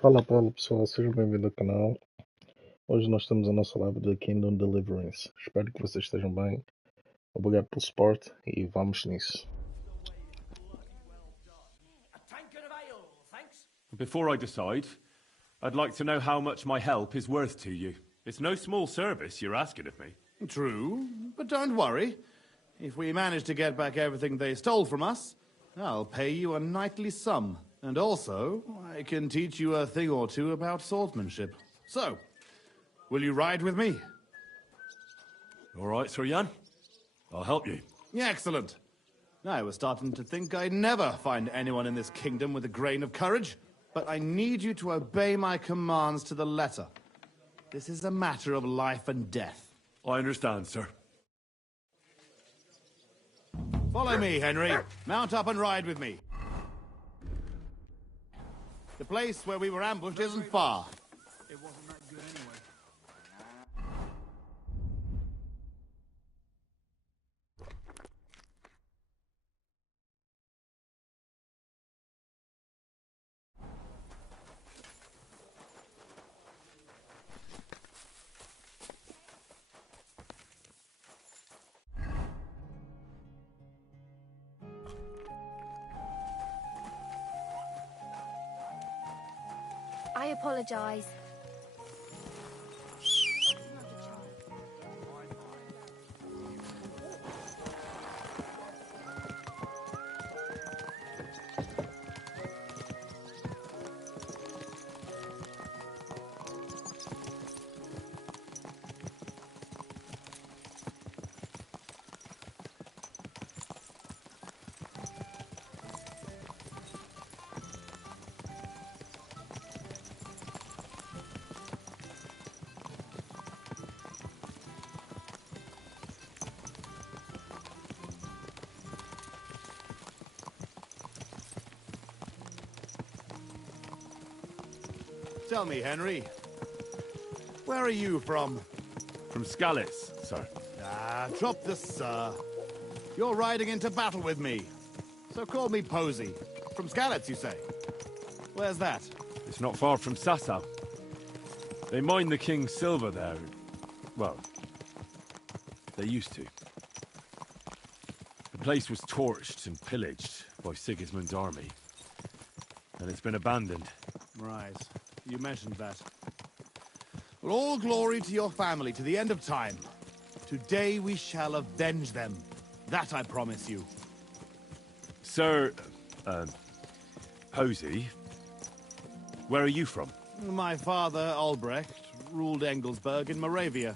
Fala pessoal, sejam bem-vindos ao canal. Hoje nós temos a nossa live de Kingdom Deliverance. Espero que vocês estejam bem. Obrigado pelo suporte e vamos nisso. Before I decide, I'd like to know how much my help is worth to you. It's no small service you're asking of me. True, but don't worry. If we manage to get back everything they stole from us, I'll pay you a knightly sum. And also, I can teach you a thing or two about swordsmanship. So, will you ride with me? All right, Sir Jan. I'll help you. Yeah, excellent. I was starting to think I'd never find anyone in this kingdom with a grain of courage, but I need you to obey my commands to the letter. This is a matter of life and death. I understand, sir. Follow me, Henry. Mount up and ride with me. The place where we were ambushed isn't far. It wasn't that good anyway. I apologize. Tell me, Henry, where are you from? From Scalitz, sir. Ah, drop the sir. You're riding into battle with me. So call me Posey. From Scalitz, you say? Where's that? It's not far from Sasau. They mine the king's silver there. Well, they used to. The place was torched and pillaged by Sigismund's army. And it's been abandoned. Right. You mentioned that. Well, all glory to your family to the end of time. Today we shall avenge them. That I promise you. Sir, Posey, where are you from? My father, Albrecht, ruled Engelsberg in Moravia.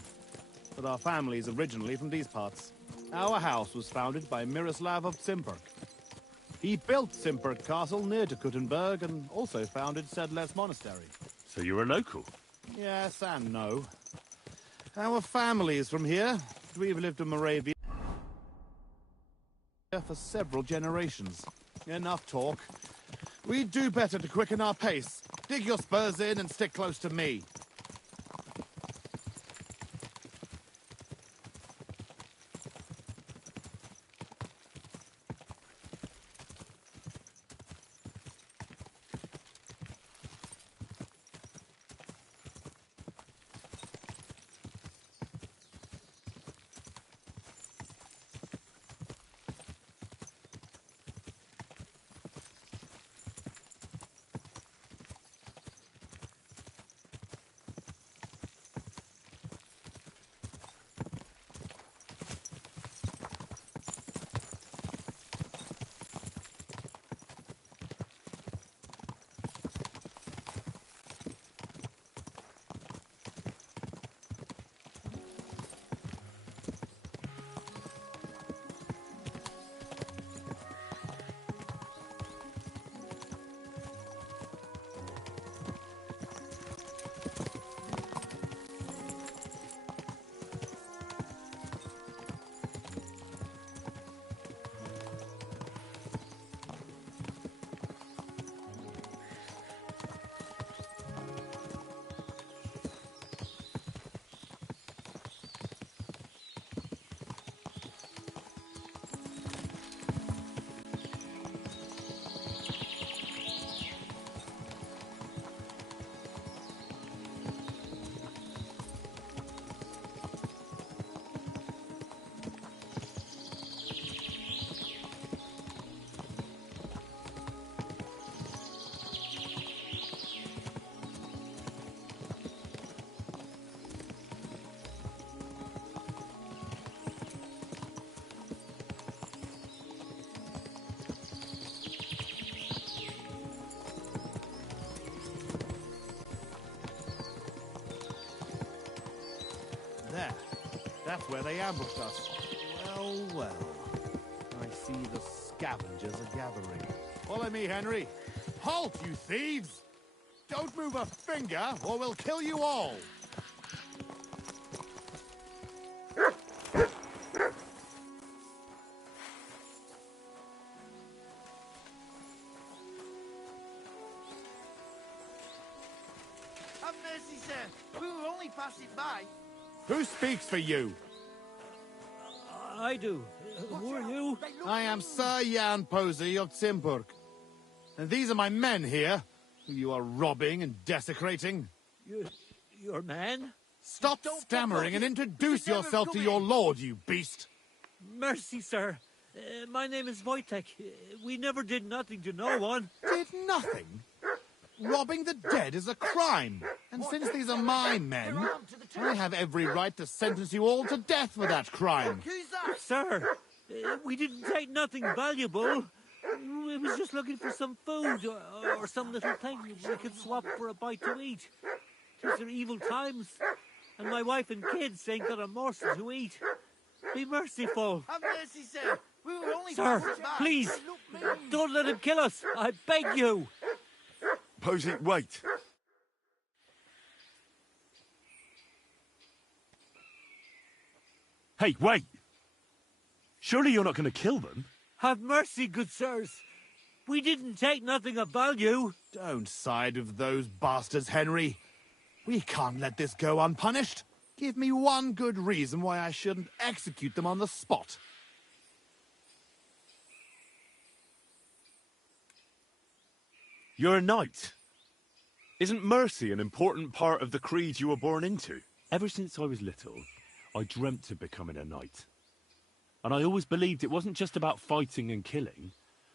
But our family is originally from these parts. Our house was founded by Miroslav of Simperk. He built Simperk Castle near to Kuttenberg and also founded Sedles Monastery. So you're a local? Yes and no. Our family is from here. We've lived in Moravia for several generations. Enough talk. We'd do better to quicken our pace. Dig your spurs in and stick close to me. That's where they ambushed us. Well, well. I see the scavengers are gathering. Follow me, Henry. Halt, you thieves! Don't move a finger, or we'll kill you all! Have mercy, sir. We were only passing by. Who speaks for you? I do. Who are you? I am Sir Jan Posey of Timburg. And these are my men here, who you are robbing and desecrating. Your man? Stop stammering and introduce yourself to your lord, you beast! Mercy, sir. My name is Wojtek. We never did nothing to no one. Did nothing? Robbing the dead is a crime. And since these are my men, I have every right to sentence you all to death for that crime. Who's that? Sir, we didn't take nothing valuable. We was just looking for some food or some little thing we could swap for a bite to eat. These are evil times, and my wife and kids ain't got a morsel to eat. Be merciful. Have mercy, sir. We were only Sir, passing by. please, don't let him kill us. I beg you. Posey, wait. Hey, wait! Surely you're not going to kill them? Have mercy, good sirs. We didn't take nothing of value. Don't side with those bastards, Henry. We can't let this go unpunished. Give me one good reason why I shouldn't execute them on the spot. You're a knight. Isn't mercy an important part of the creed you were born into? Ever since I was little, I dreamt of becoming a knight. And I always believed it wasn't just about fighting and killing,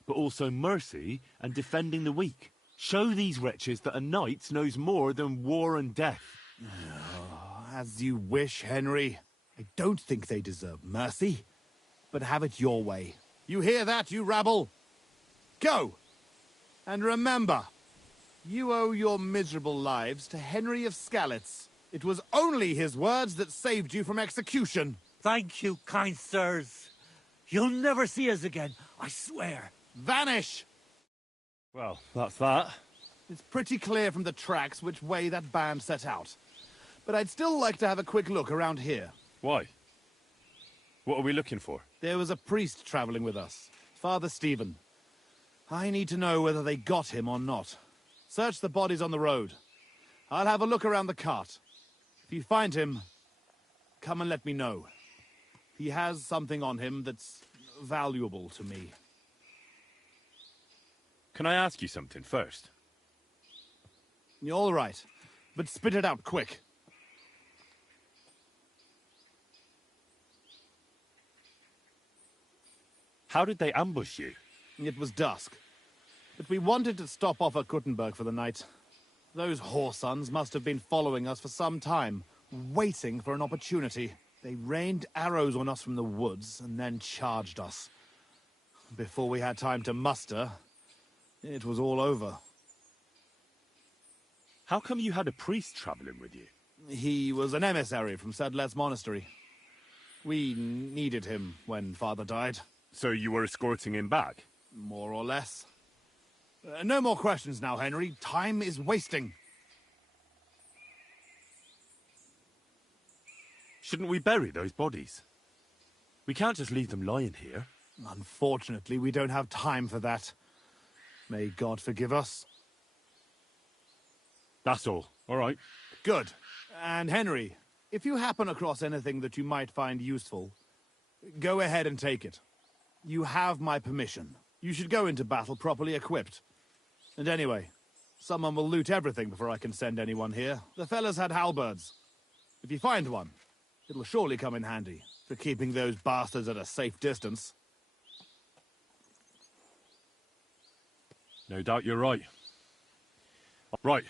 but also mercy and defending the weak. Show these wretches that a knight knows more than war and death. As you wish, Henry. I don't think they deserve mercy, but have it your way. You hear that, you rabble? Go! And remember, you owe your miserable lives to Henry of Skalitz. It was only his words that saved you from execution. Thank you, kind sirs. You'll never see us again, I swear. Vanish! Well, that's that. It's pretty clear from the tracks which way that band set out. But I'd still like to have a quick look around here. Why? What are we looking for? There was a priest traveling with us, Father Stephen. I need to know whether they got him or not. Search the bodies on the road. I'll have a look around the cart. If you find him, come and let me know. He has something on him that's valuable to me. Can I ask you something first? You're all right, but spit it out quick. How did they ambush you? It was dusk, but we wanted to stop off at Kuttenberg for the night. Those whoresons must have been following us for some time, waiting for an opportunity. They rained arrows on us from the woods and then charged us. Before we had time to muster, it was all over. How come you had a priest traveling with you? He was an emissary from Sedlet's monastery. We needed him when Father died. So you were escorting him back? More or less. No more questions now, Henry. Time is wasting. Shouldn't we bury those bodies? We can't just leave them lying here. Unfortunately, we don't have time for that. May God forgive us. That's all. All right. Good. And Henry, if you happen across anything that you might find useful, go ahead and take it. You have my permission. You should go into battle properly equipped. And anyway, someone will loot everything before I can send anyone here. The fellas had halberds. If you find one, it'll surely come in handy for keeping those bastards at a safe distance. No doubt you're right. Right.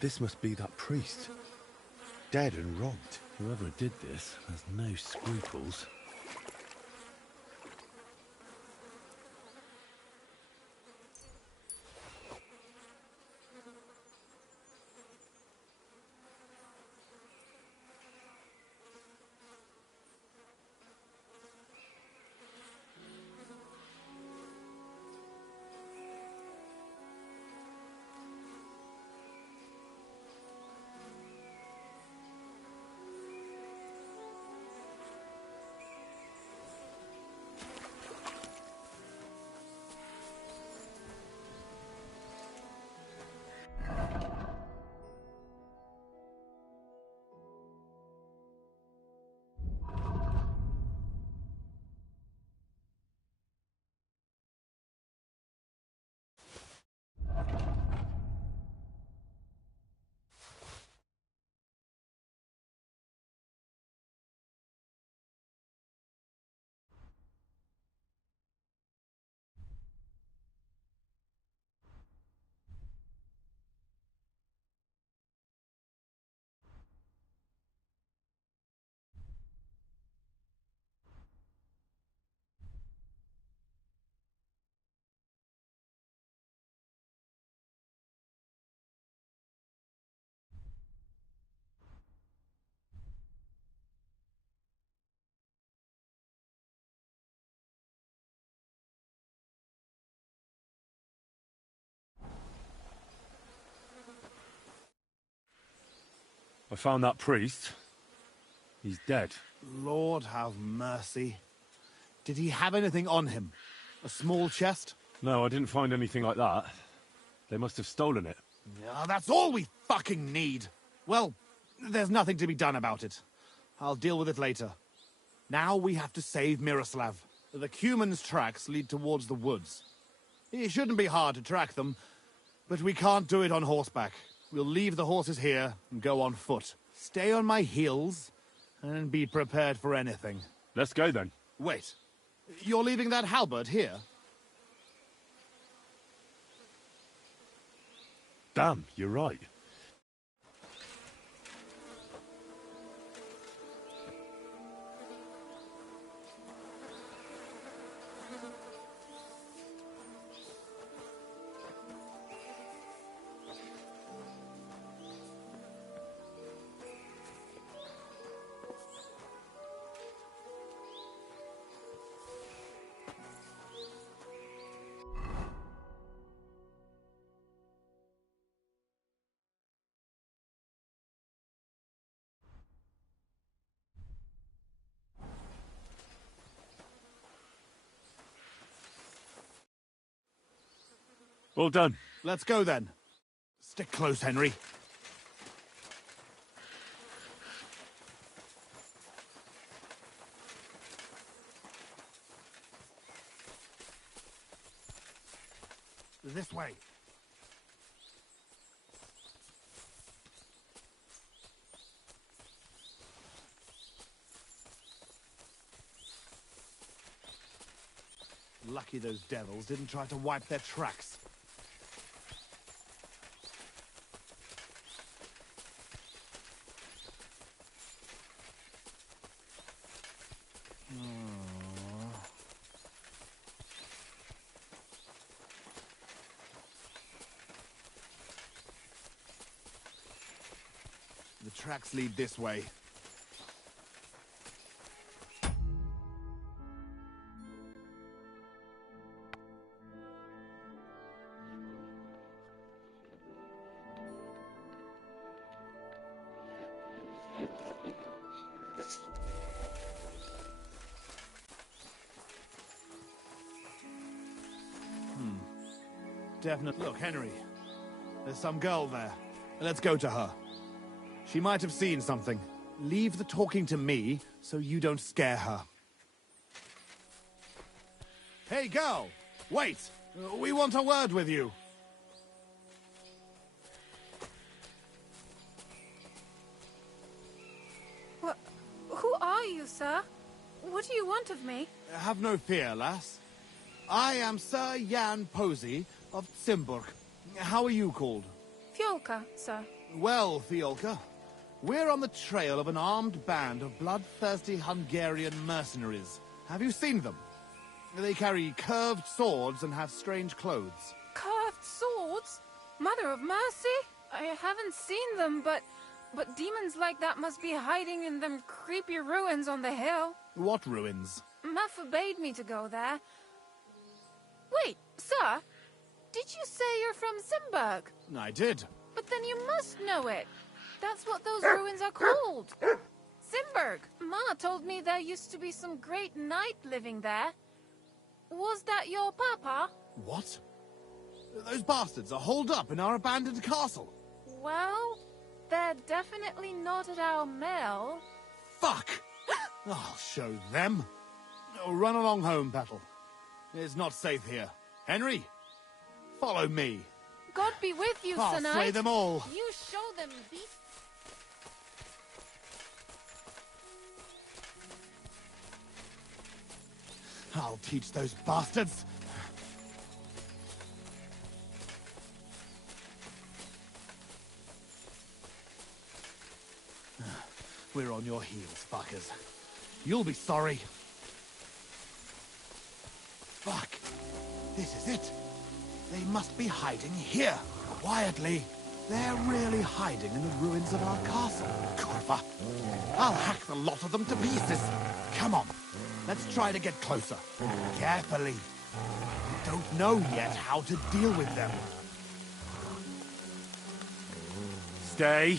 This must be that priest. Dead and robbed. Whoever did this has no scruples. I found that priest. He's dead. Lord have mercy. Did he have anything on him? A small chest? No, I didn't find anything like that. They must have stolen it. Yeah, that's all we fucking need. Well, there's nothing to be done about it. I'll deal with it later. Now we have to save Miroslav. The Cuman's tracks lead towards the woods. It shouldn't be hard to track them, but we can't do it on horseback. We'll leave the horses here and go on foot. Stay on my heels and be prepared for anything. Let's go then. Wait, you're leaving that halberd here? Damn, you're right. All done. Let's go then. Stick close, Henry. This way. Lucky those devils didn't try to wipe their tracks. The tracks lead this way. Definitely. Look, Henry. There's some girl there. Let's go to her. She might have seen something. Leave the talking to me, so you don't scare her. Hey, girl! Wait! We want a word with you. Who are you, sir? What do you want of me? Have no fear, lass. I am Sir Jan Posey of Simburg. How are you called? Fjolka, sir. Well, Fiolka, we're on the trail of an armed band of bloodthirsty Hungarian mercenaries. Have you seen them? They carry curved swords and have strange clothes. Curved swords? Mother of mercy? I haven't seen them, but demons like that must be hiding in them creepy ruins on the hill. What ruins? Ma forbade me to go there. Wait, sir, did you say you're from Simburg? I did. But then you must know it. That's what those ruins are called. Simburg. Ma told me there used to be some great knight living there. Was that your papa? What? Those bastards are holed up in our abandoned castle. Well, they're definitely not at our mill. Fuck! I'll show them. Oh, run along home, Petal. It's not safe here. Henry, follow me. God be with you, I'll Sir Knight. slay them all. You show them, beast. I'll teach those bastards. We're on your heels, fuckers. You'll be sorry. Fuck. This is it. They must be hiding here, quietly. They're really hiding in the ruins of our castle. Kurva. I'll hack the lot of them to pieces. Come on. Let's try to get closer. Carefully. We don't know yet how to deal with them. Stay.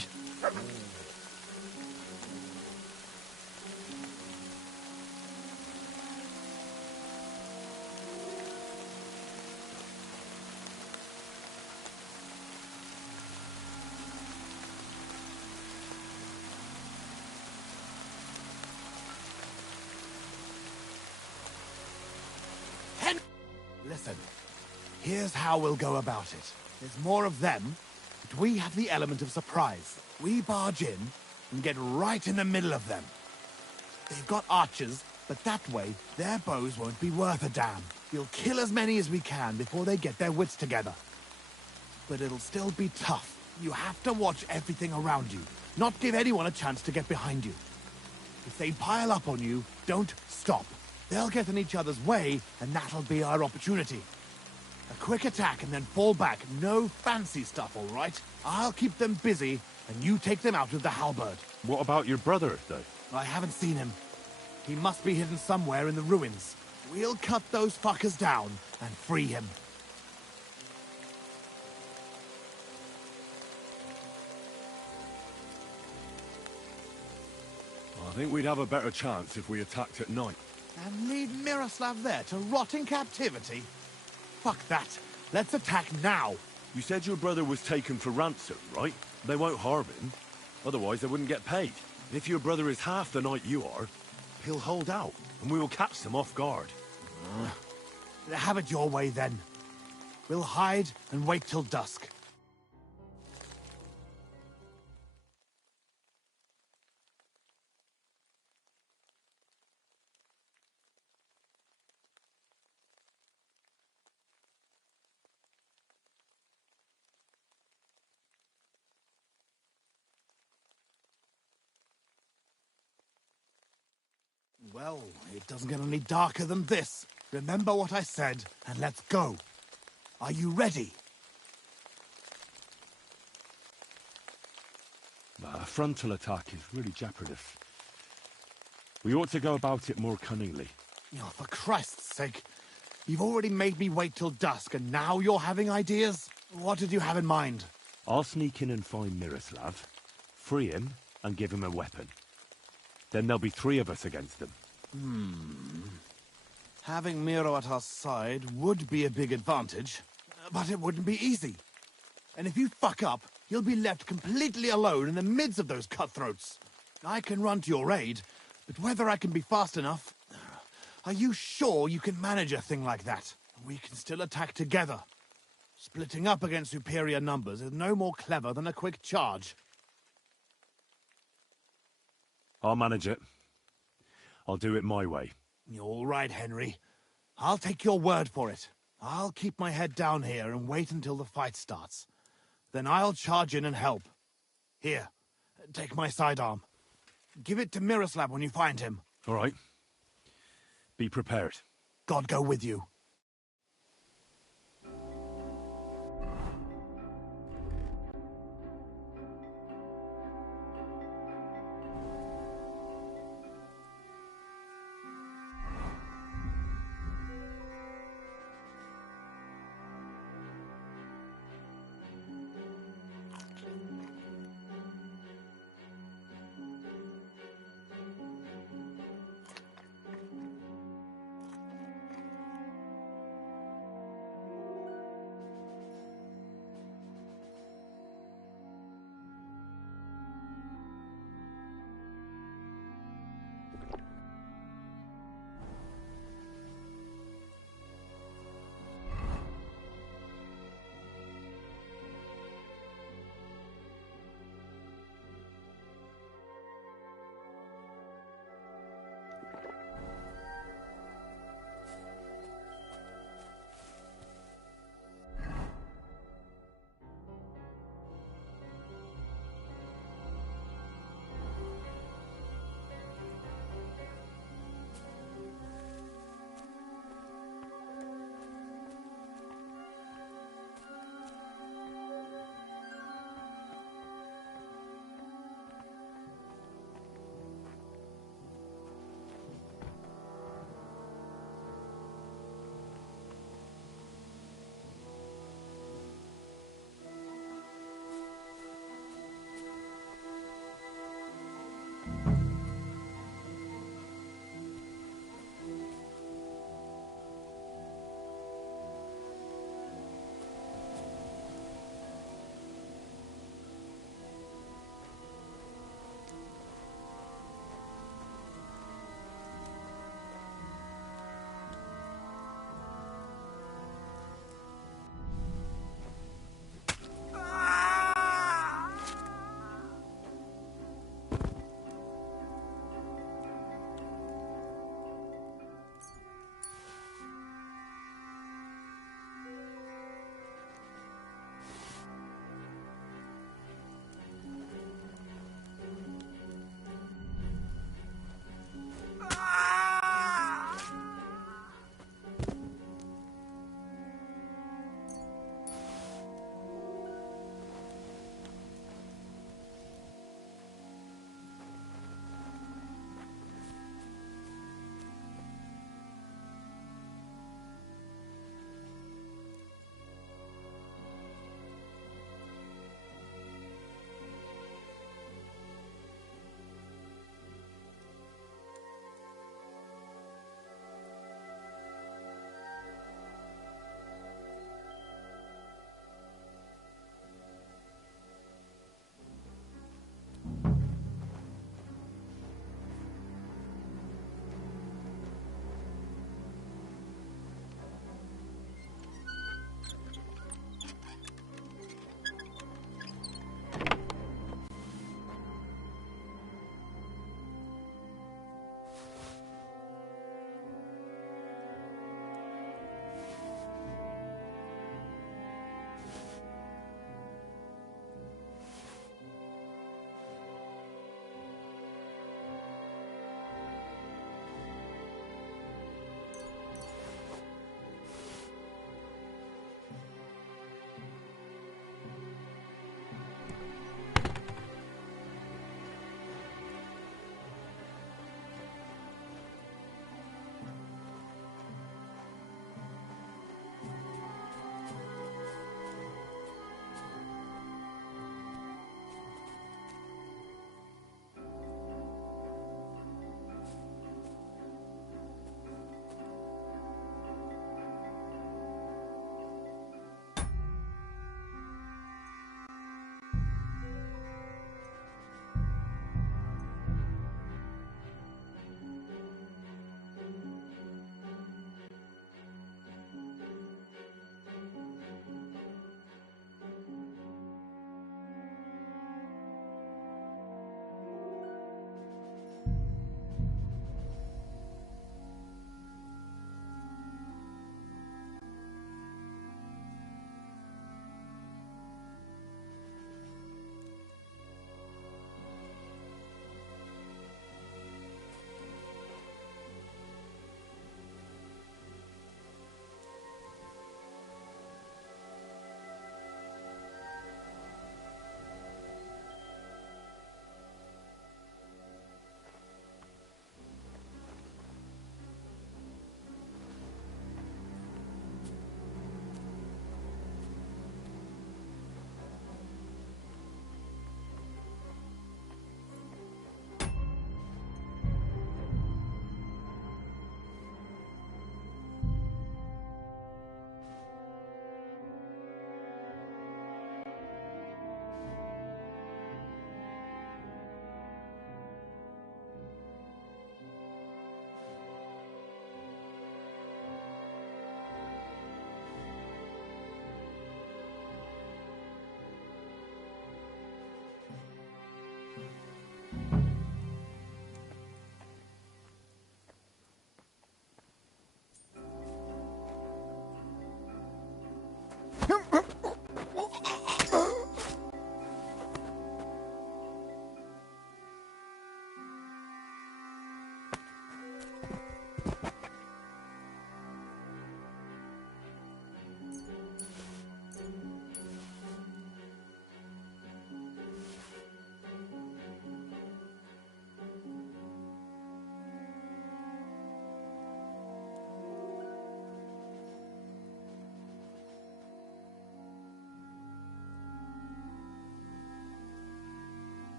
Listen, here's how we'll go about it. There's more of them, but we have the element of surprise. We barge in and get right in the middle of them. They've got archers, but that way, their bows won't be worth a damn. We'll kill as many as we can before they get their wits together. But it'll still be tough. You have to watch everything around you, not give anyone a chance to get behind you. If they pile up on you, don't stop. They'll get in each other's way, and that'll be our opportunity. A quick attack and then fall back. No fancy stuff, all right? I'll keep them busy, and you take them out with the halberd. What about your brother, though? I haven't seen him. He must be hidden somewhere in the ruins. We'll cut those fuckers down and free him. I think we'd have a better chance if we attacked at night. And leave Miroslav there to rot in captivity? Fuck that. Let's attack now. You said your brother was taken for ransom, right? They won't harm him. Otherwise, they wouldn't get paid. If your brother is half the knight you are, he'll hold out, and we will catch them off guard. Have it your way, then. We'll hide and wait till dusk. Well, it doesn't get any darker than this. Remember what I said, and let's go. Are you ready? A frontal attack is really jeopardous. We ought to go about it more cunningly. Oh, for Christ's sake. You've already made me wait till dusk, and now you're having ideas? What did you have in mind? I'll sneak in and find Miroslav, free him, and give him a weapon. Then there'll be 3 of us against them. Having Miro at our side would be a big advantage, but it wouldn't be easy. And if you fuck up, you'll be left completely alone in the midst of those cutthroats. I can run to your aid, but whether I can be fast enough... Are you sure you can manage a thing like that? We can still attack together. Splitting up against superior numbers is no more clever than a quick charge. I'll manage it. I'll do it my way. You're all right, Henry. I'll take your word for it. I'll keep my head down here and wait until the fight starts. Then I'll charge in and help. Here, take my sidearm. Give it to Miroslav when you find him. All right. Be prepared. God go with you.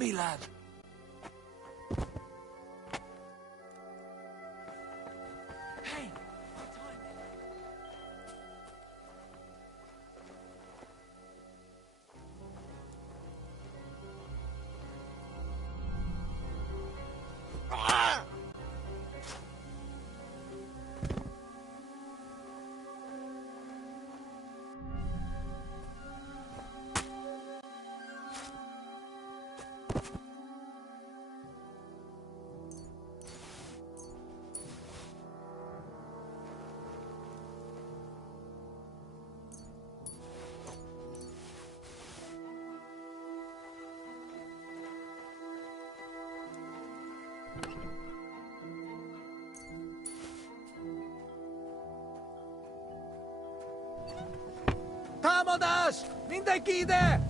me, lad. Hey, what time is it? Támadás! Mindenki ide!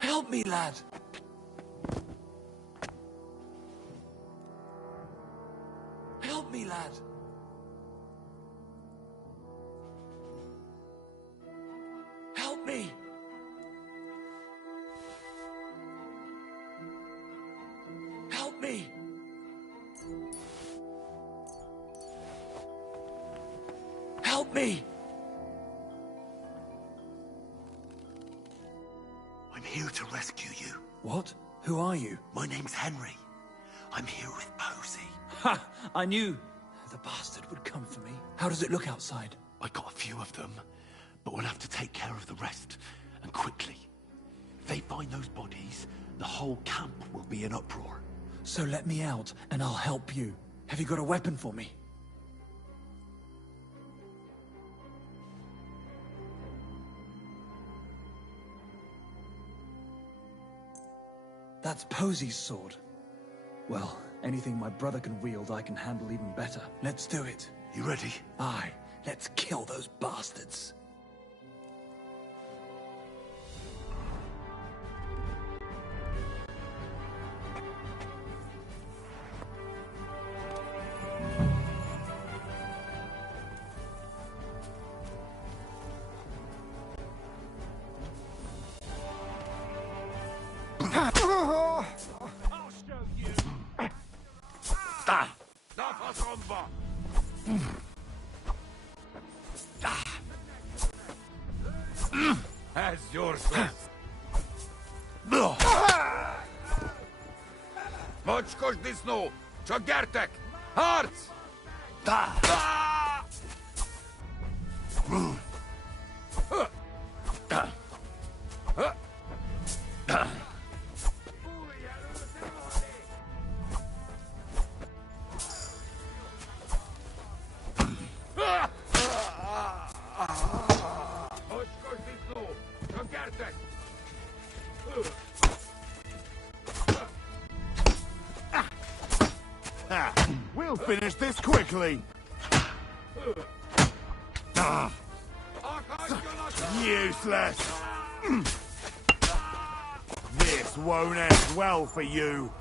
Help me, lad. Help me, lad. Help me. Help me. Help me. I'm here to rescue you. What? Who are you? My name's Henry. I'm here with Posey. Ha! I knew the bastard would come for me. How does it look outside? I got a few of them, but we'll have to take care of the rest, and quickly. If they find those bodies, the whole camp will be in uproar. So let me out, and I'll help you. Have you got a weapon for me? That's Posey's sword. Well, anything my brother can wield, I can handle even better. Let's do it. You ready? Aye, let's kill those bastards. As yours. Močko ždisnu! Čogertek! Harc! Močko ždisnu! Čogertek! We'll finish this quickly. Useless. This won't end well for you.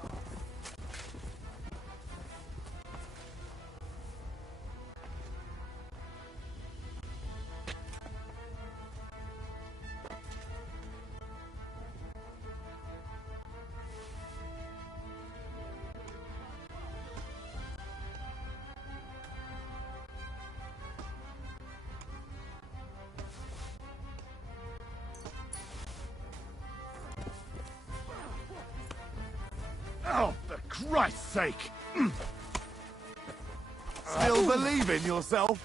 Oh, for Christ's sake! Still believe in yourself?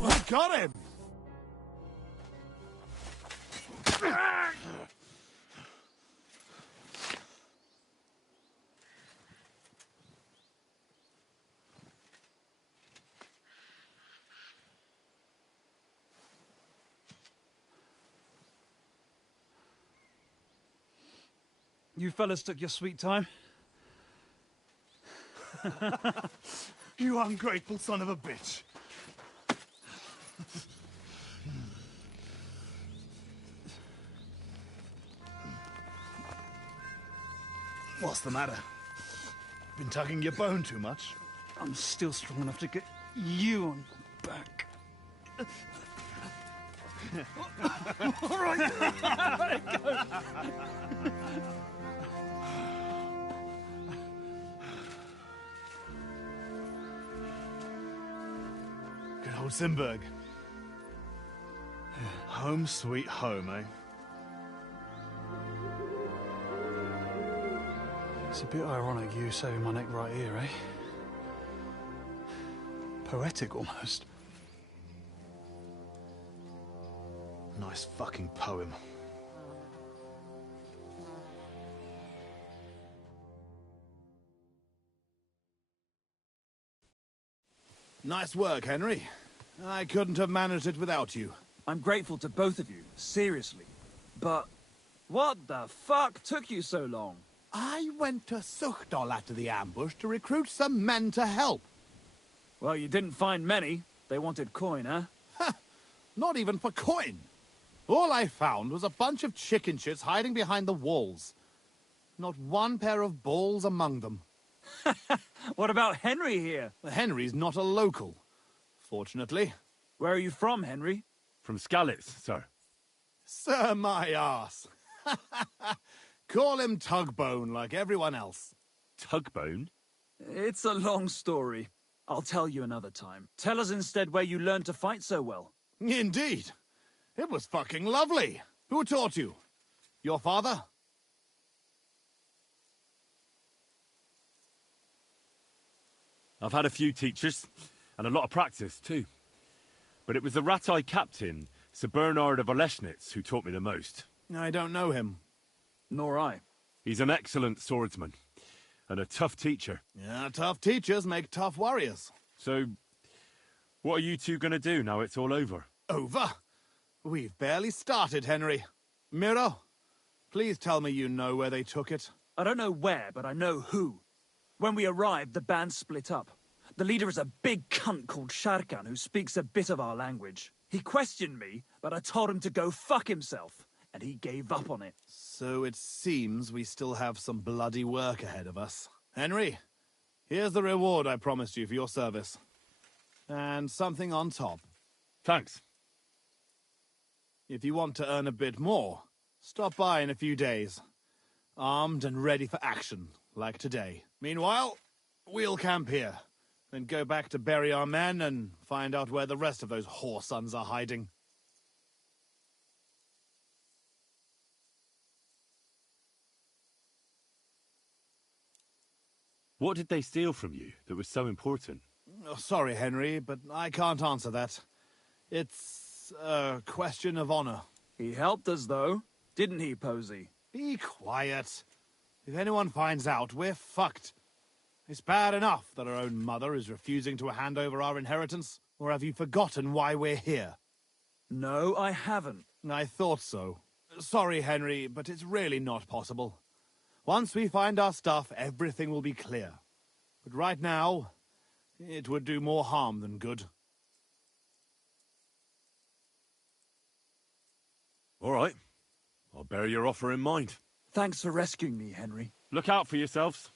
You got him! You fellas took your sweet time. You ungrateful son of a bitch. What's the matter? Been tugging your bone too much? I'm still strong enough to get you on back. All right. Let go. Good old Simberg. Home sweet home, eh? It's a bit ironic you saving my neck right here, eh? Poetic almost. Nice fucking poem. Nice work, Henry. I couldn't have managed it without you. I'm grateful to both of you, seriously. But what the fuck took you so long? I went to Suchdol after the ambush to recruit some men to help. Well, you didn't find many. They wanted coin, huh? Not even for coin. All I found was a bunch of chicken shits hiding behind the walls. Not one pair of balls among them. What about Henry here? Henry's not a local, fortunately. Where are you from, Henry? From Skalitz, sir. Sir, my ass. Call him Tugbone like everyone else. Tugbone? It's a long story. I'll tell you another time. Tell us instead where you learned to fight so well. Indeed. It was fucking lovely. Who taught you? Your father? I've had a few teachers, and a lot of practice, too. But it was the Ratai captain, Sir Bernard of Oleschnitz, who taught me the most. I don't know him. Nor I. He's an excellent swordsman, and a tough teacher. Yeah, tough teachers make tough warriors. So, what are you two going to do now it's all over? Over? We've barely started, Henry. Miro, please tell me you know where they took it. I don't know where, but I know who. When we arrived, the band split up. The leader is a big cunt called Sharkan who speaks a bit of our language. He questioned me, but I told him to go fuck himself, and he gave up on it. So it seems we still have some bloody work ahead of us. Henry, here's the reward I promised you for your service. And something on top. Thanks. If you want to earn a bit more, stop by in a few days. Armed and ready for action, like today. Meanwhile, we'll camp here. Then go back to bury our men and find out where the rest of those whoresons are hiding. What did they steal from you that was so important? Oh, sorry, Henry, but I can't answer that. It's a question of honor. He helped us, though. Didn't he, Posey? Be quiet. If anyone finds out, we're fucked. It's bad enough that our own mother is refusing to hand over our inheritance. Or have you forgotten why we're here? No, I haven't. I thought so. Sorry, Henry, but it's really not possible. Once we find our stuff, everything will be clear. But right now, it would do more harm than good. All right. I'll bear your offer in mind. Thanks for rescuing me, Henry. Look out for yourselves.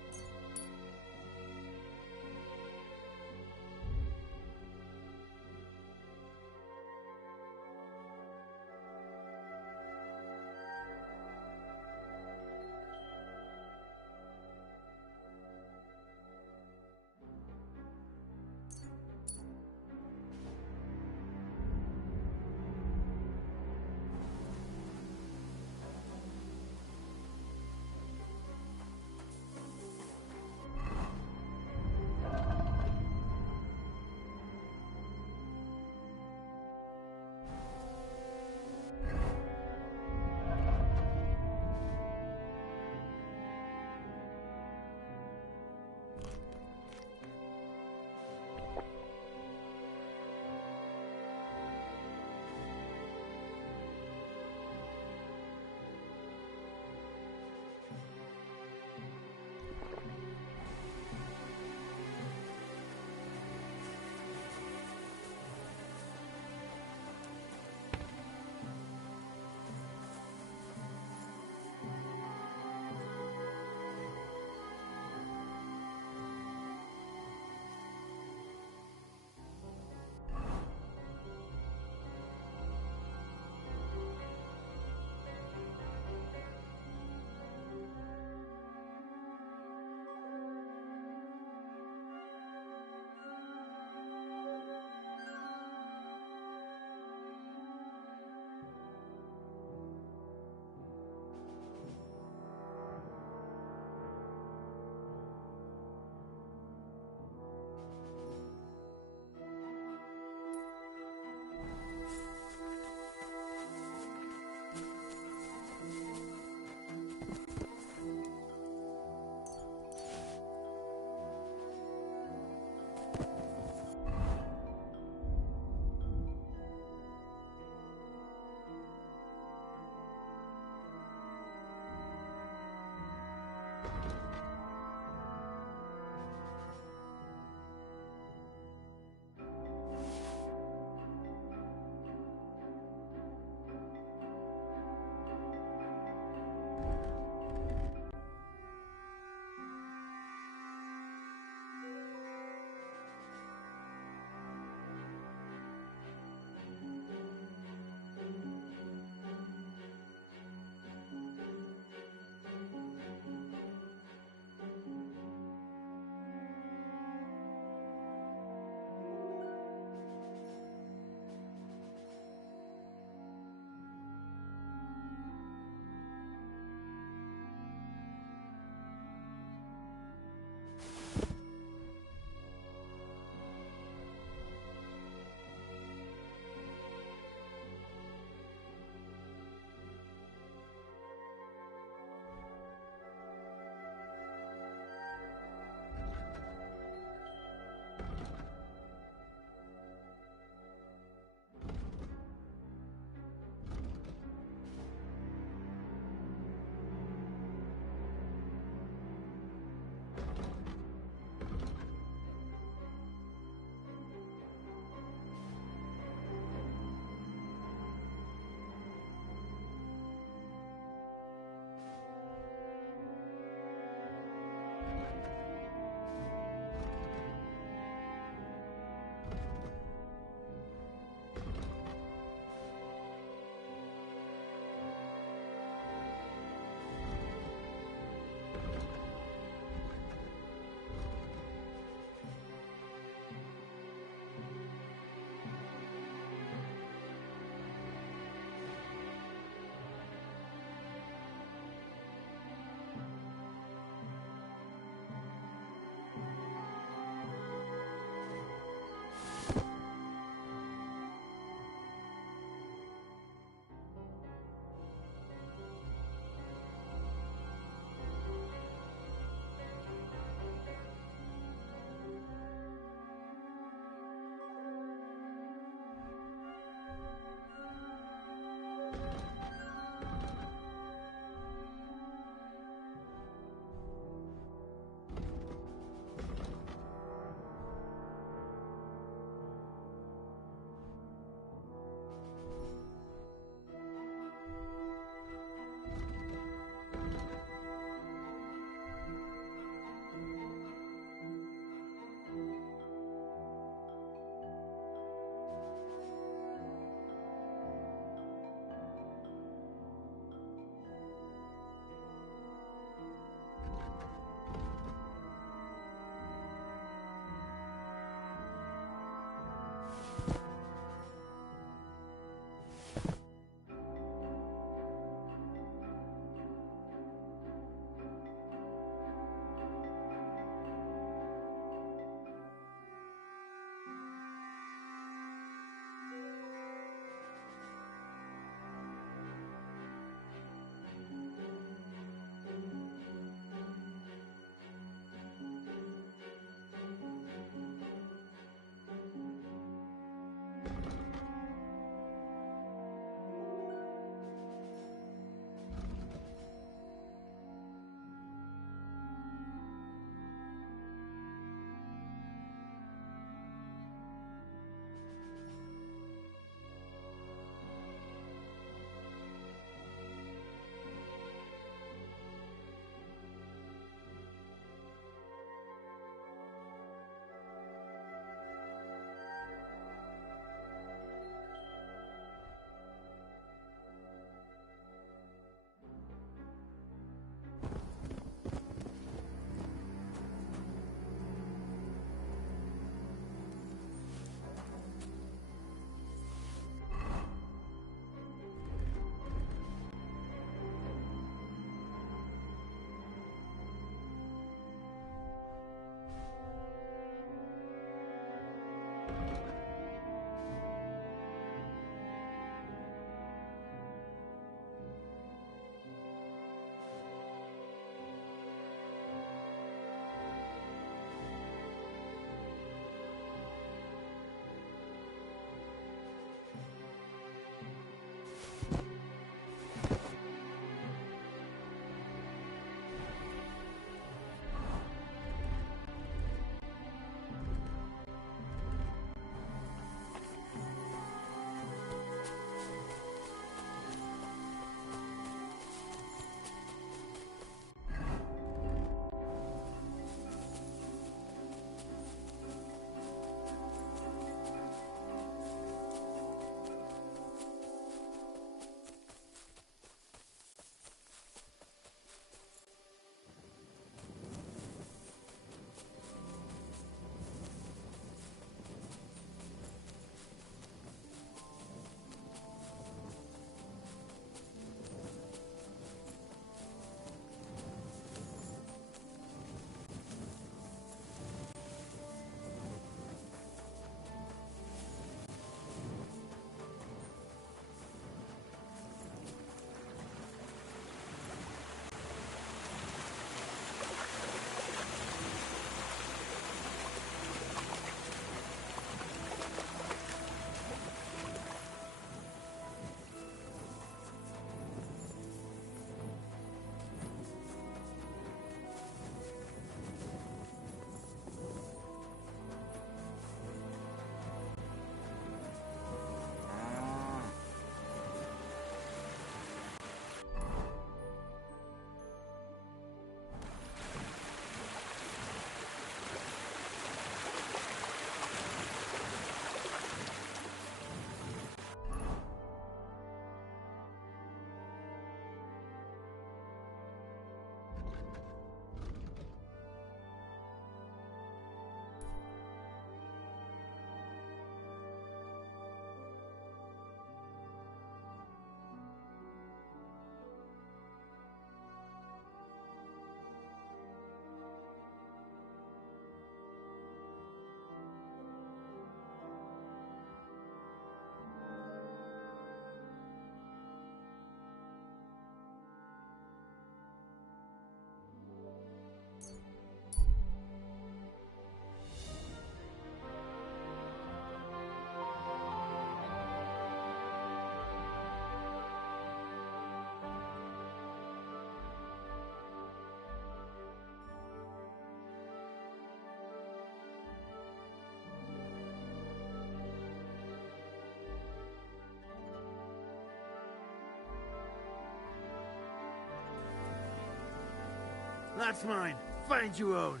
That's mine. Find your own.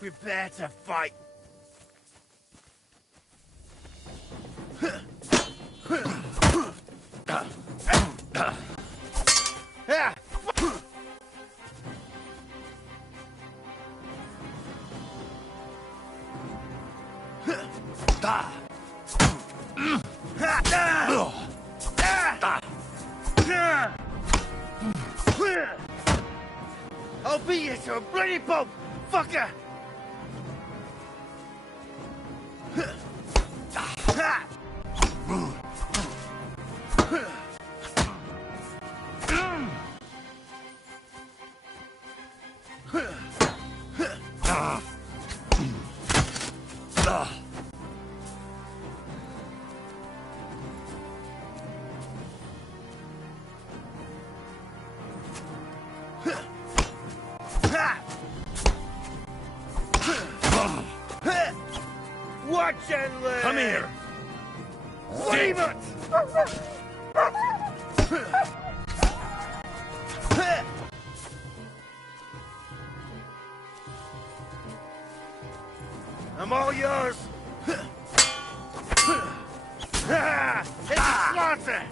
Prepare to fight. I'll beat you to a bloody pulp, fucker! Watch and learn! Come here! Leave it! I'm all yours! It's a slaughter!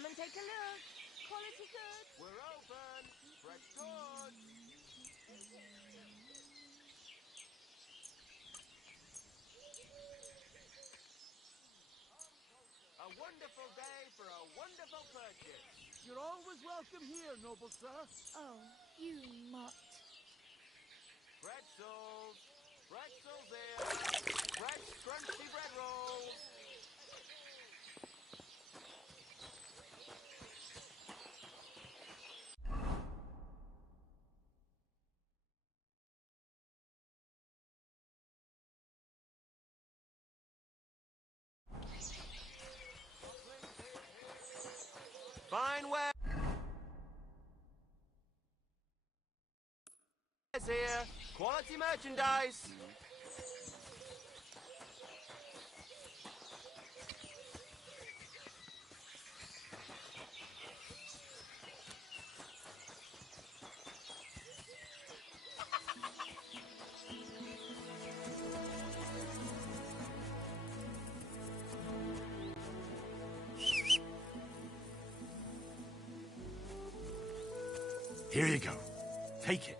Come and take a look. Quality good. We're open. Fresh goods. A wonderful day for a wonderful purchase. You're always welcome here, noble sir. Oh, you mutt. Pretzels. Pretzels here. Fresh, crunchy bread rolls. Fine wares here. Quality merchandise. Here you go. Take it.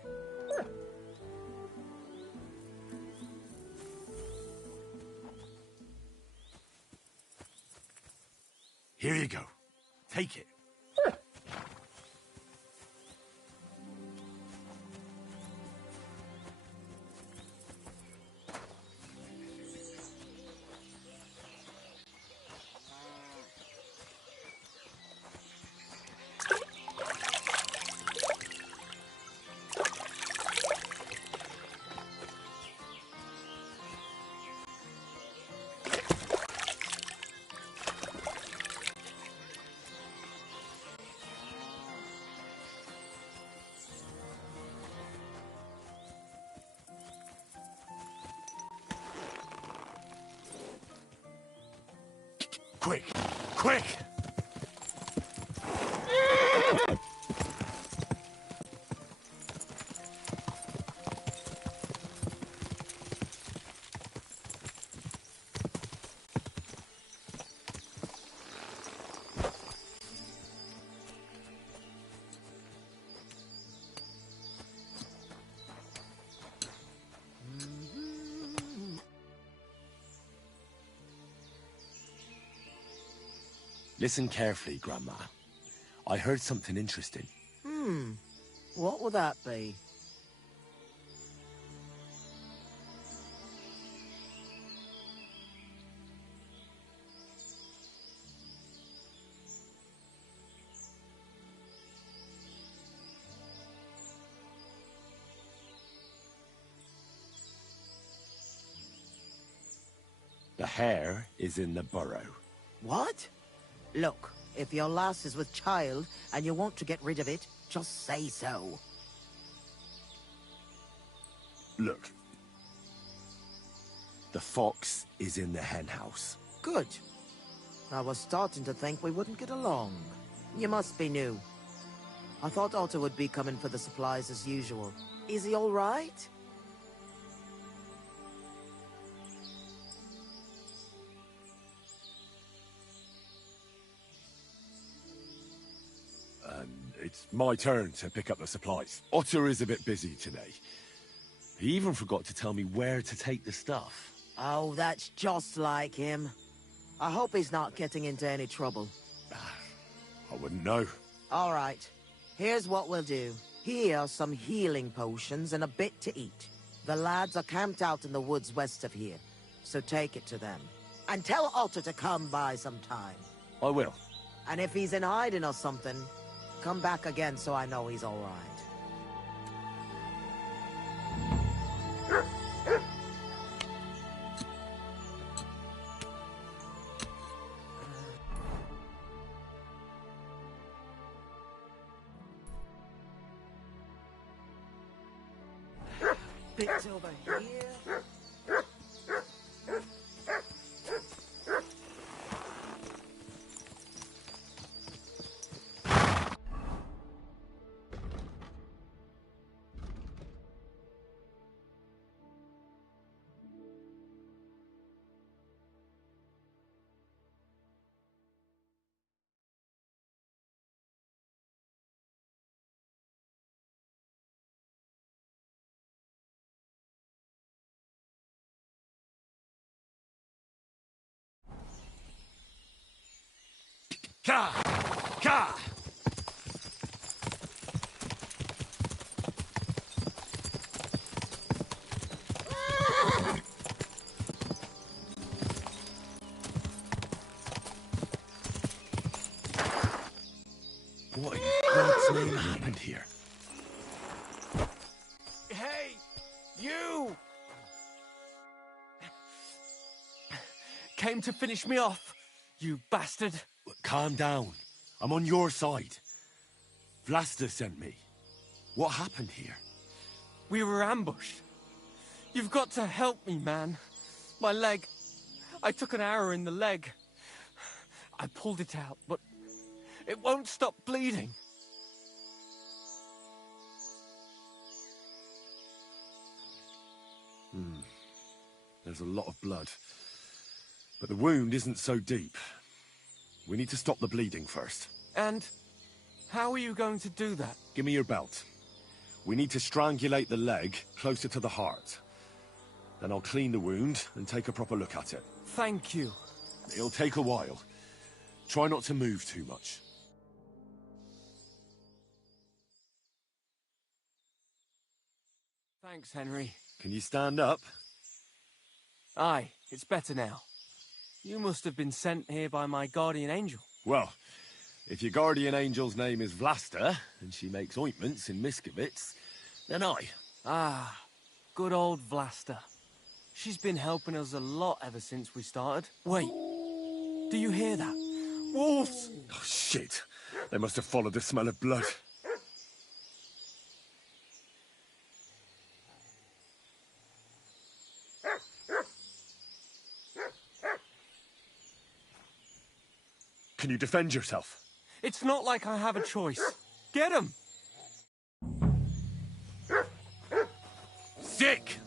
Here you go. Take it. Quick! Quick! Listen carefully, Grandma. I heard something interesting. What would that be? The hare is in the burrow. What? Look, if your lass is with child and you want to get rid of it, just say so. Look. The fox is in the hen house. Good. I was starting to think we wouldn't get along. You must be new. I thought Otto would be coming for the supplies as usual. Is he all right? It's my turn to pick up the supplies. Otter is a bit busy today. He even forgot to tell me where to take the stuff. Oh, that's just like him. I hope he's not getting into any trouble. I wouldn't know. All right. Here's what we'll do. Here are some healing potions and a bit to eat. The lads are camped out in the woods west of here, so take it to them. And tell Otter to come by sometime. I will. And if he's in hiding or something, come back again so I know he's all right. Bits over here. Ka! Ka! What in God's name happened here? Hey! You! Came to finish me off, you bastard. Calm down. I'm on your side. Vlasta sent me. What happened here? We were ambushed. You've got to help me, man. My leg. I took an arrow in the leg. I pulled it out, but it won't stop bleeding. There's a lot of blood. But the wound isn't so deep. We need to stop the bleeding first. And how are you going to do that? Give me your belt. We need to strangulate the leg closer to the heart. Then I'll clean the wound and take a proper look at it. Thank you. It'll take a while. Try not to move too much. Thanks, Henry. Can you stand up? Aye, it's better now. You must have been sent here by my guardian angel. Well, if your guardian angel's name is Vlasta, and she makes ointments in Miskovitz, then I. Ah, good old Vlasta. She's been helping us a lot ever since we started. Wait, do you hear that? Wolves! Oh, shit. They must have followed the smell of blood. Can you defend yourself? It's not like I have a choice. Get him! Sick!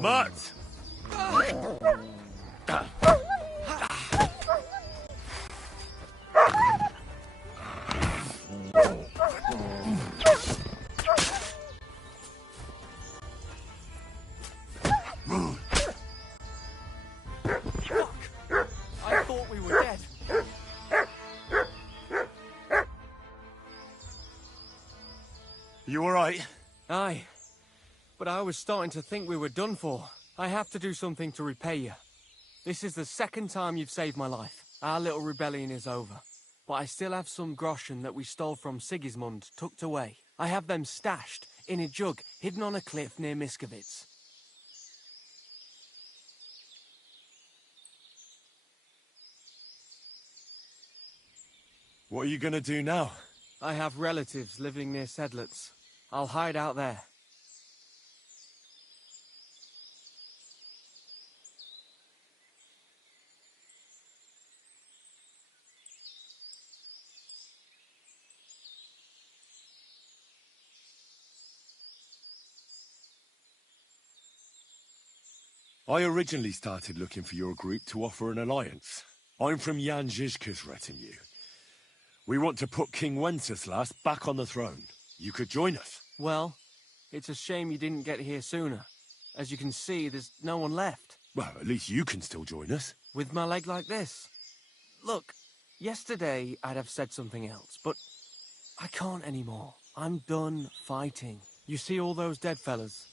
Mutt! I thought we were dead. You alright? Aye. But I was starting to think we were done for. I have to do something to repay you. This is the second time you've saved my life. Our little rebellion is over. But I still have some groschen that we stole from Sigismund tucked away. I have them stashed in a jug hidden on a cliff near Miskovitz. What are you gonna do now? I have relatives living near Sedlitz. I'll hide out there. I originally started looking for your group to offer an alliance. I'm from Jan Žižka's retinue. We want to put King Wenceslas back on the throne. You could join us. Well, it's a shame you didn't get here sooner. As you can see, there's no one left. Well, at least you can still join us. With my leg like this. Look, yesterday I'd have said something else, but I can't anymore. I'm done fighting. You see all those dead fellas?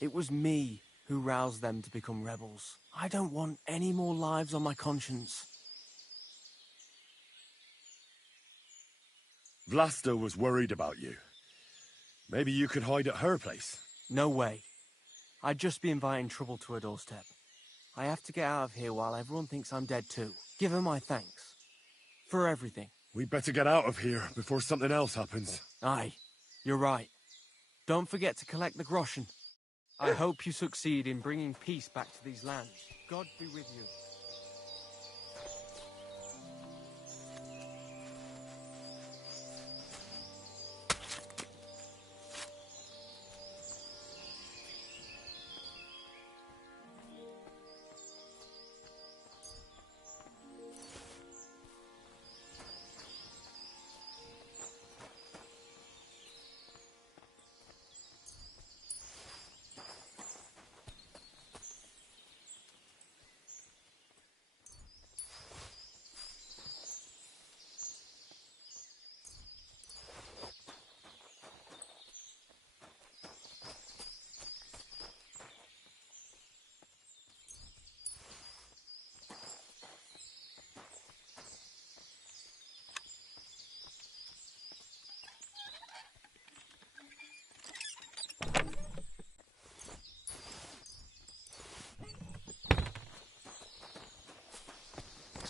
It was me who roused them to become rebels. I don't want any more lives on my conscience. Vlasta was worried about you. Maybe you could hide at her place. No way. I'd just be inviting trouble to her doorstep. I have to get out of here while everyone thinks I'm dead too. Give her my thanks. For everything. We better get out of here before something else happens. Aye, you're right. Don't forget to collect the groschen. I hope you succeed in bringing peace back to these lands. God be with you.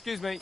Excuse me.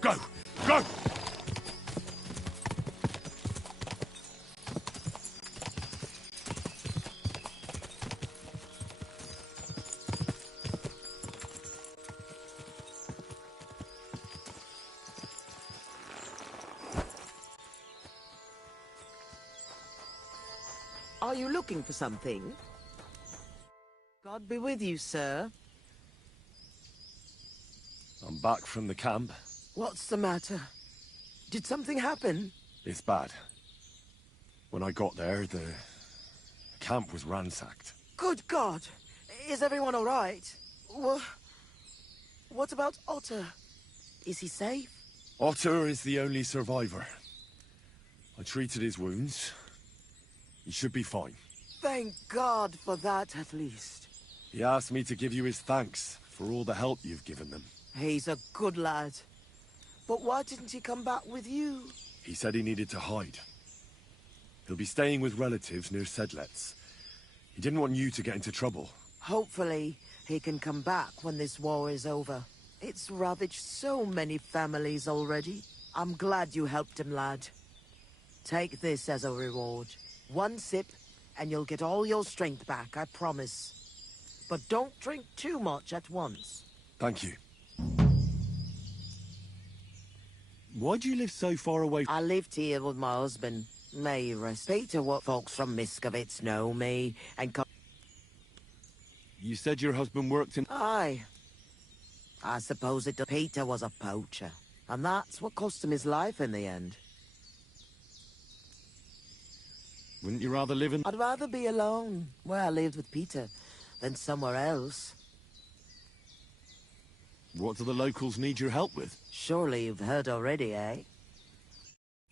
Go! Go! Are you looking for something? God be with you, sir. I'm back from the camp. What's the matter? Did something happen? It's bad. When I got there, the camp was ransacked. Good God! Is everyone all right? What about Otter? Is he safe? Otter is the only survivor. I treated his wounds. He should be fine. Thank God for that, at least. He asked me to give you his thanks for all the help you've given them. He's a good lad. But why didn't he come back with you? He said he needed to hide. He'll be staying with relatives near Sedlets. He didn't want you to get into trouble. Hopefully, he can come back when this war is over. It's ravaged so many families already. I'm glad you helped him, lad. Take this as a reward. One sip, and you'll get all your strength back, I promise. But don't drink too much at once. Thank you. Why do you live so far away? I lived here with my husband. May he rest. Peter, what folks from Miskovitz know me, and You said your husband worked in... Aye. I suppose Peter was a poacher, and that's what cost him his life in the end. Wouldn't you rather live in... I'd rather be alone, where I lived with Peter, than somewhere else. What do the locals need your help with? Surely you've heard already, eh?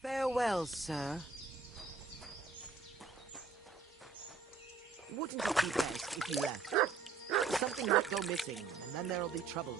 Farewell, sir. Wouldn't it be best if you left? Something might go missing, and then there'll be trouble.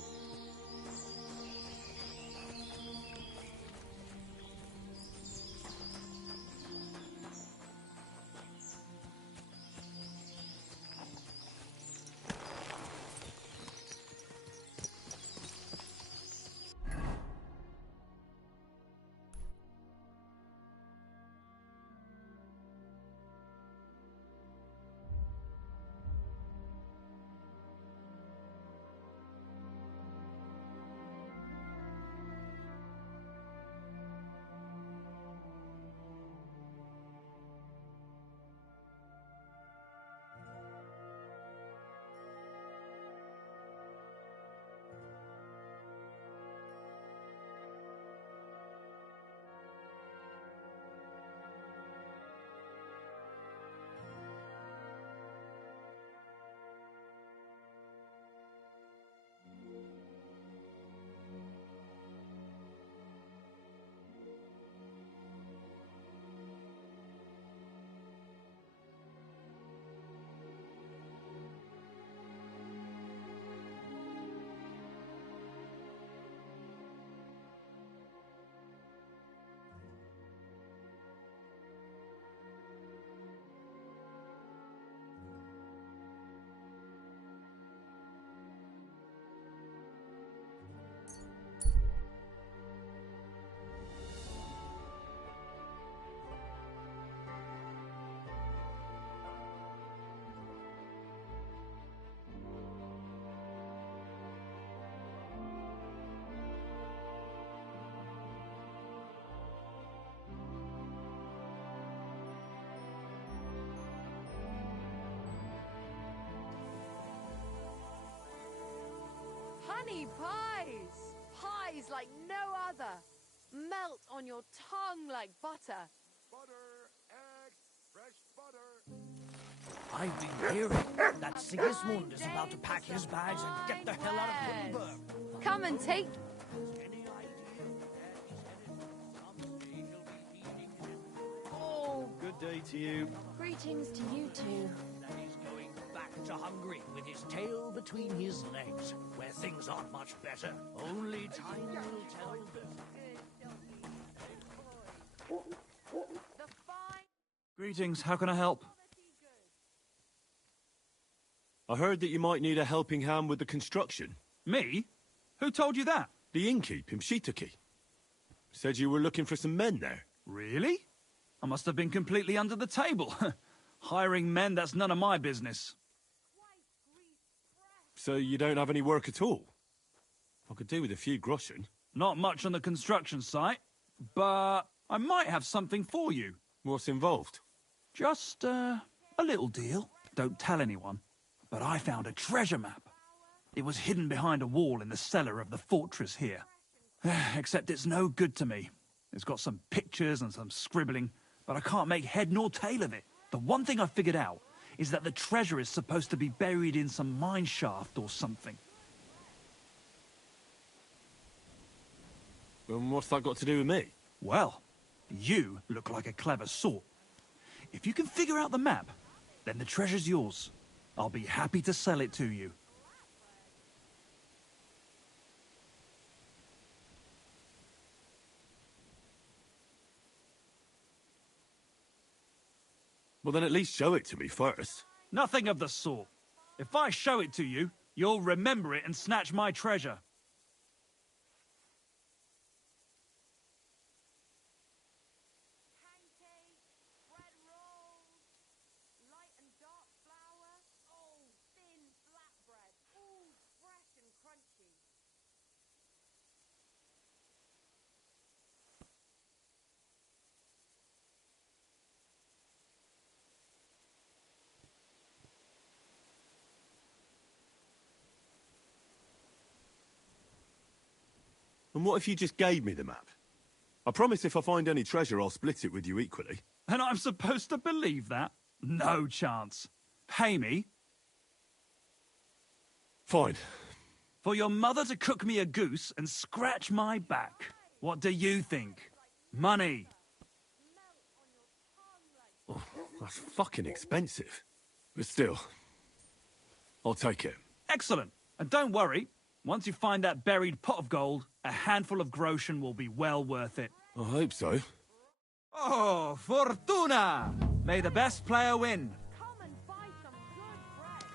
Honey pies! Pies like no other. Melt on your tongue like butter. Butter, eggs, fresh butter. I've been hearing that Sigismund is about to pack his bags and get the hell out of Edinburgh. Come and take... Oh, good day to you. Greetings to you two. That he's going back to Hungary with his tail between his legs, where things aren't much better. Only time will tell. Greetings, how can I help? I heard that you might need a helping hand with the construction. Me? Who told you that? The innkeep in Shitaki. Said you were looking for some men there. Really? I must have been completely under the table. Hiring men, that's none of my business. So you don't have any work at all? I could do with a few groschen. Not much on the construction site, but I might have something for you. What's involved? Just, a little deal. Don't tell anyone. But I found a treasure map. It was hidden behind a wall in the cellar of the fortress here. Except it's no good to me. It's got some pictures and some scribbling, but I can't make head nor tail of it. The one thing I figured out is that the treasure is supposed to be buried in some mine shaft or something. And what's that got to do with me? Well, you look like a clever sort. If you can figure out the map, then the treasure's yours. I'll be happy to sell it to you. Well, then at least show it to me first. Nothing of the sort. If I show it to you, you'll remember it and snatch my treasure. And what if you just gave me the map? I promise if I find any treasure, I'll split it with you equally. And I'm supposed to believe that? No chance. Pay me. Fine. For your mother to cook me a goose and scratch my back. What do you think? Money. Oh, that's fucking expensive. But still, I'll take it. Excellent. And don't worry, once you find that buried pot of gold, a handful of groschen will be well worth it. I hope so. Oh, Fortuna! May the best player win. Come and buy some good bread.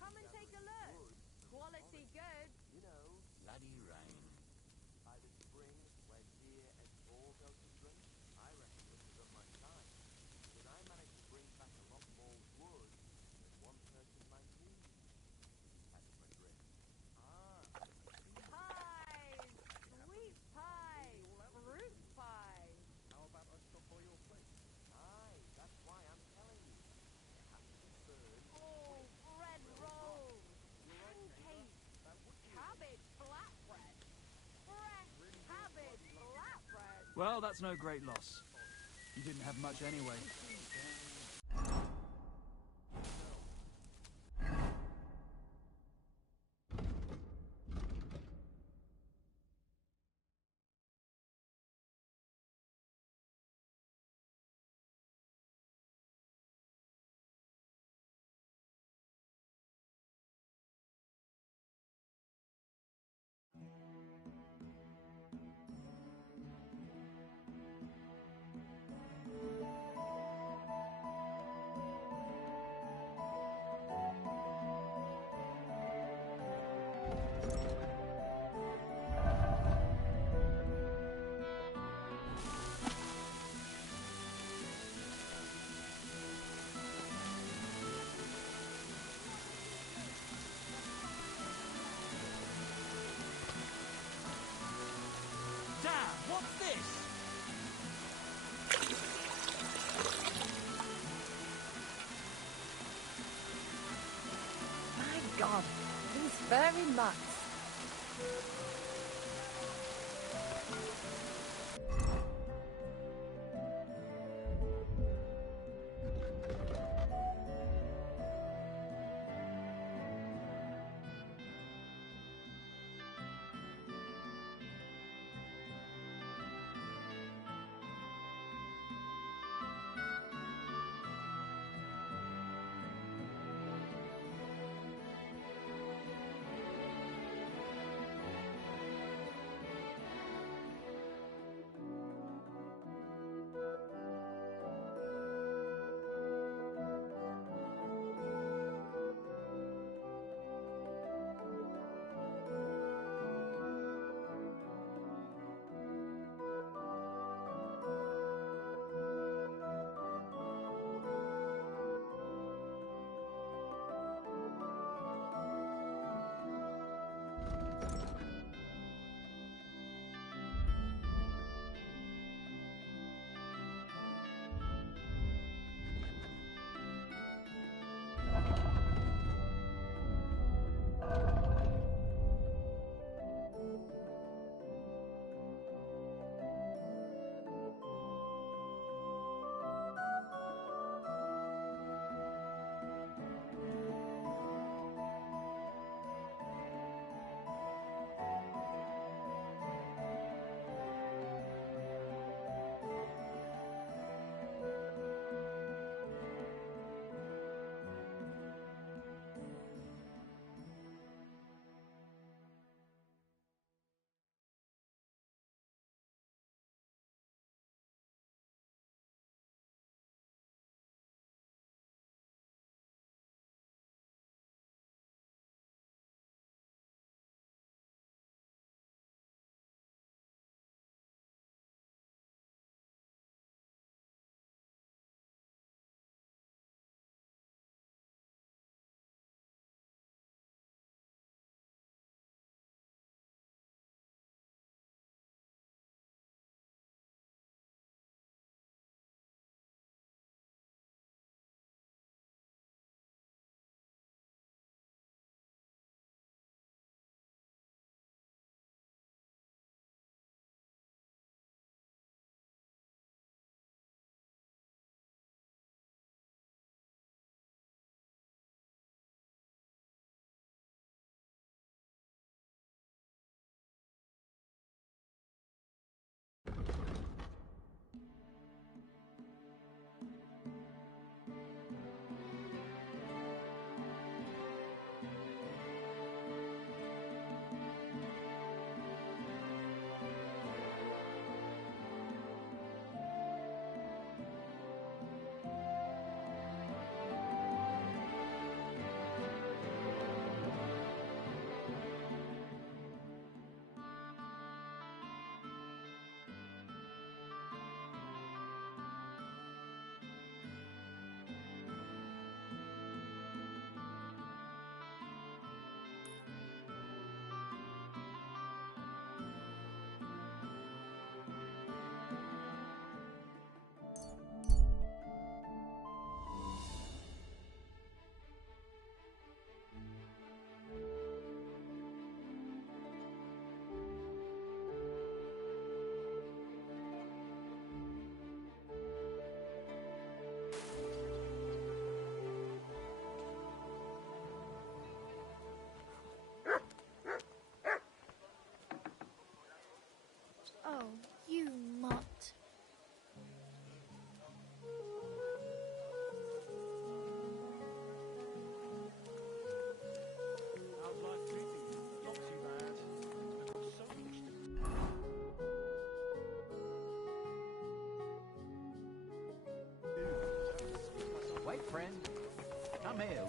Come and take a look. Quality goods. Bloody rain. By the spring, where deer and all go to drink, I reckon this is on my side. Because I managed to bring back a lot more wood than one person might need. That's my drift. Pies! Sweet pie! Fruit pie! How about a stop by your place? Aye, that's why I'm telling you. You have to burn. Oh, bread rolls! Pancakes! Cabbage flatbread! Fresh cabbage flatbread! Well, that's no great loss. You didn't have much anyway. Damn, what's this? My God, these fairy nuts.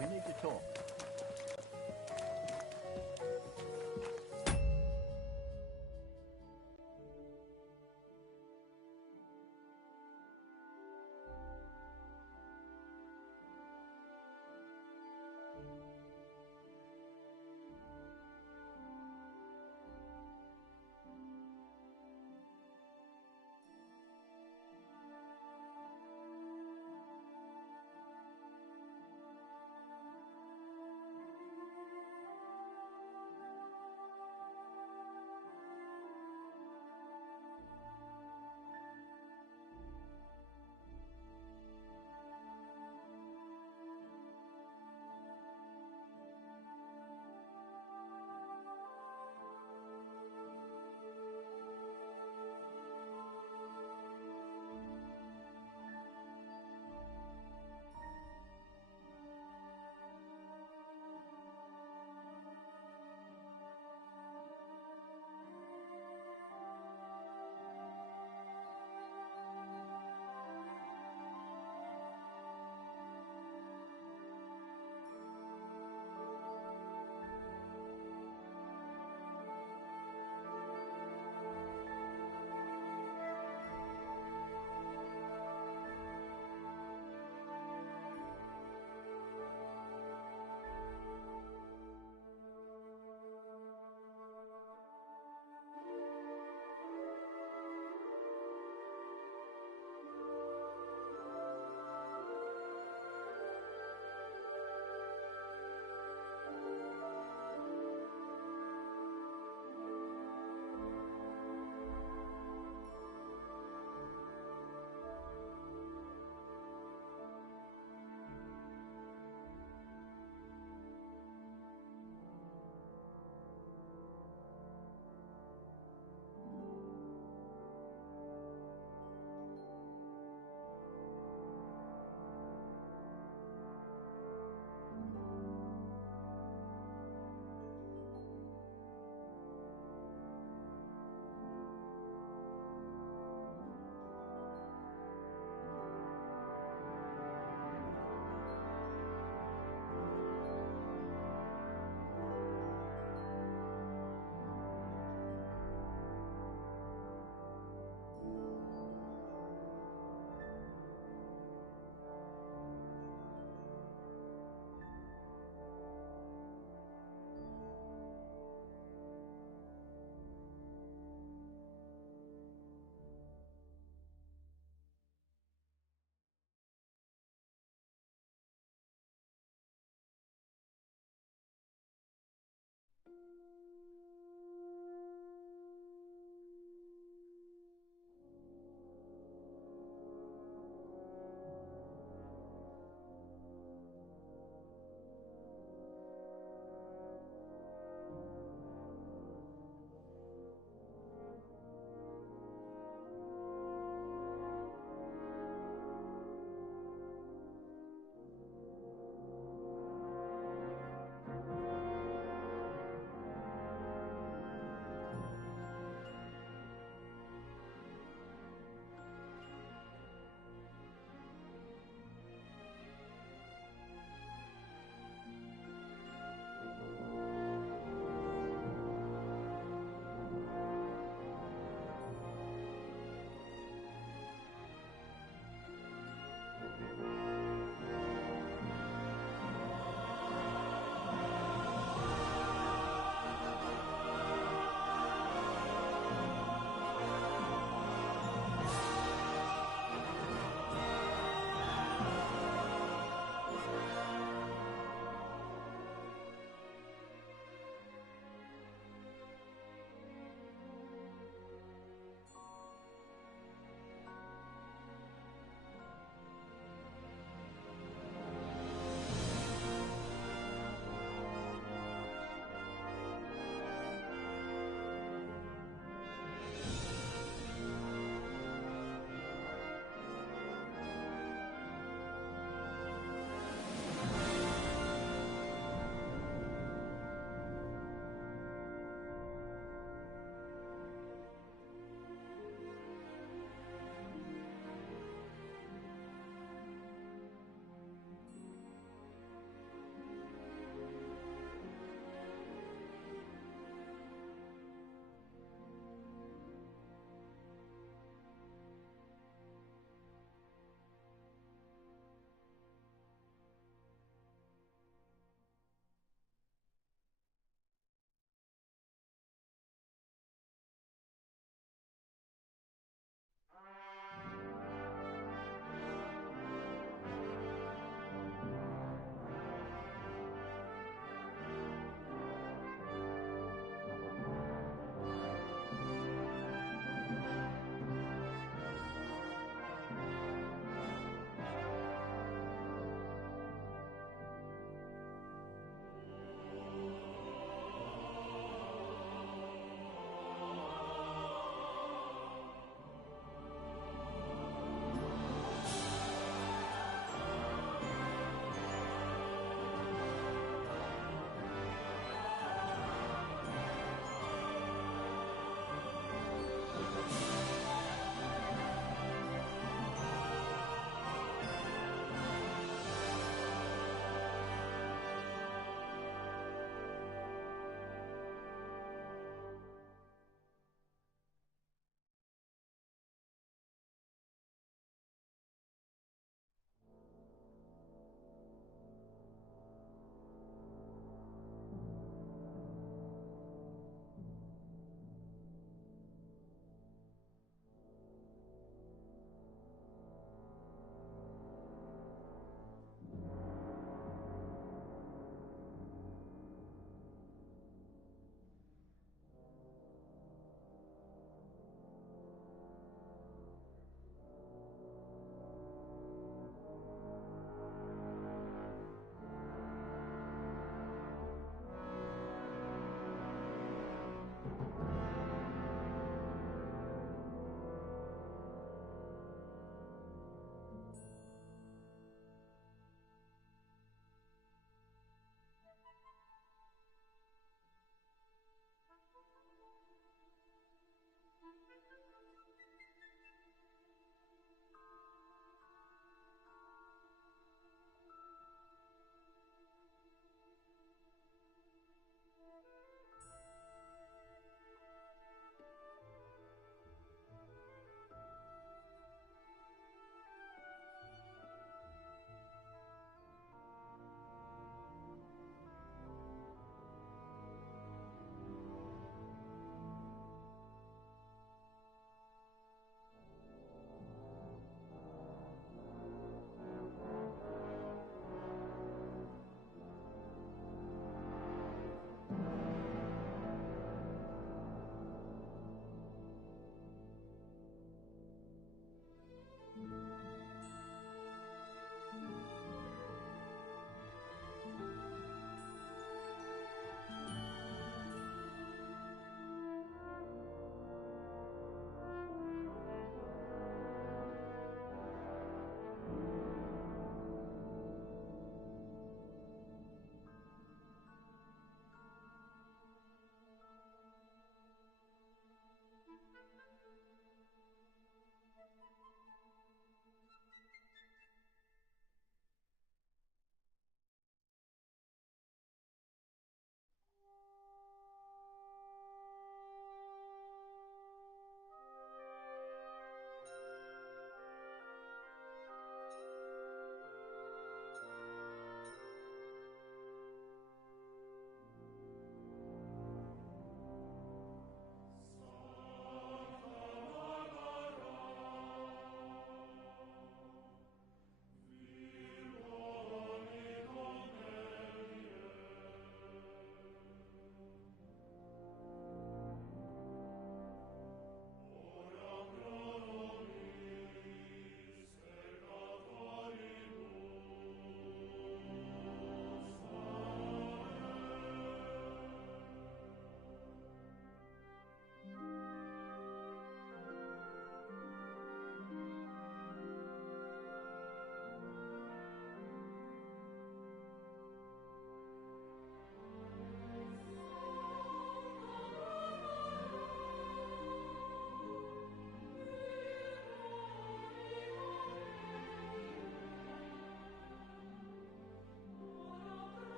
We need to talk.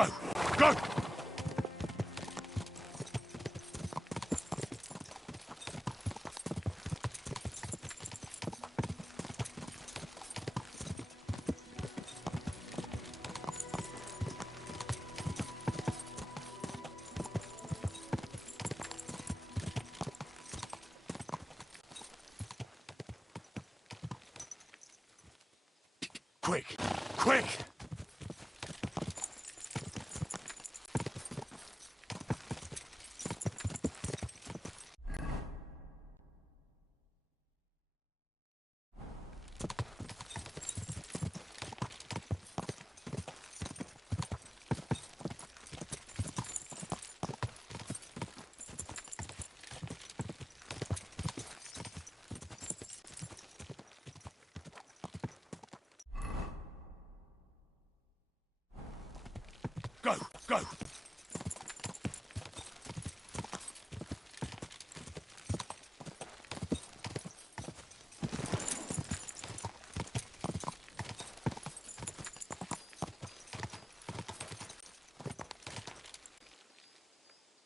Go! Go! Quick! Quick! Go! Go!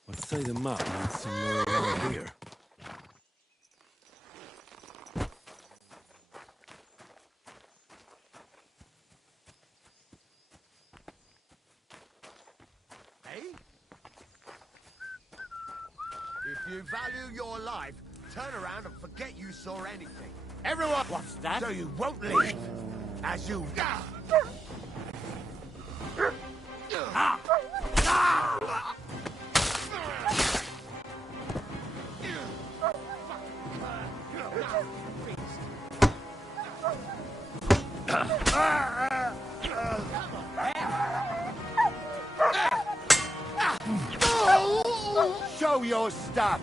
I'd say the map leads somewhere around here. Eh? If you value your life, turn around and forget you saw anything. Everyone! What's that? So you won't leave. As you... Show your stuff!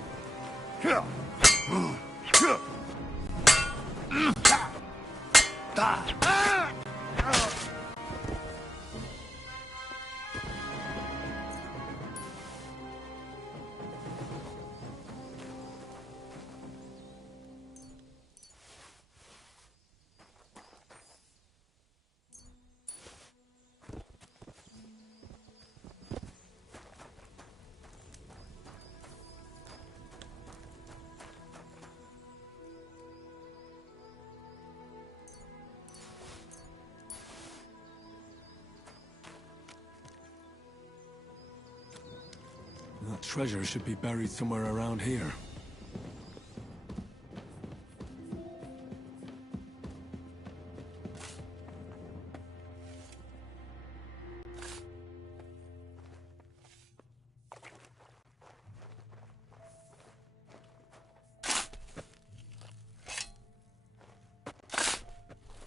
That treasure should be buried somewhere around here.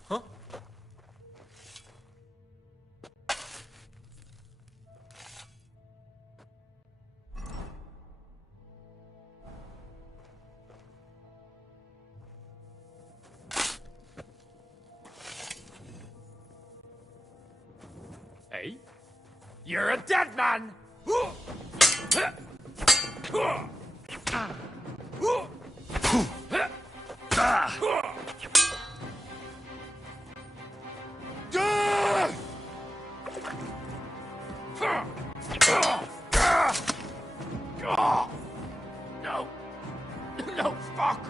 Huh? Hey? You're a dead man! No. No, fuck!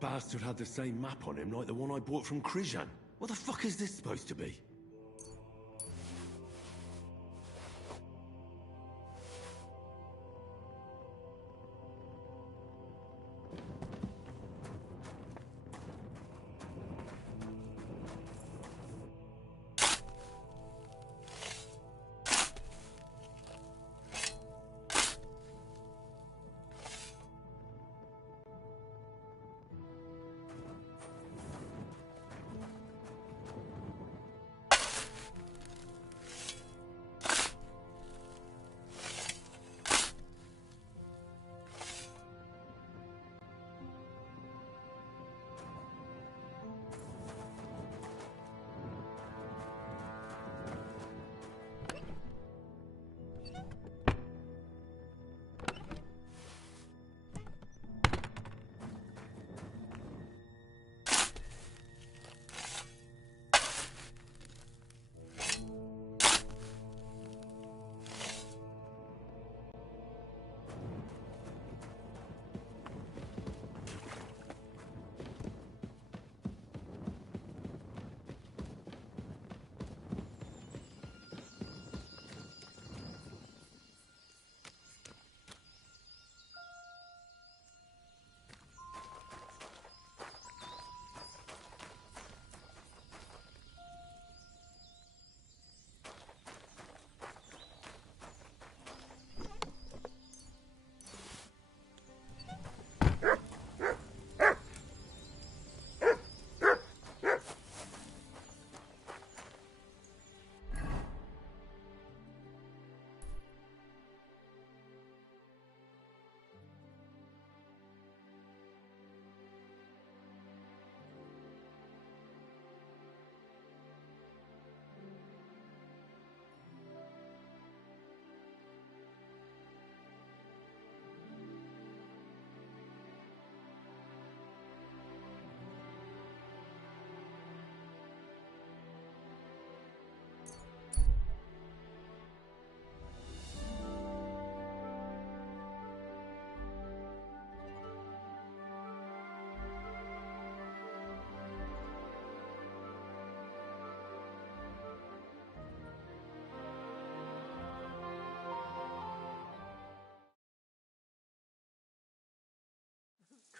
bastard had the same map on him like the one I bought from Krijan. What the fuck is this supposed to be?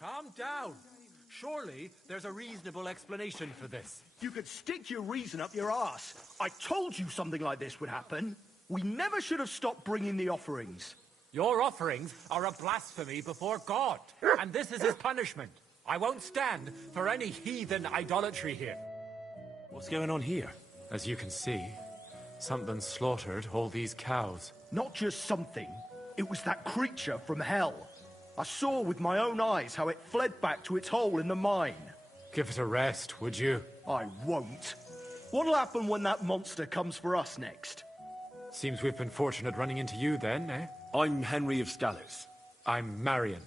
Calm down. Surely there's a reasonable explanation for this. You could stick your reason up your arse. I told you something like this would happen. We never should have stopped bringing the offerings. Your offerings are a blasphemy before God, and this is his punishment. I won't stand for any heathen idolatry here. What's going on here? As you can see, something slaughtered all these cows. Not just something. It was that creature from hell. I saw with my own eyes how it fled back to its hole in the mine. Give it a rest, would you? I won't. What'll happen when that monster comes for us next? Seems we've been fortunate running into you then, eh? I'm Henry of Scallis. I'm Marion,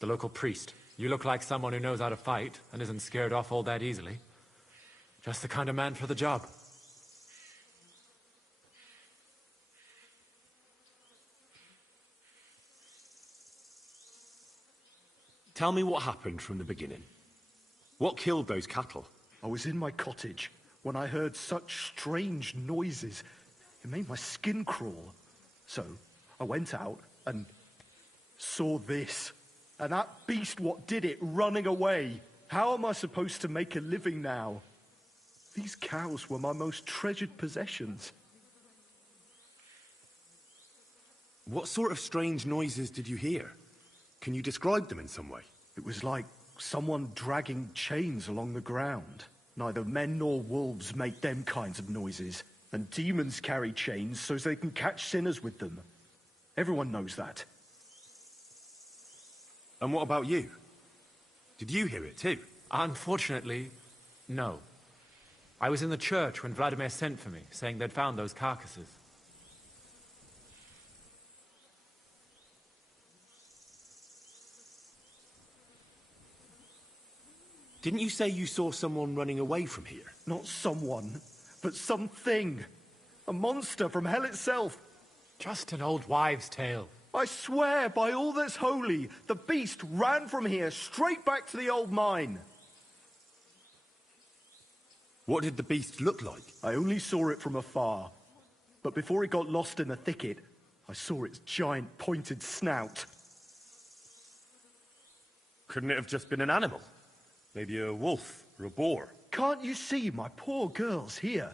the local priest. You look like someone who knows how to fight and isn't scared off all that easily. Just the kind of man for the job. Tell me what happened from the beginning. What killed those cattle? I was in my cottage when I heard such strange noises. It made my skin crawl. So I went out and saw this. And that beast what did it running away. How am I supposed to make a living now? These cows were my most treasured possessions. What sort of strange noises did you hear? Can you describe them in some way? It was like someone dragging chains along the ground. Neither men nor wolves make them kinds of noises. And demons carry chains so they can catch sinners with them. Everyone knows that. And what about you? Did you hear it too? Unfortunately, no. I was in the church when Vladimir sent for me, saying they'd found those carcasses. Didn't you say you saw someone running away from here? Not someone, but something. A monster from hell itself. Just an old wives' tale. I swear by all that's holy, the beast ran from here straight back to the old mine. What did the beast look like? I only saw it from afar. But before it got lost in the thicket, I saw its giant pointed snout. Couldn't it have just been an animal? Maybe a wolf or a boar? Can't you see my poor girls here?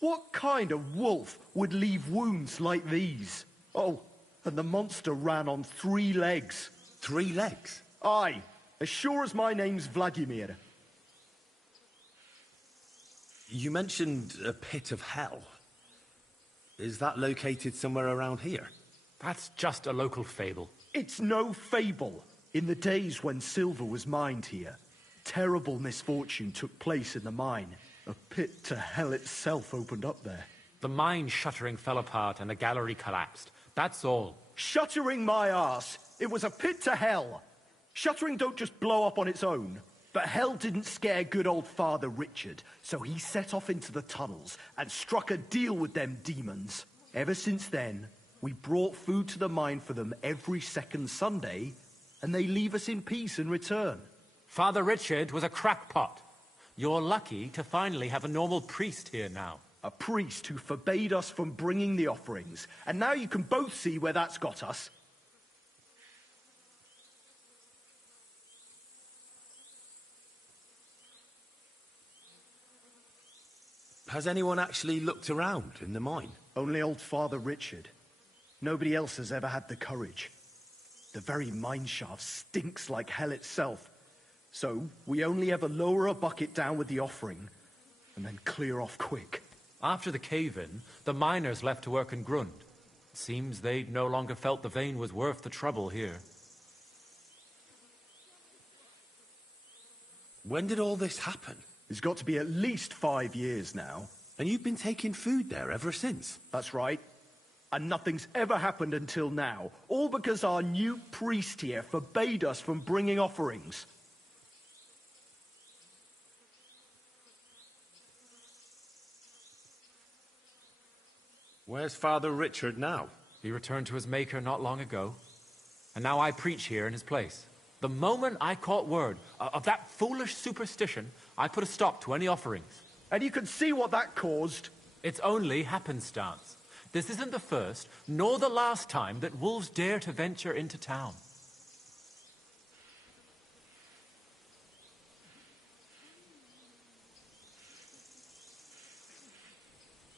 What kind of wolf would leave wounds like these? Oh, and the monster ran on 3 legs. 3 legs? Aye, as sure as my name's Vladimir. You mentioned a pit of hell. Is that located somewhere around here? That's just a local fable. It's no fable. In the days when silver was mined here, terrible misfortune took place in the mine. A pit to hell itself opened up there. The mine shuttering fell apart and the gallery collapsed. That's all. Shuttering my arse! It was a pit to hell! Shuttering don't just blow up on its own. But hell didn't scare good old Father Richard, so he set off into the tunnels and struck a deal with them demons. Ever since then, we brought food to the mine for them every second Sunday, and they leave us in peace in return. Father Richard was a crackpot. You're lucky to finally have a normal priest here now. A priest who forbade us from bringing the offerings, and now you can both see where that's got us. Has anyone actually looked around in the mine? Only old Father Richard. Nobody else has ever had the courage. The very mine shaft stinks like hell itself. So, we only ever lower a bucket down with the offering, and then clear off quick. After the cave-in, the miners left to work in Grund. It seems they'd no longer felt the vein was worth the trouble here. When did all this happen? It's got to be at least 5 years now. And you've been taking food there ever since? That's right. And nothing's ever happened until now. All because our new priest here forbade us from bringing offerings. Where's Father Richard now? He returned to his maker not long ago. And now I preach here in his place. The moment I caught word of that foolish superstition, I put a stop to any offerings. And you can see what that caused. It's only happenstance. This isn't the first, nor the last time that wolves dare to venture into town.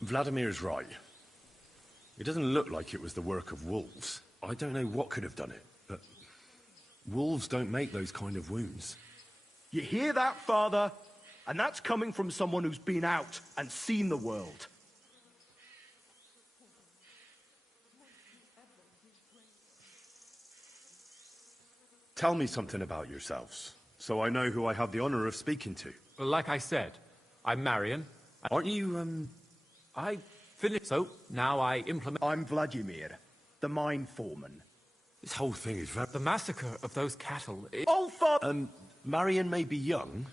Vladimir's right. It doesn't look like it was the work of wolves. I don't know what could have done it, but wolves don't make those kind of wounds. You hear that, Father? And that's coming from someone who's been out and seen the world. Tell me something about yourselves, so I know who I have the honor of speaking to. Well, like I said, I'm Marion. Aren't you, I finished, so now I implement... I'm Vladimir, the mine foreman. This whole thing is very... The massacre of those cattle... Oh, Father! Marion may be young,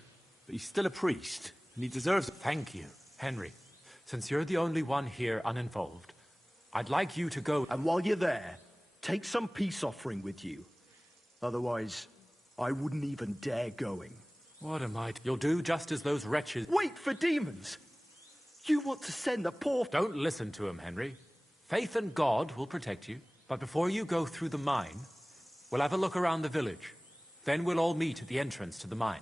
but he's still a priest, and he deserves... Thank you, Henry. Since you're the only one here uninvolved, I'd like you to go... And while you're there, take some peace offering with you. Otherwise, I wouldn't even dare going. What am I... You'll do just as those wretches... Wait for demons! You want to send the poor... Don't listen to him, Henry. Faith in God will protect you. But before you go through the mine, we'll have a look around the village. Then we'll all meet at the entrance to the mine.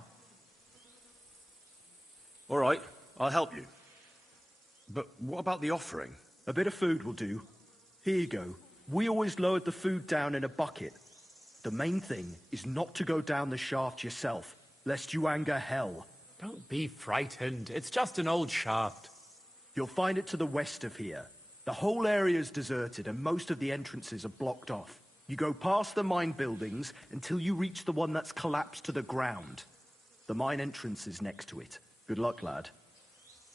All right, I'll help you. But what about the offering? A bit of food will do. Here you go. We always lowered the food down in a bucket. The main thing is not to go down the shaft yourself, lest you anger hell. Don't be frightened. It's just an old shaft. You'll find it to the west of here. The whole area is deserted and most of the entrances are blocked off. You go past the mine buildings until you reach the one that's collapsed to the ground. The mine entrance is next to it. Good luck, lad.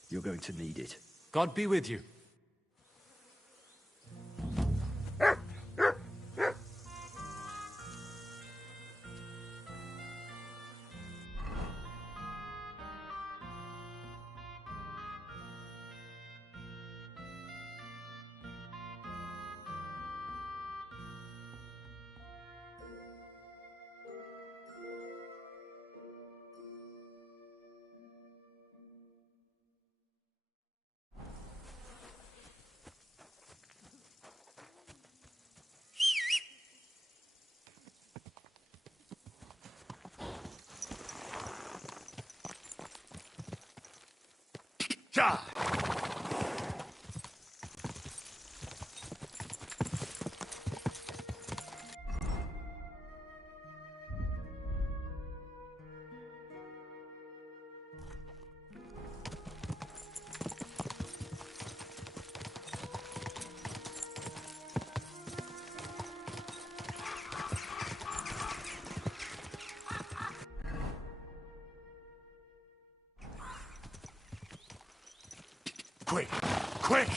You're going to need it. God be with you. Ja! Quick! Quick!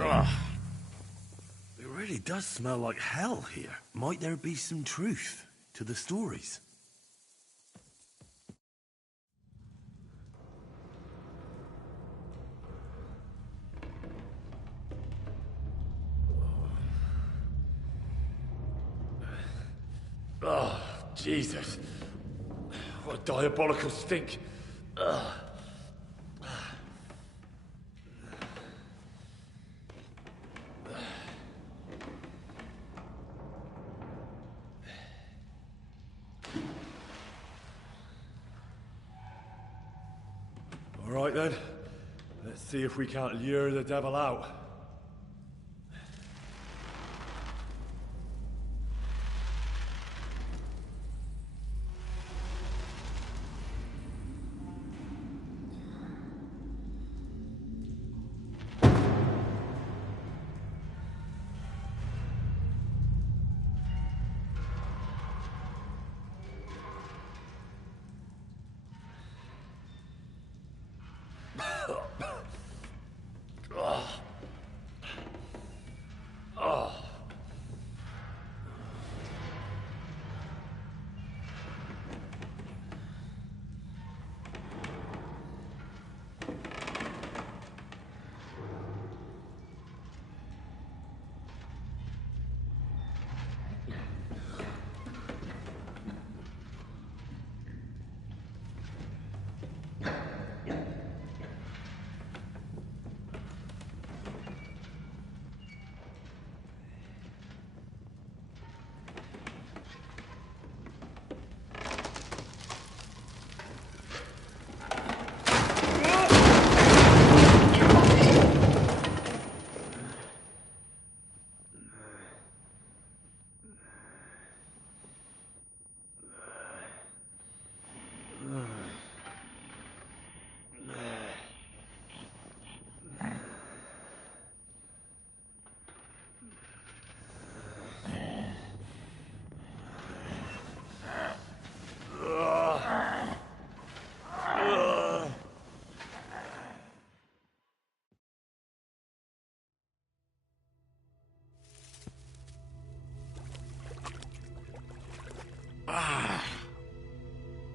Ugh. It really does smell like hell here. Might there be some truth to the stories? Oh, Jesus. What a diabolical stink. Ugh. All right then. Let's see if we can't lure the devil out.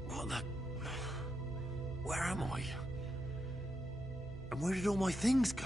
What the... Where am I? And where did all my things go?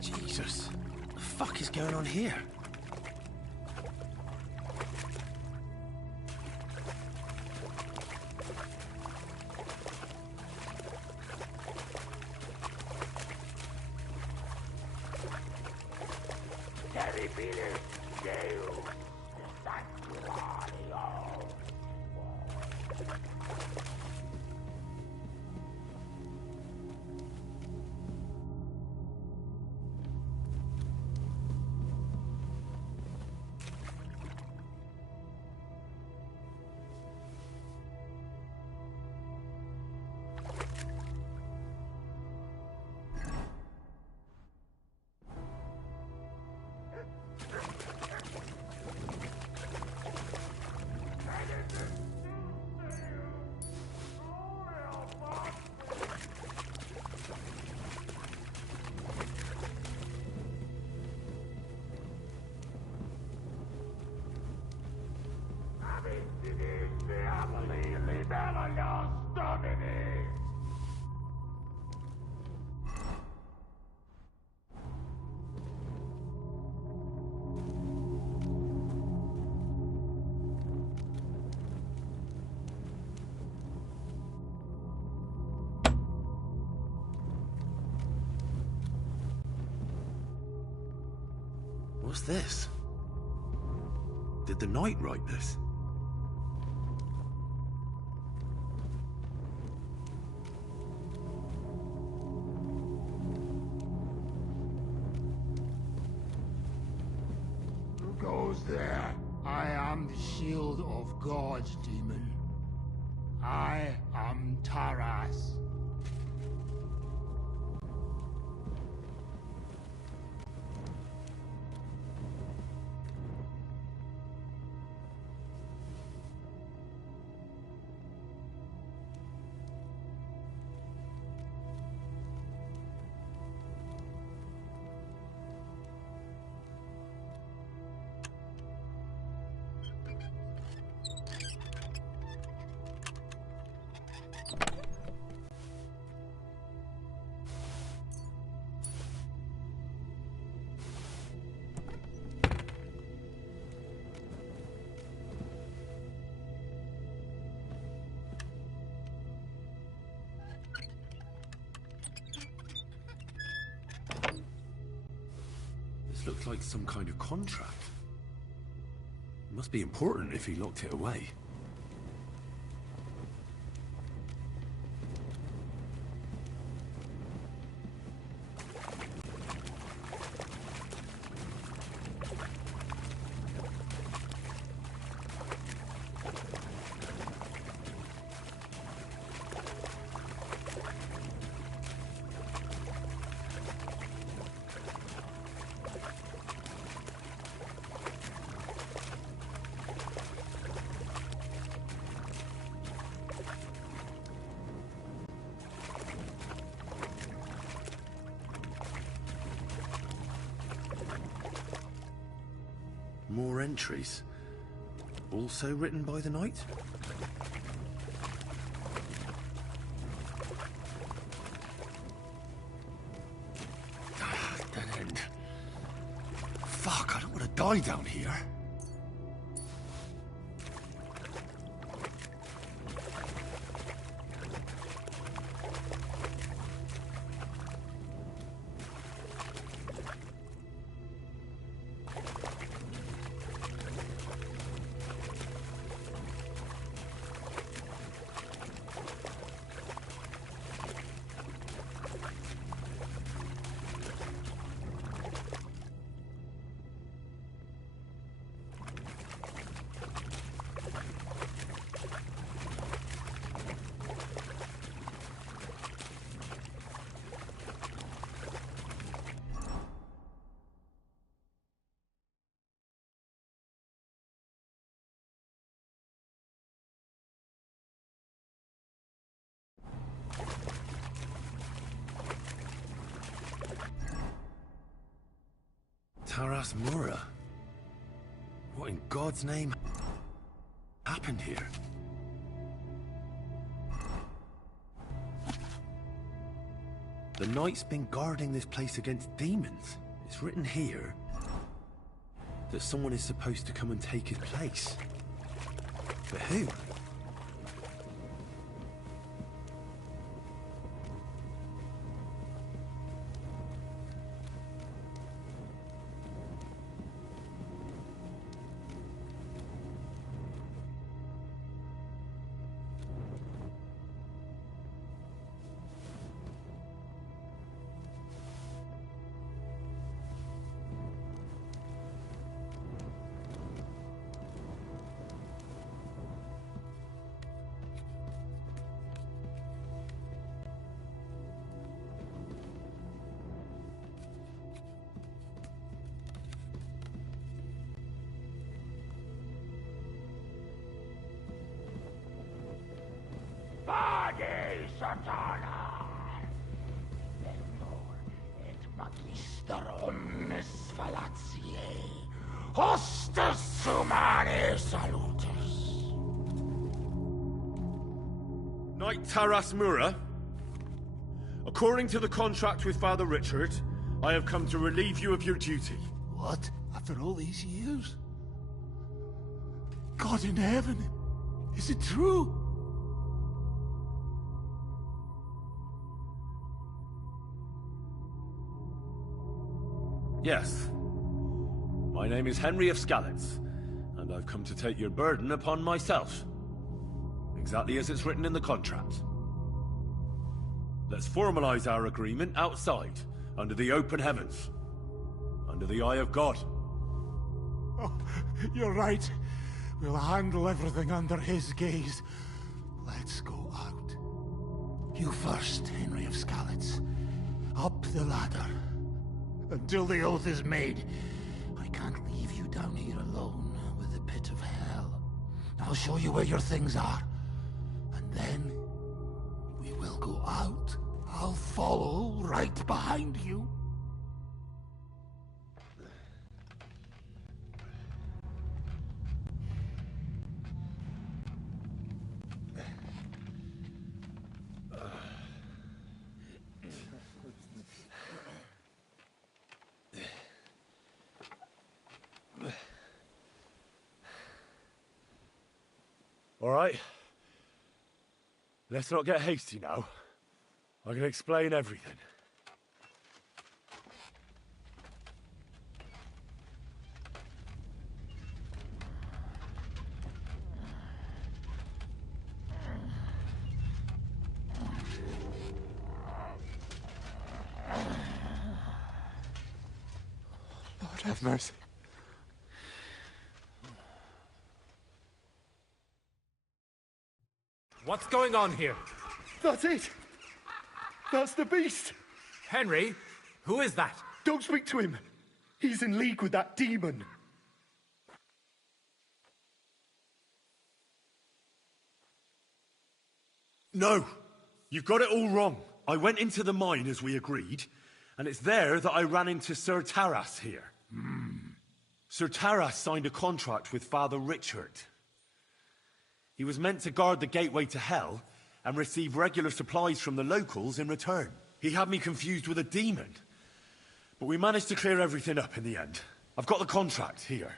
Jesus, what the fuck is going on here? What's this? Did the knight write this? Who goes there? I am the shield of gods, demon. I am Taras. This looks like some kind of contract. It must be important if he locked it away. More entries. Also written by the knight? Dead end. Fuck, I don't want to die down here. Taras Mura. What in God's name happened here? The knight's been guarding this place against demons. It's written here that someone is supposed to come and take his place. But who? Page Satana! Venor et magister omnes fallatiae, hostes humanae salutis. Knight Taras Mura, according to the contract with Father Richard, I have come to relieve you of your duty. What? After all these years? God in heaven, is it true? Yes. My name is Henry of Skalitz, and I've come to take your burden upon myself. Exactly as it's written in the contract. Let's formalize our agreement outside, under the open heavens. Under the eye of God. Oh, you're right. We'll handle everything under his gaze. Let's go out. You first, Henry of Skalitz. Up the ladder. Until the oath is made, I can't leave you down here alone with the pit of hell. I'll show you where your things are. And then we will go out. I'll follow right behind you. All right. Let's not get hasty now. I can explain everything. Lord have mercy. What's going on here? That's it! That's the beast! Henry, who is that? Don't speak to him! He's in league with that demon! No! You've got it all wrong. I went into the mine as we agreed, and it's there that I ran into Sir Taras here. Sir Taras signed a contract with Father Richard. He was meant to guard the gateway to hell and receive regular supplies from the locals in return. He had me confused with a demon. But we managed to clear everything up in the end. I've got the contract here.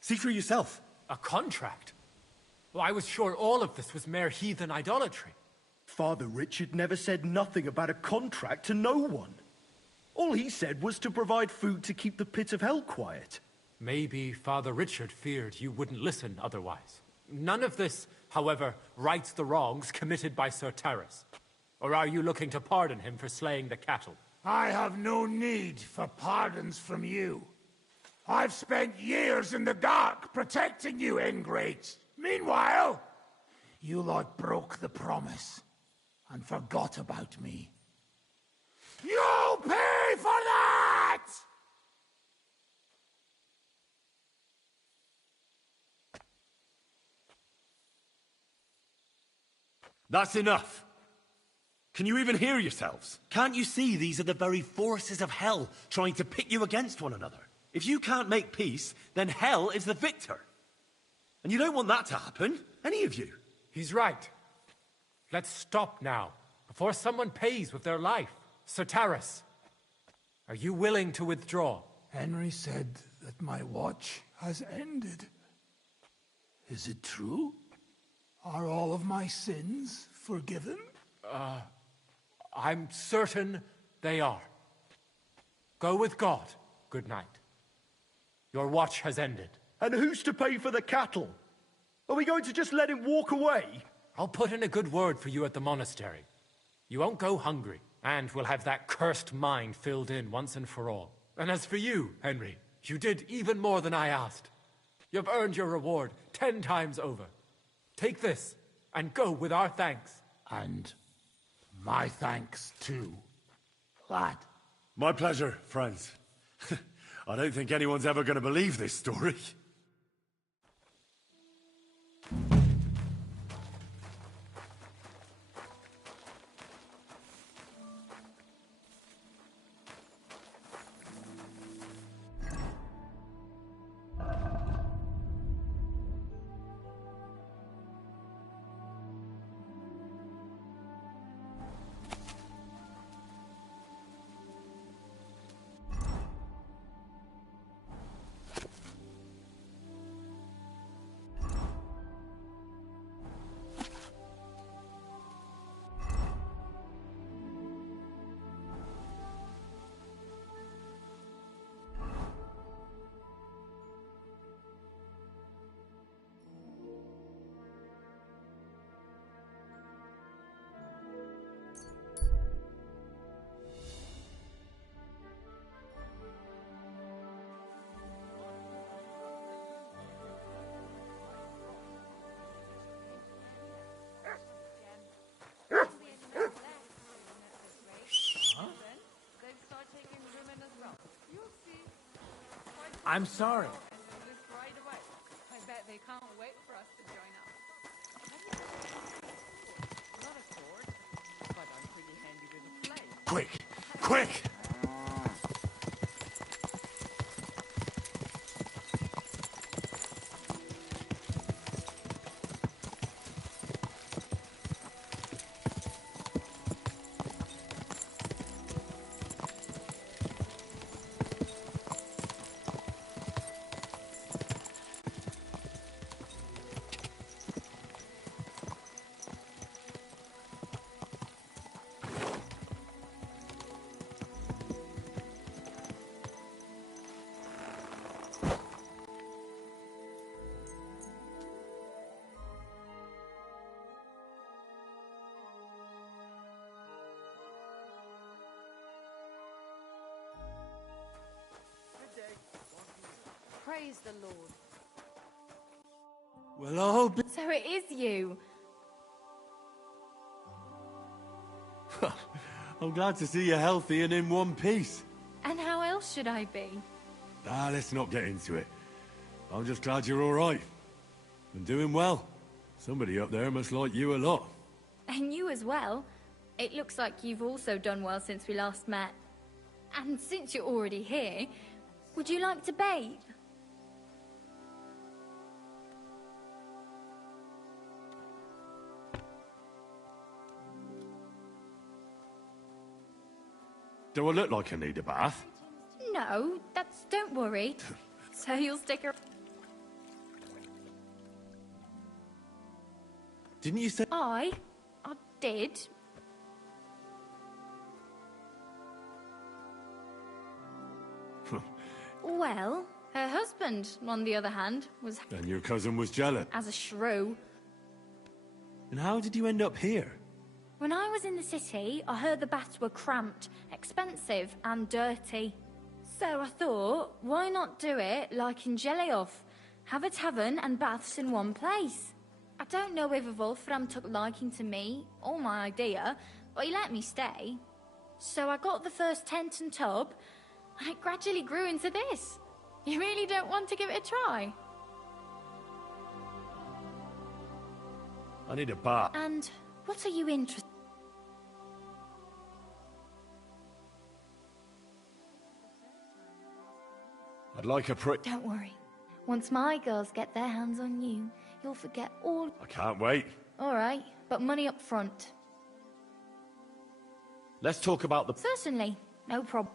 See for yourself. A contract? Well, I was sure all of this was mere heathen idolatry. Father Richard never said nothing about a contract to no one. All he said was to provide food to keep the pit of hell quiet. Maybe Father Richard feared you wouldn't listen otherwise. None of this, however, rights the wrongs committed by Sir Taras. Or are you looking to pardon him for slaying the cattle? I have no need for pardons from you. I've spent years in the dark protecting you, ingrates. Meanwhile, you lot broke the promise and forgot about me. You'll pay for that! That's enough. Can you even hear yourselves? Can't you see these are the very forces of hell trying to pit you against one another? If you can't make peace, then hell is the victor. And you don't want that to happen, any of you. He's right. Let's stop now, before someone pays with their life. Sir Taras, are you willing to withdraw? Henry said that my watch has ended. Is it true? Are all of my sins forgiven? I'm certain they are. Go with God. Good night. Your watch has ended. And who's to pay for the cattle? Are we going to just let him walk away? I'll put in a good word for you at the monastery. You won't go hungry, and we'll have that cursed mine filled in once and for all. And as for you, Henry, you did even more than I asked. You've earned your reward 10 times over. Take this, and go with our thanks. And my thanks too, lad. My pleasure, friends. I don't think anyone's ever going to believe this story. I'm sorry. Right away. I bet they can't wait for us to join up. Not a sword, but I'm pretty handy with a blade. Quick! Quick! Praise the Lord. Well, I'll be... So it is you. I'm glad to see you healthy and in one piece. And how else should I be? Let's not get into it. I'm just glad you're all right. And doing well. Somebody up there must like you a lot. And you as well. It looks like you've also done well since we last met. And since you're already here, would you like to bathe? Do I look like I need a bath? No, don't worry. So you'll stick around. Didn't you say... I did. Well, her husband, on the other hand, was... And your cousin was jealous. As a shrew. And how did you end up here? When I was in the city, I heard the baths were cramped, expensive, and dirty. So I thought, why not do it like in Jelioff? Have a tavern and baths in one place. I don't know if Wolfram took liking to me, or my idea, but he let me stay. So I got the first tent and tub, and it gradually grew into this. You really don't want to give it a try? I need a bath. And what are you interested in? I'd like a Don't worry. Once my girls get their hands on you, you'll forget all... I can't wait. All right, but money up front. Let's talk about the... Certainly. No problem.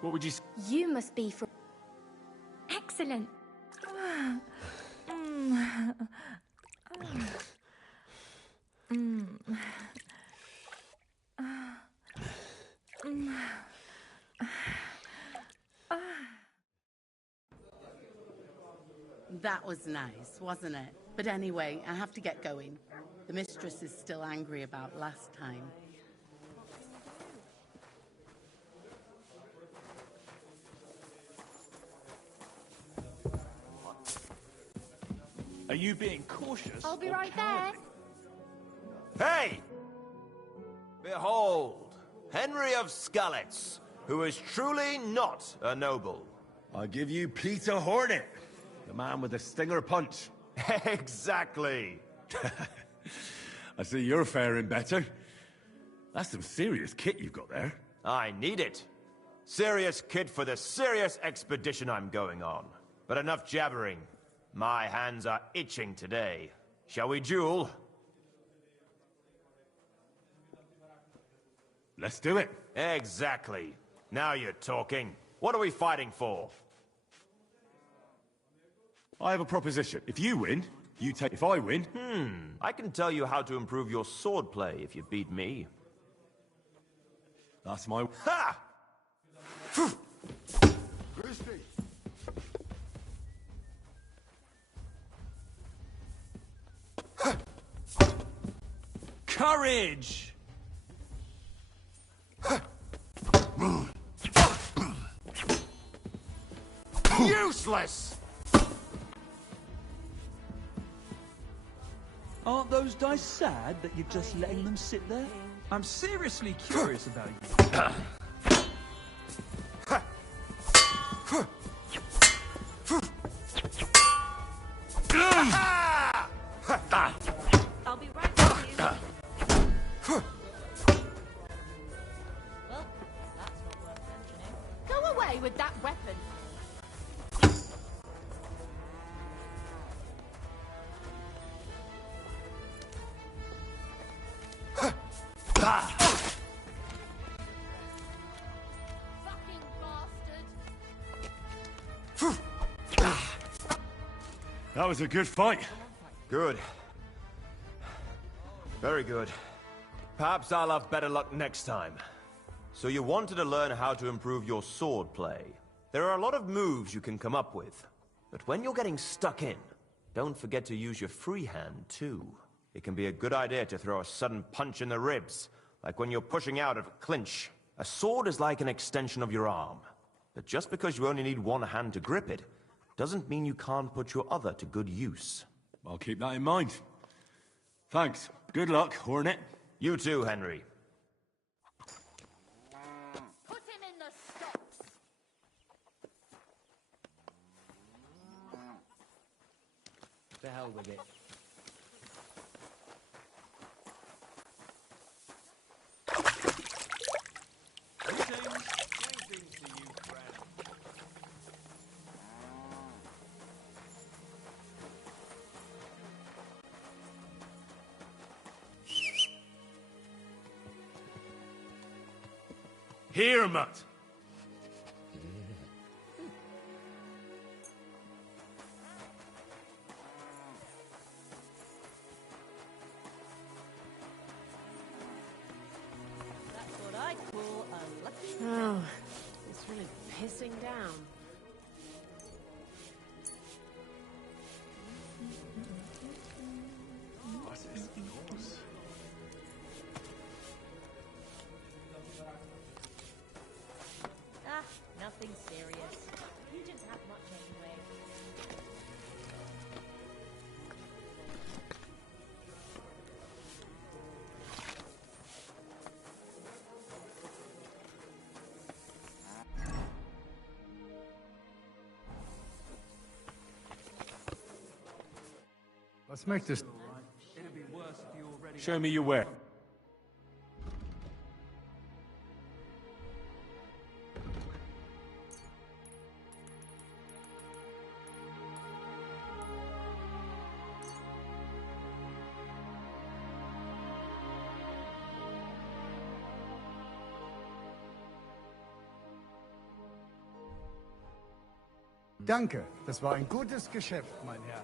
What would you... You must be from... Excellent. That was nice, wasn't it? But anyway, I have to get going. The mistress is still angry about last time. Are you being cautious? I'll be or right cowardly? there. Hey! Behold, Henry of Skalitz, who is truly not a noble. I give you Peter Hornet, the man with the stinger punch. Exactly. I see you're faring better. That's some serious kit you've got there. I need it. Serious kit for the serious expedition I'm going on. But enough jabbering. My hands are itching today. Shall we duel? Let's do it. Exactly. Now you're talking. What are we fighting for? I have a proposition. If you win, you take... If I win... I can tell you how to improve your swordplay if you beat me. That's my... Ha! Courage! Useless! Aren't those dice sad that you're just letting them sit there? I'm seriously curious about you. I'll be right with you. Well, that's not worth mentioning. Go away with that weapon. Fucking bastard. That was a good fight. Good. Very good. Perhaps I'll have better luck next time. So you wanted to learn how to improve your sword play. There are a lot of moves you can come up with. But when you're getting stuck in, don't forget to use your free hand, too. It can be a good idea to throw a sudden punch in the ribs, like when you're pushing out of a clinch. A sword is like an extension of your arm. But just because you only need one hand to grip it, doesn't mean you can't put your other to good use. I'll keep that in mind. Thanks. Good luck, Hornet. You too, Henry. Put him in the stocks. To hell with it. Here, Mutt. That's what I call a lucky. Oh, it's really pissing down. What's this noise? Ah, nothing serious. You didn't have much anyway. Let's make this. It'd be worse if you already. Show me your wear. Danke, das war ein gutes Geschäft, mein Herr.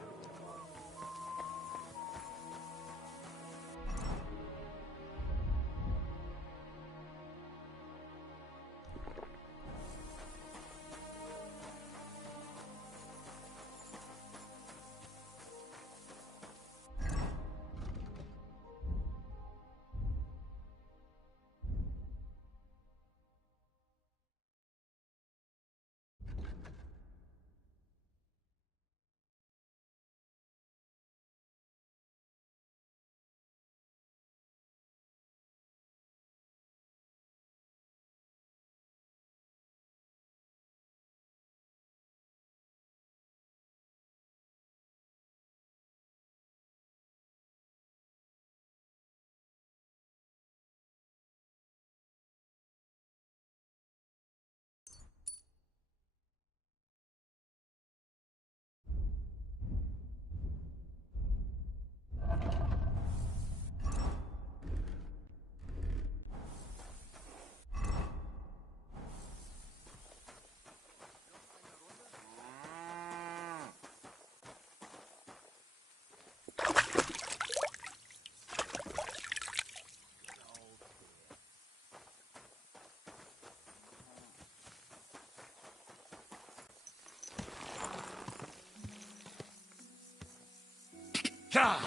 Ka!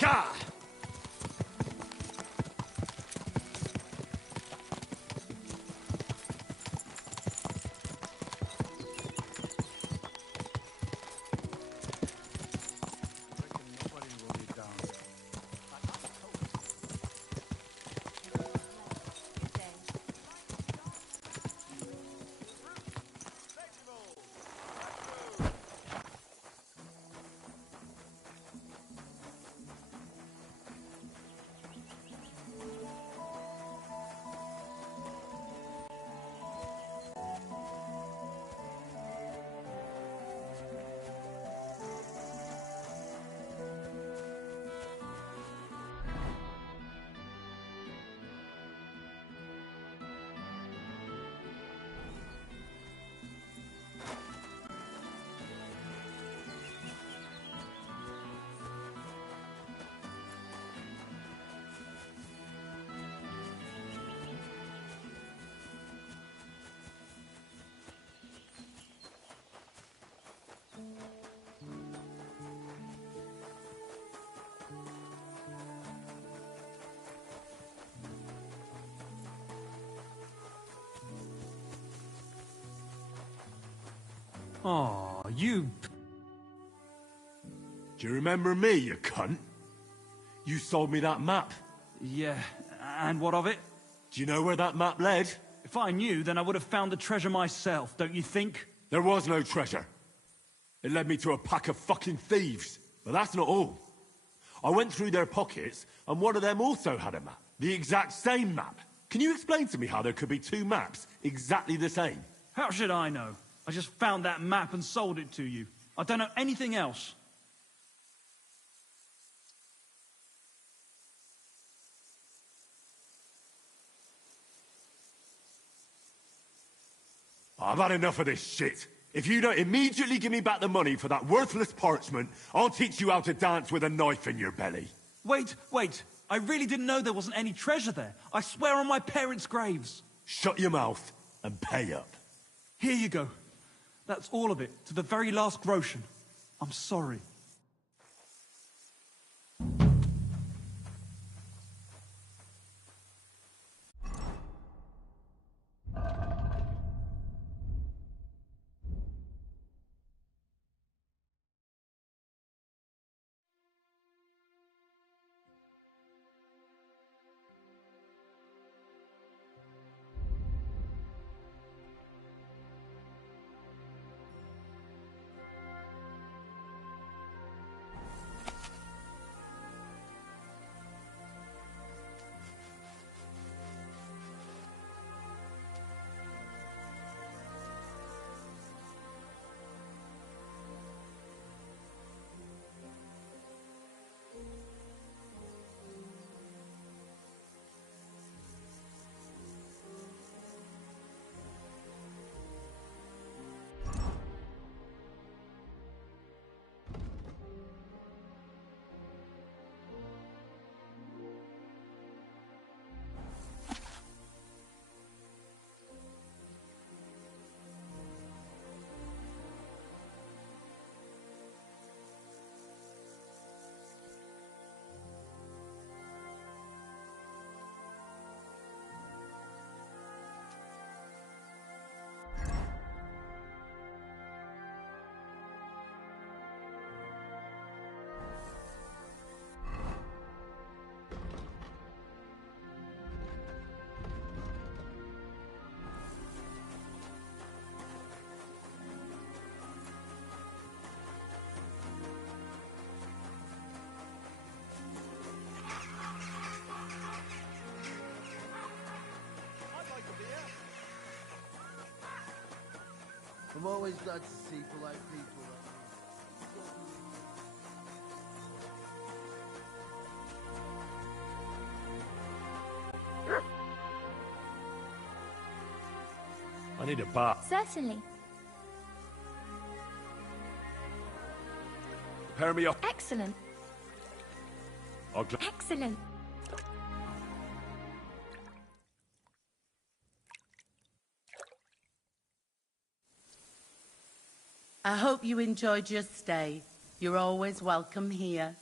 Ka! Oh, you... Do you remember me, you cunt? You sold me that map. Yeah, and what of it? Do you know where that map led? If I knew, then I would have found the treasure myself, don't you think? There was no treasure. It led me to a pack of fucking thieves. But that's not all. I went through their pockets, and one of them also had a map. The exact same map. Can you explain to me how there could be two maps exactly the same? How should I know? I just found that map and sold it to you. I don't know anything else. I've had enough of this shit. If you don't immediately give me back the money for that worthless parchment, I'll teach you how to dance with a knife in your belly. Wait, wait. I really didn't know there wasn't any treasure there. I swear on my parents' graves. Shut your mouth and pay up. Here you go. That's all of it, to the very last groschen. I'm sorry. I'm always glad to see polite people. I need a bath. Certainly. Pair me up. Excellent. Excellent. I hope you enjoyed your stay. You're always welcome here.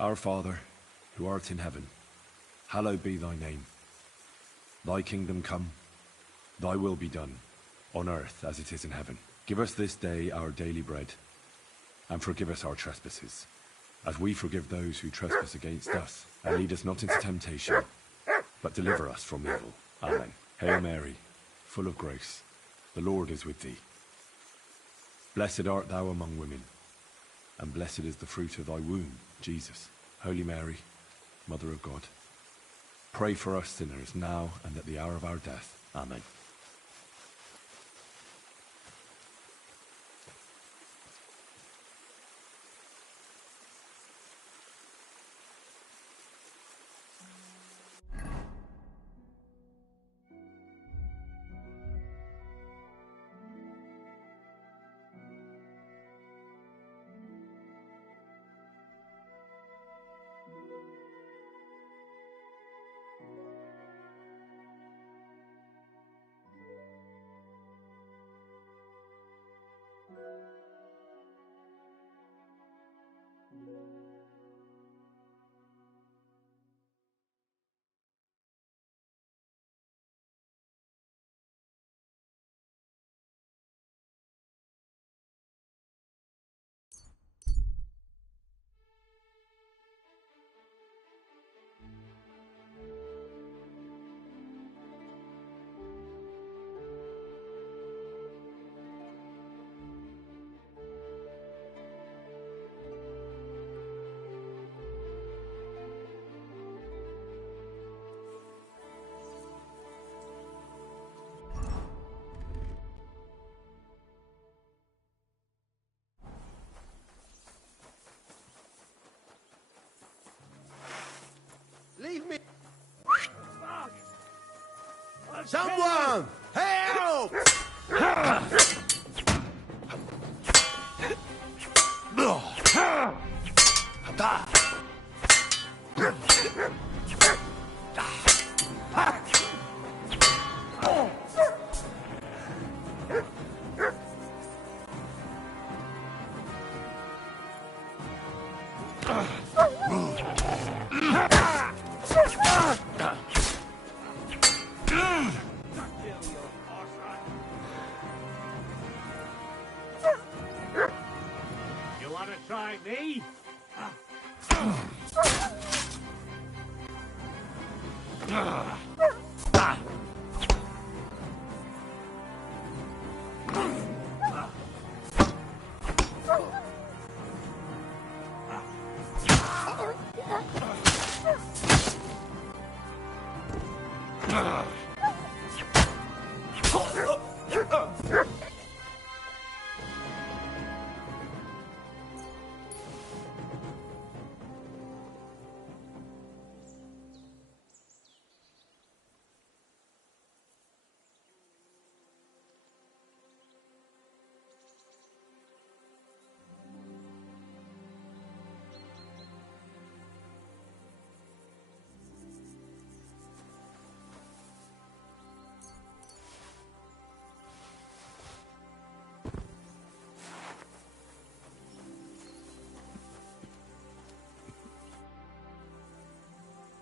Our Father, who art in heaven, hallowed be thy name. Thy kingdom come, thy will be done, on earth as it is in heaven. Give us this day our daily bread, and forgive us our trespasses, as we forgive those who trespass against us. And lead us not into temptation, but deliver us from evil. Amen. Hail Mary, full of grace, the Lord is with thee. Blessed art thou among women, and blessed is the fruit of thy womb, Jesus. Holy Mary, Mother of God, pray for us sinners now and at the hour of our death. Amen. Leave me! Someone! Help! You want to try me?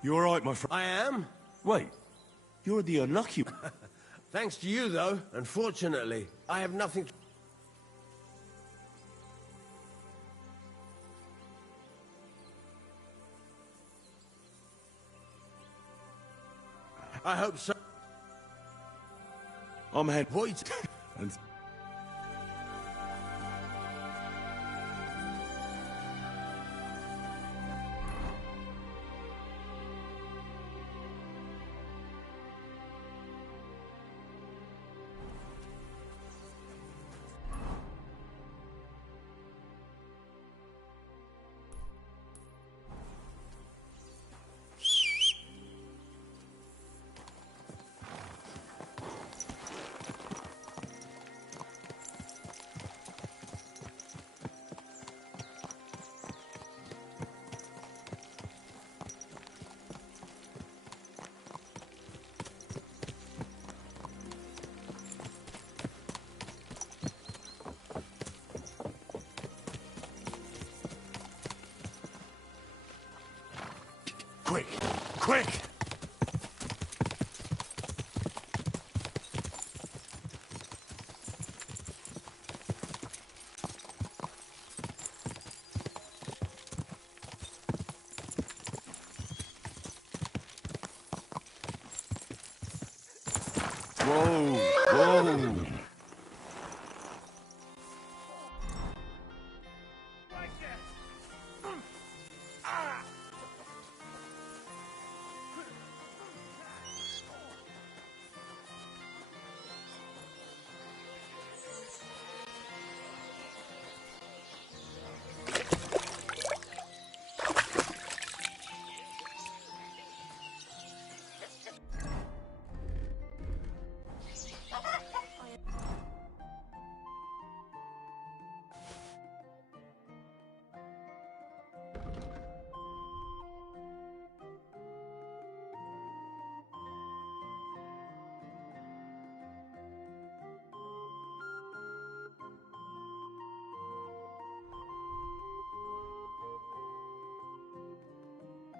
You all right, my friend? I am. Wait, you're the unlucky... Thanks to you, though. Unfortunately, I have nothing to... I hope so. I'm head... Void. and... Quick! Quick! Whoa! Whoa!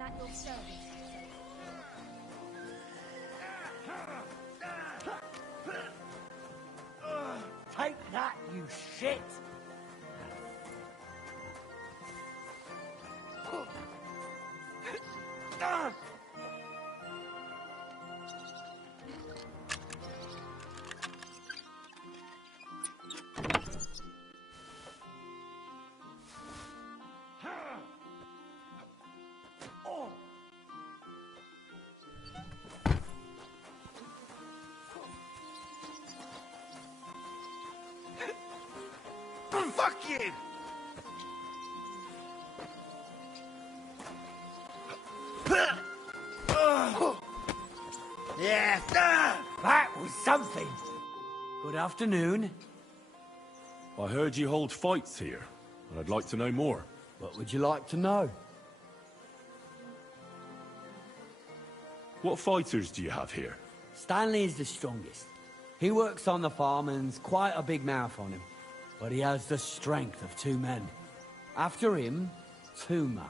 At your service. Take that, you shit! Fuck you! Yeah, that was something. Good afternoon. I heard you hold fights here, and I'd like to know more. What would you like to know? What fighters do you have here? Stanley is the strongest. He works on the farm and's quite a big mouth on him. But he has the strength of 2 men. After him, Tuma,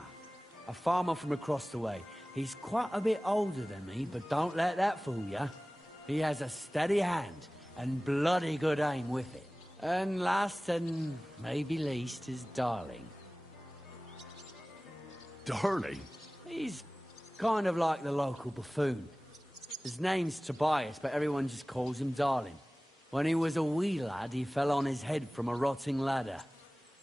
a farmer from across the way. He's quite a bit older than me, but don't let that fool ya. He has a steady hand and bloody good aim with it. And last and maybe least is Darling. Darling? He's kind of like the local buffoon. His name's Tobias, but everyone just calls him Darling. When he was a wee lad, he fell on his head from a rotting ladder.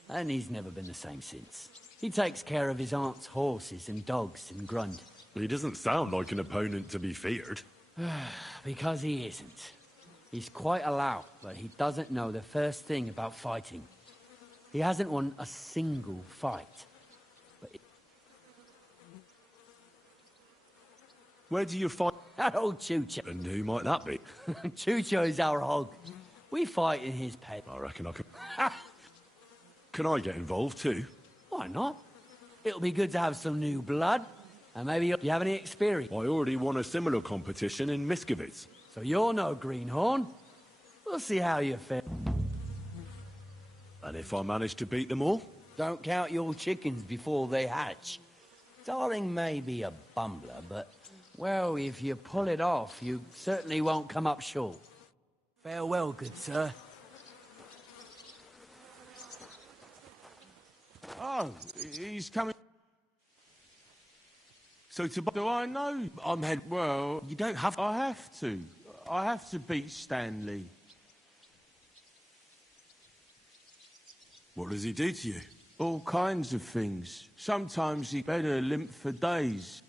And he's never been the same since. He takes care of his aunt's horses and dogs in Grund. He doesn't sound like an opponent to be feared. Because he isn't. He's quite a lout, but he doesn't know the first thing about fighting. He hasn't won a single fight. Where do you fight? That old Chucho. And who might that be? Chucho is our hog. We fight in his pen. I reckon I can... Can I get involved too? Why not? It'll be good to have some new blood. And maybe you have any experience. I already won a similar competition in Miskovitz. So you're no greenhorn. We'll see how you fare. And if I manage to beat them all? Don't count your chickens before they hatch. Darling may be a bumbler, but... Well, if you pull it off, you certainly won't come up short. Farewell, good sir. Oh, he's coming. So do I know? I'm head... Well, you don't have... I have to. I have to beat Stanley. What does he do to you? All kinds of things. Sometimes he better limp for days.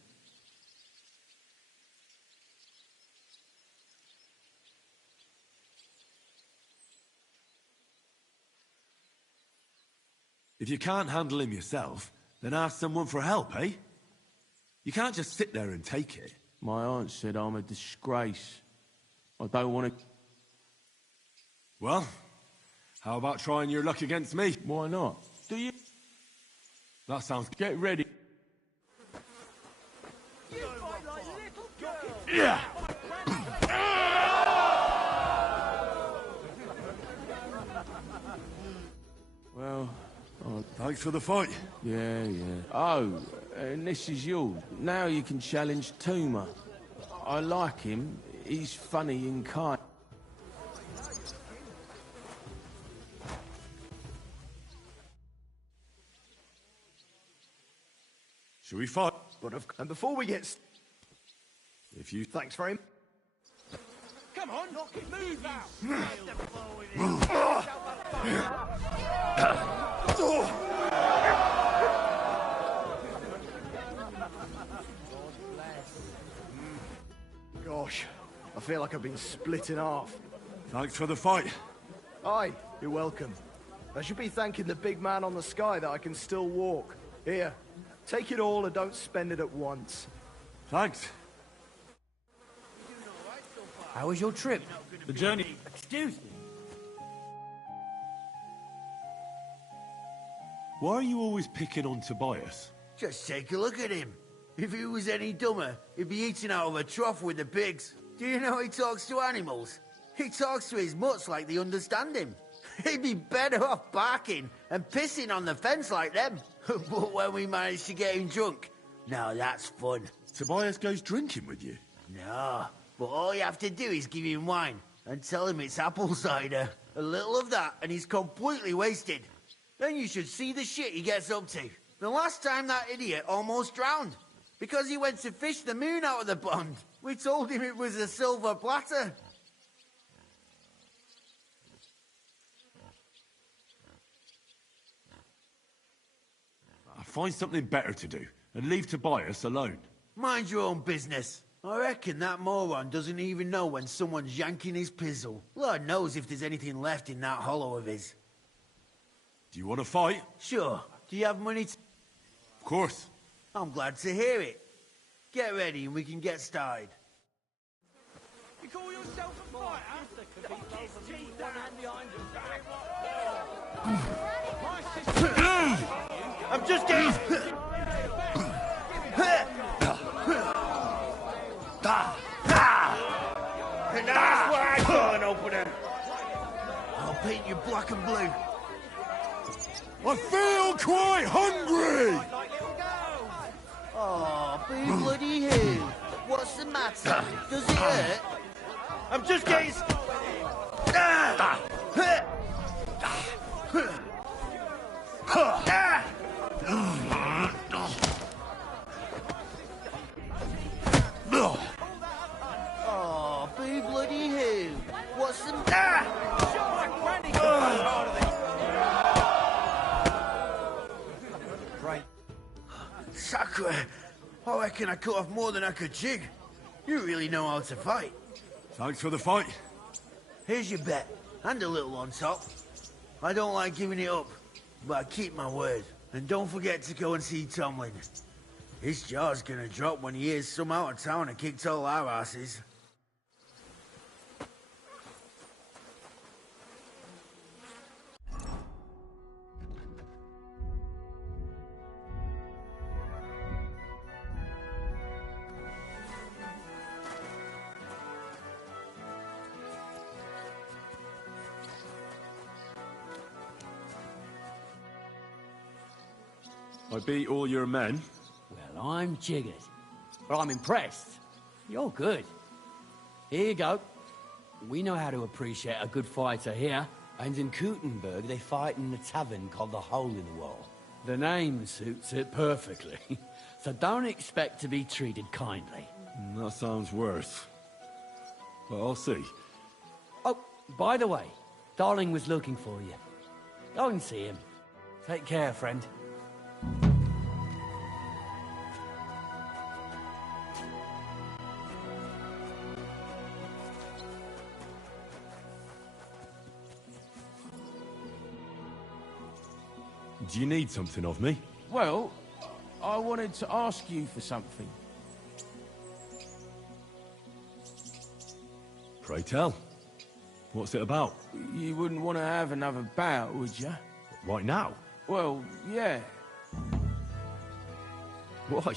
If you can't handle him yourself, then ask someone for help, eh? You can't just sit there and take it. My aunt said I'm a disgrace. I don't want to... Well, how about trying your luck against me? Why not? Do you? That sounds... Get ready. You fight like little girls. Yeah! Well... Thanks for the fight. Yeah. Oh, and this is yours. Now you can challenge Tuma. I like him. He's funny and kind. Shall we fight? And before we get... If you... Thanks very much. Come on, move out! Gosh, I feel like I've been split in half. Thanks for the fight. Aye, you're welcome. I should be thanking the big man on the sky that I can still walk. Here, take it all and don't spend it at once. Thanks. How was your trip? The journey... Excuse me. Why are you always picking on Tobias? Just take a look at him. If he was any dumber, he'd be eating out of a trough with the pigs. Do you know he talks to animals? He talks to his mutts like they understand him. He'd be better off barking and pissing on the fence like them. But when we managed to get him drunk, now that's fun. Tobias goes drinking with you? No, but all you have to do is give him wine and tell him it's apple cider. A little of that and he's completely wasted. Then you should see the shit he gets up to. The last time that idiot almost drowned because he went to fish the moon out of the pond. We told him it was a silver platter. I'll find something better to do and leave Tobias alone. Mind your own business. I reckon that moron doesn't even know when someone's yanking his pizzle. Lord knows if there's anything left in that hollow of his. Do you want to fight? Sure. Do you have money to... Of course. I'm glad to hear it. Get ready and we can get started. You call yourself a fighter? Cock his teeth out! I'm just getting... And that's what I call an opener. I'll paint you black and blue. I feel quite hungry! Oh, be bloody who? What's the matter? Does it hurt? I'm just getting... Oh, be bloody who? What's the... Right. Sacre! I reckon I cut off more than I could jig. You really know how to fight. Thanks for the fight. Here's your bet, and a little on top. I don't like giving it up, but I keep my word. And don't forget to go and see Tomlin. His jaw's gonna drop when he hears some out of town and kicked all our asses. I beat all your men. Well, I'm jiggered. But I'm impressed. You're good. Here you go. We know how to appreciate a good fighter here. And in Kuttenberg, they fight in a tavern called the Hole in the Wall. The name suits it perfectly. So don't expect to be treated kindly. That sounds worse. But I'll see. Oh, by the way, Darling was looking for you. Go and see him. Take care, friend. Do you need something of me? Well, I wanted to ask you for something. Pray tell. What's it about? You wouldn't want to have another bout, would you? Right now? Well, yeah. Why?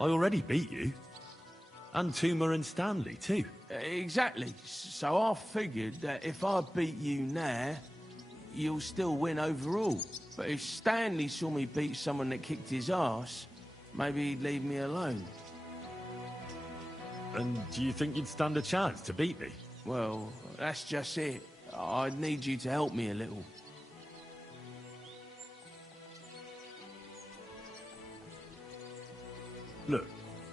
I already beat you. And Tuma and Stanley, too. Exactly. So I figured that if I beat you now, you'll still win overall. But if Stanley saw me beat someone that kicked his ass, maybe he'd leave me alone. And do you think you'd stand a chance to beat me? Well, that's just it. I'd need you to help me a little. Look,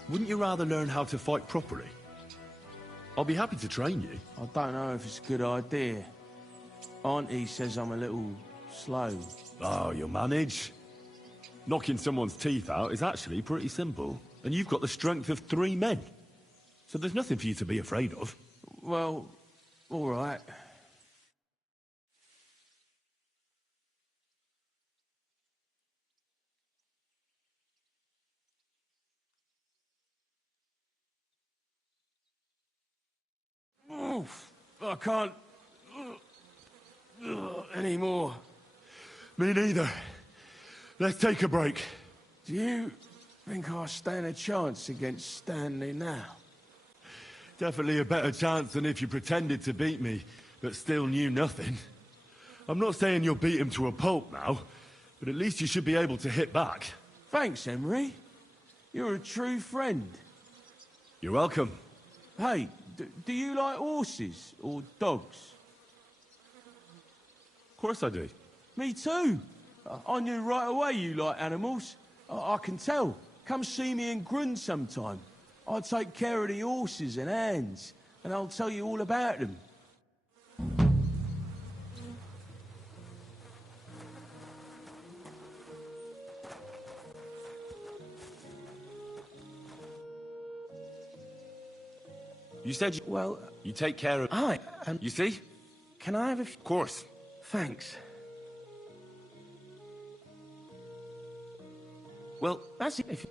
wouldn't you rather learn how to fight properly? I'll be happy to train you. I don't know if it's a good idea. Auntie says I'm a little slow. Oh, you'll manage. Knocking someone's teeth out is actually pretty simple. And you've got the strength of 3 men. So there's nothing for you to be afraid of. Well, all right. Oof, I can't anymore. Me neither. Let's take a break. Do you think I stand a chance against Stanley now? Definitely a better chance than if you pretended to beat me, but still knew nothing. I'm not saying you'll beat him to a pulp now, but at least you should be able to hit back. Thanks, Henry. You're a true friend. You're welcome. Hey, do you like horses or dogs? Of course I do. Me too. I knew right away you like animals. I can tell. Come see me in Grun sometime. I'll take care of the horses and hands, and I'll tell you all about them. You said you... Well... You take care of... You see? Can I have a... Of course. Thanks. Well... That's it. If...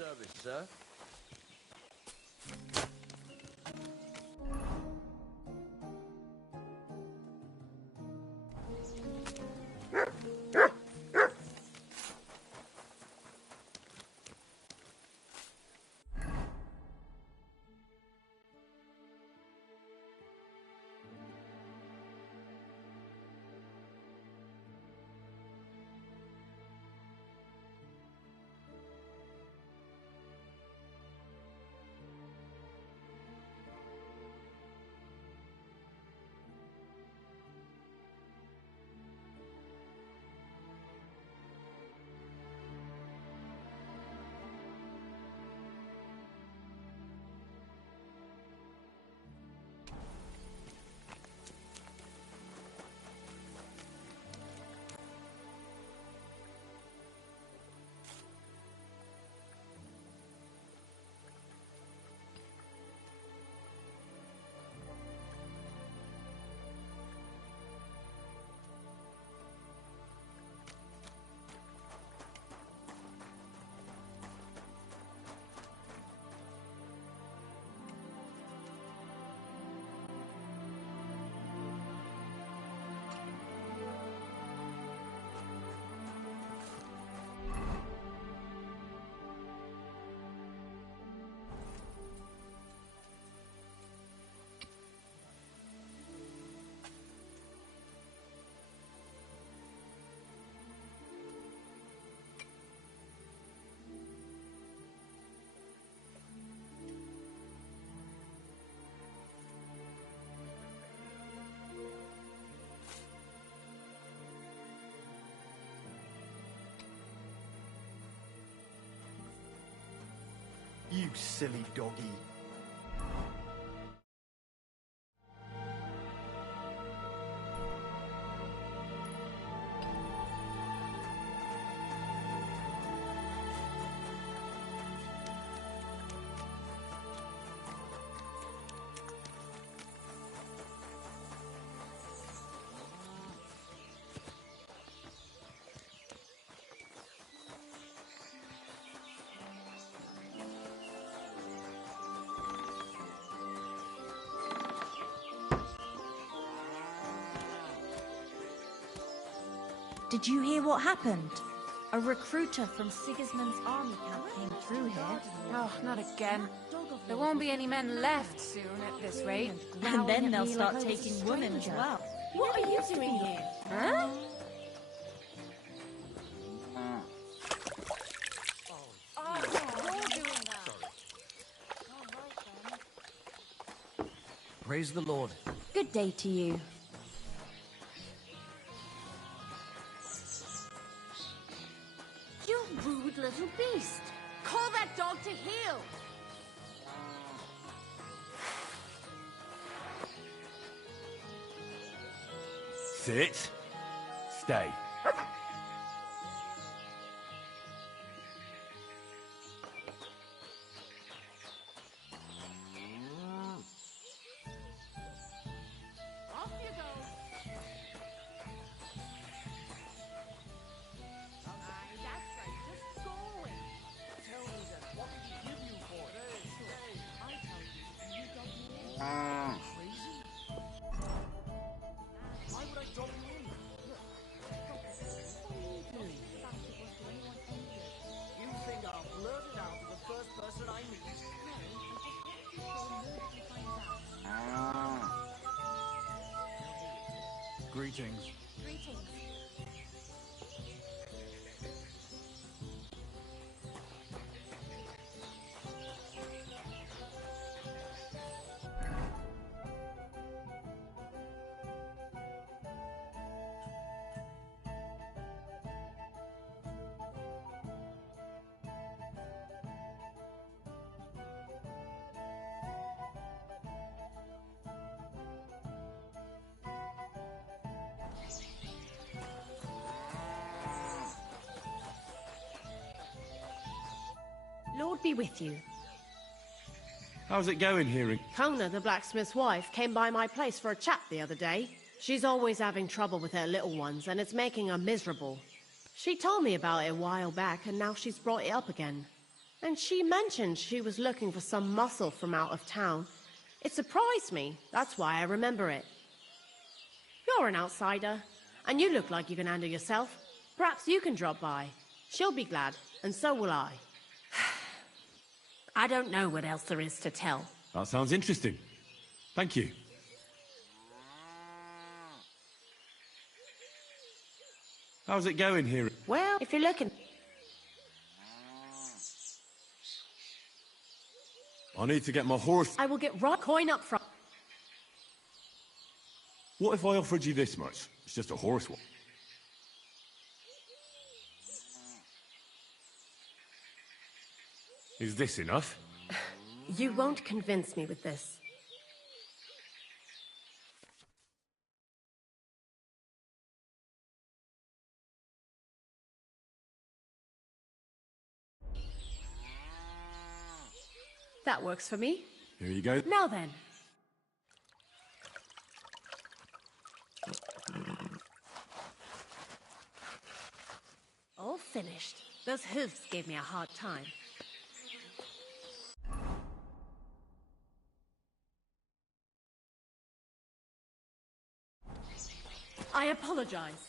service, sir. You silly doggy. Did you hear what happened? A recruiter from Sigismund's army camp came through here. Oh, not again. There won't be any men left soon at this rate. And then they'll start taking women as well. What are you doing here? Huh? Praise the Lord. Good day to you. You rude little beast! Call that dog to heel! Sit. Stay. Off you go! That's right, just go away. Tell me then, what did he give you for it? I tell you, you got me Crazy? Why would I drop you in? You think I'll blurt it out to the first person I meet? Greetings. Greetings. Lord be with you. How's it going here? Kona, the blacksmith's wife, came by my place for a chat the other day. She's always having trouble with her little ones, and it's making her miserable. She told me about it a while back, and now she's brought it up again. And she mentioned she was looking for some muscle from out of town. It surprised me. That's why I remember it. You're an outsider, and you look like you can handle yourself. Perhaps you can drop by. She'll be glad, and so will I. I don't know what else there is to tell. That sounds interesting. Thank you. How's it going here? Well, if you're looking... I need to get my horse. I will get right coin up front. What if I offered you this much? It's just a horse one. Is this enough? You won't convince me with this. That works for me. Here you go. Now then. All finished. Those hooves gave me a hard time. I apologize.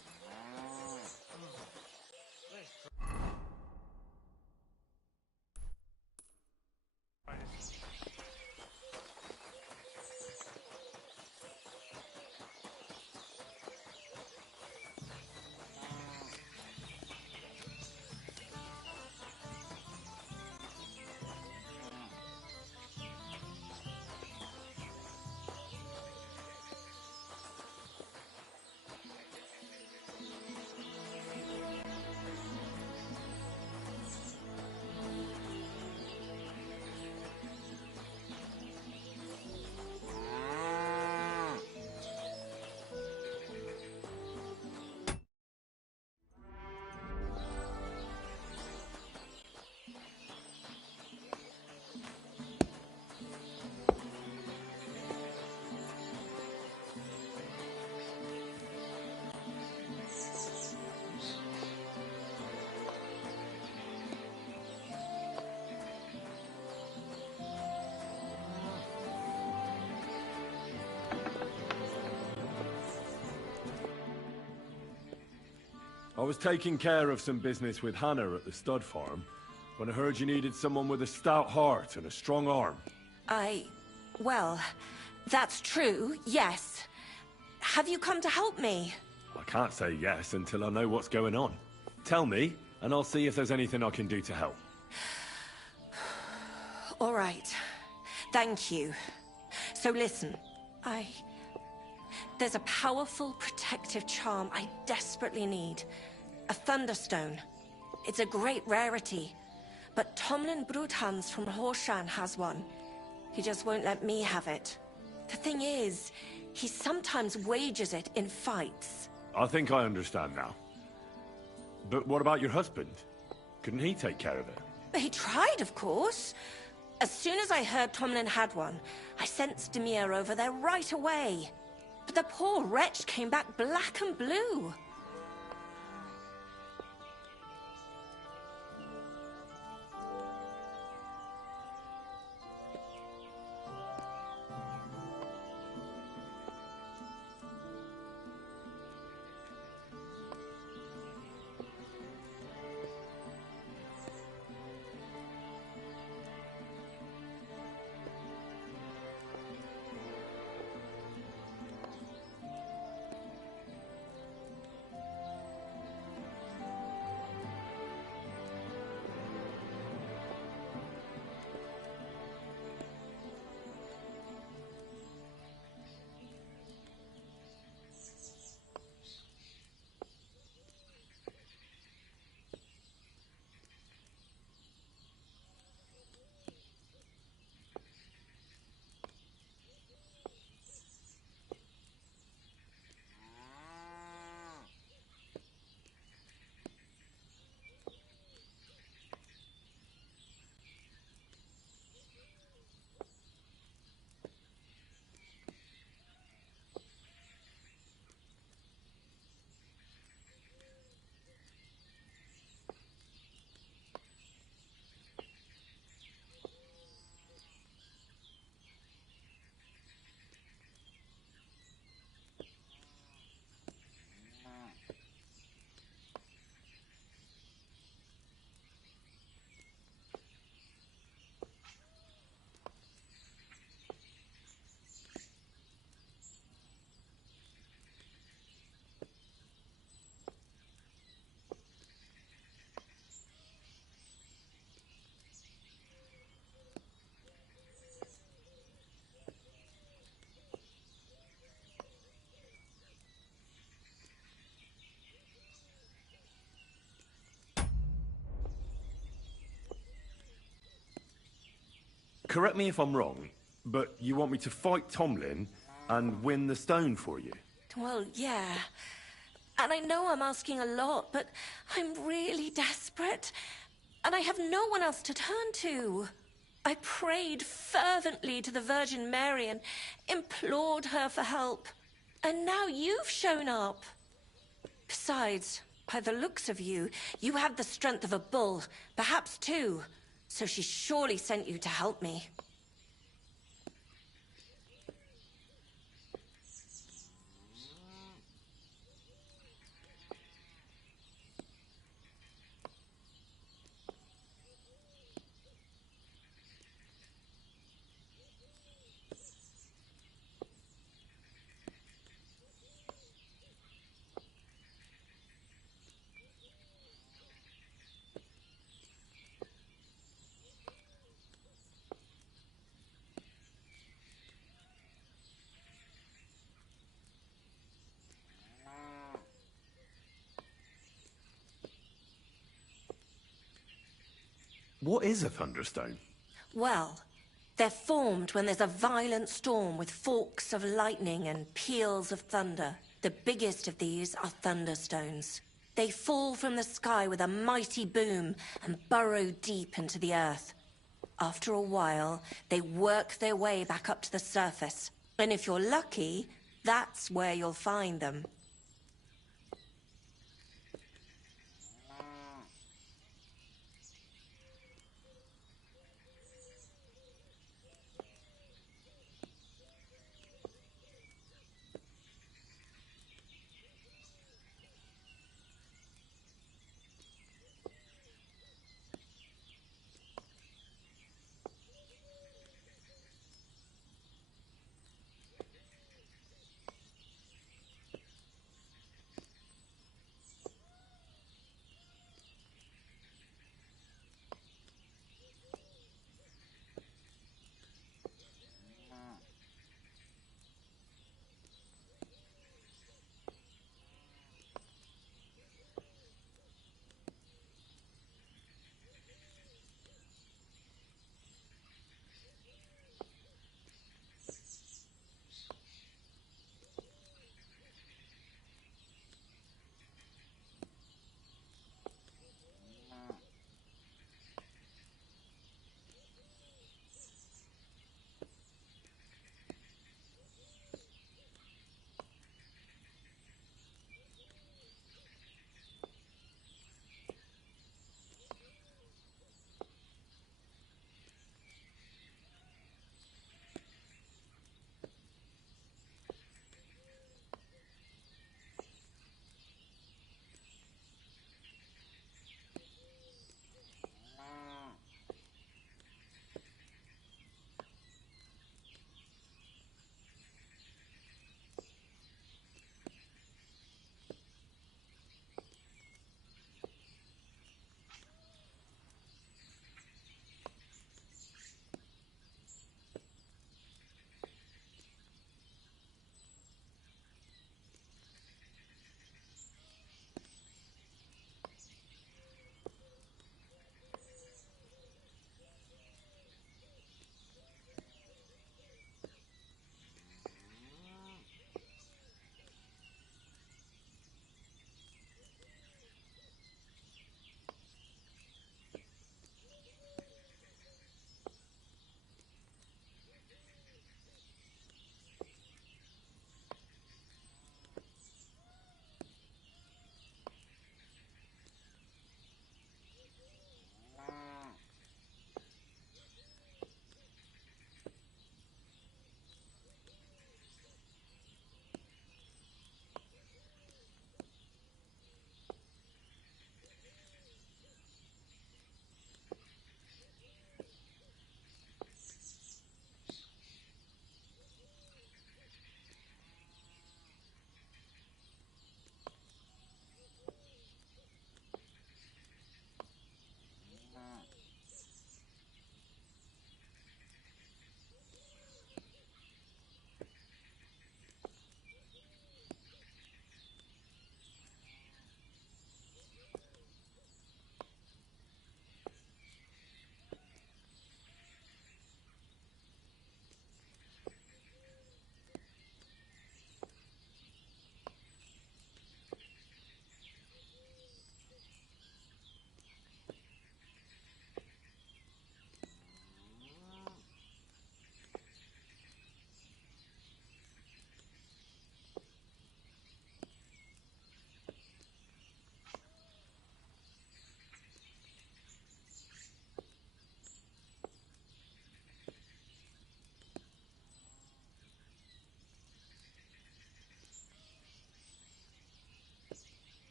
I was taking care of some business with Hannah at the stud farm when I heard you needed someone with a stout heart and a strong arm. Well, that's true, yes. Have you come to help me? I can't say yes until I know what's going on. Tell me, and I'll see if there's anything I can do to help. All right. Thank you. So listen, there's a powerful protective charm I desperately need. A Thunderstone. It's a great rarity. But Tomlin Bruthans from Horshan has one. He just won't let me have it. The thing is, he sometimes wages it in fights. I think I understand now. But what about your husband? Couldn't he take care of it? He tried, of course. As soon as I heard Tomlin had one, I sent Stamir over there right away. But the poor wretch came back black and blue. correct me if I'm wrong, but you want me to fight Tomlin and win the stone for you? Well, yeah. And I know I'm asking a lot, but I'm really desperate. And I have no one else to turn to. I prayed fervently to the Virgin Mary and implored her for help. And now you've shown up. Besides, by the looks of you, you have the strength of a bull, perhaps two. So she surely sent you to help me. What is a thunderstone? Well, they're formed when there's a violent storm with forks of lightning and peals of thunder. The biggest of these are thunderstones. They fall from the sky with a mighty boom and burrow deep into the earth. After a while, they work their way back up to the surface. And if you're lucky, that's where you'll find them.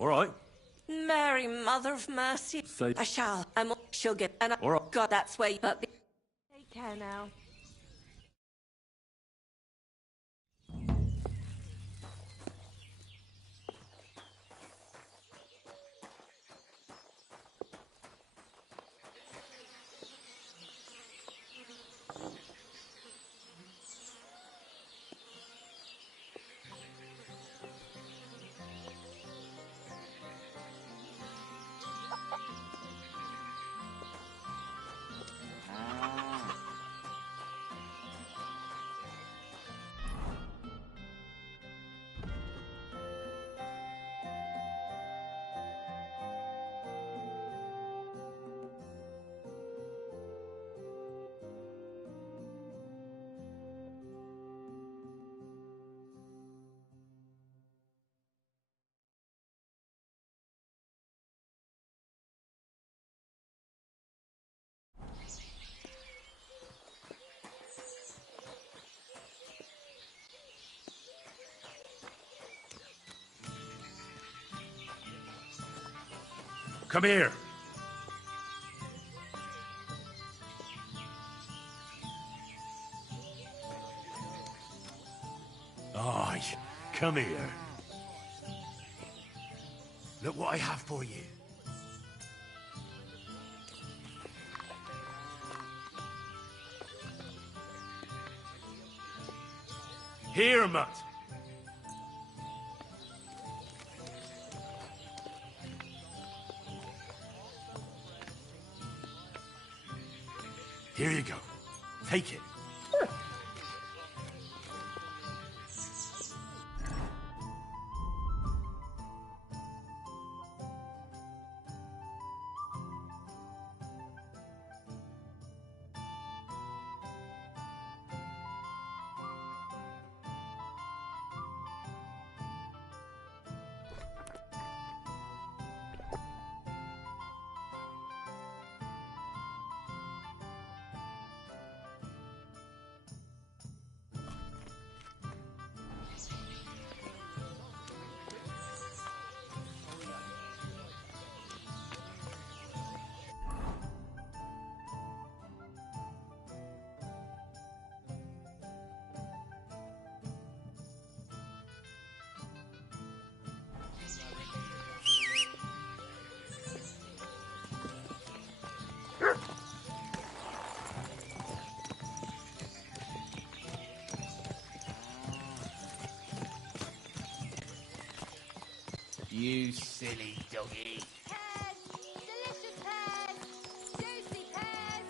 All right. Mary, Mother of Mercy. Say- I shall. She'll get. And All right. God, that's where. But take care now. Come here. Aye, come here. Look what I have for you. Here, Mutt. Here you go. Take it. You silly doggy. Delicious pears! Juicy pears!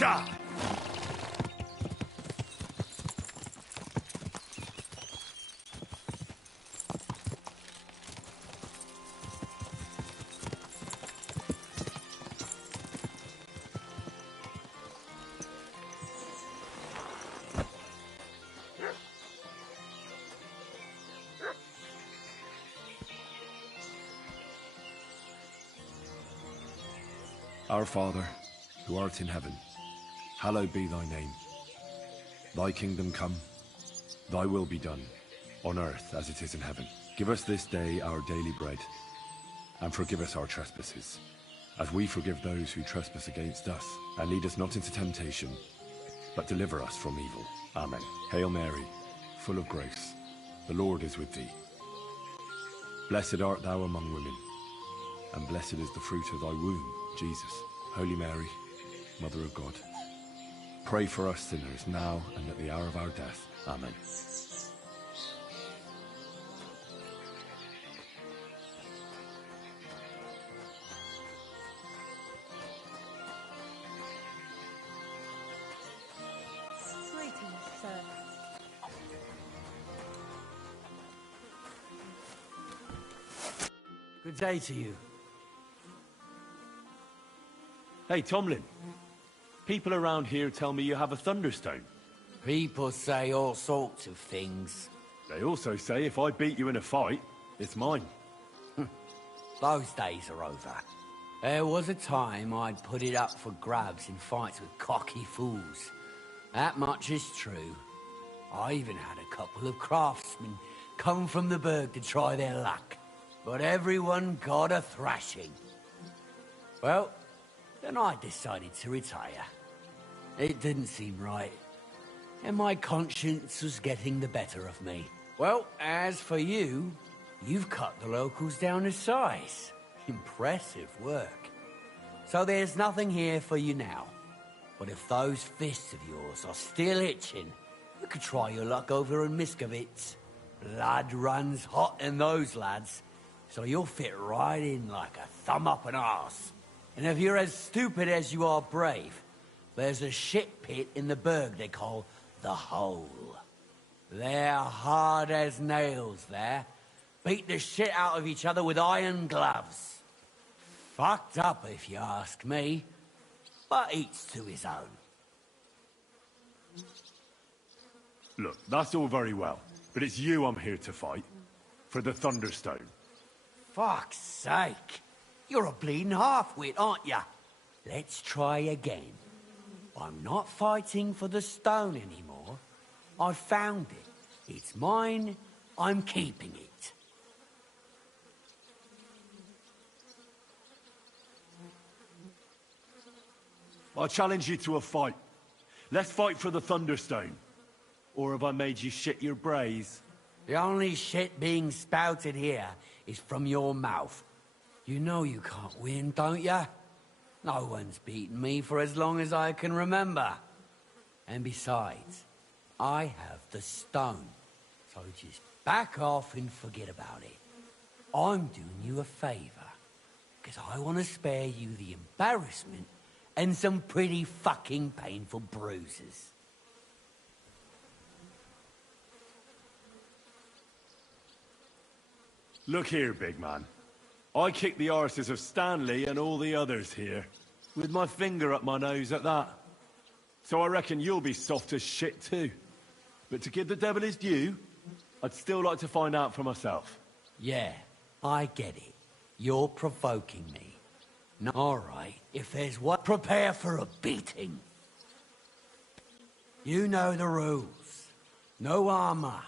Die! Our Father, who art in heaven, hallowed be thy name. Thy kingdom come, thy will be done, on earth as it is in heaven. Give us this day our daily bread, and forgive us our trespasses, as we forgive those who trespass against us. And lead us not into temptation, but deliver us from evil. Amen. Hail Mary, full of grace, the Lord is with thee. Blessed art thou among women, and blessed is the fruit of thy womb, Jesus. Holy Mary, Mother of God, pray for us sinners now and at the hour of our death. Amen. Greetings, sir. Good day to you. Hey, Tomlin. People around here tell me you have a Thunderstone. People say all sorts of things. They also say if I beat you in a fight, it's mine. Those days are over. There was a time I'd put it up for grabs in fights with cocky fools. That much is true. I even had a couple of craftsmen come from the burg to try their luck. But everyone got a thrashing. Well, then I decided to retire. It didn't seem right, and my conscience was getting the better of me. Well, as for you, you've cut the locals down to size. Impressive work. So there's nothing here for you now. But if those fists of yours are still itching, you could try your luck over in Miskovitz. Blood runs hot in those lads, so you'll fit right in like a thumb up an arse. And if you're as stupid as you are brave, there's a shit pit in the burg they call the Hole. They're hard as nails there. Beat the shit out of each other with iron gloves. Fucked up if you ask me, but each to his own. Look, that's all very well, but it's you I'm here to fight. For the Thunderstone. Fuck's sake. You're a bleeding half-wit, aren't ya? Let's try again. I'm not fighting for the stone anymore. I found it. It's mine. I'm keeping it. I challenge you to a fight. Let's fight for the Thunderstone. Or have I made you shit your brays? The only shit being spouted here is from your mouth. You know you can't win, don't ya? No one's beaten me for as long as I can remember. And besides, I have the stone. So just back off and forget about it. I'm doing you a favor. Because I want to spare you the embarrassment and some pretty fucking painful bruises. Look here, big man. I kicked the arses of Stanley and all the others here, with my finger up my nose at that. So I reckon you'll be soft as shit too. But to give the devil his due, I'd still like to find out for myself. Yeah, I get it. You're provoking me. No, all right, if there's one, prepare for a beating. You know the rules. No armor.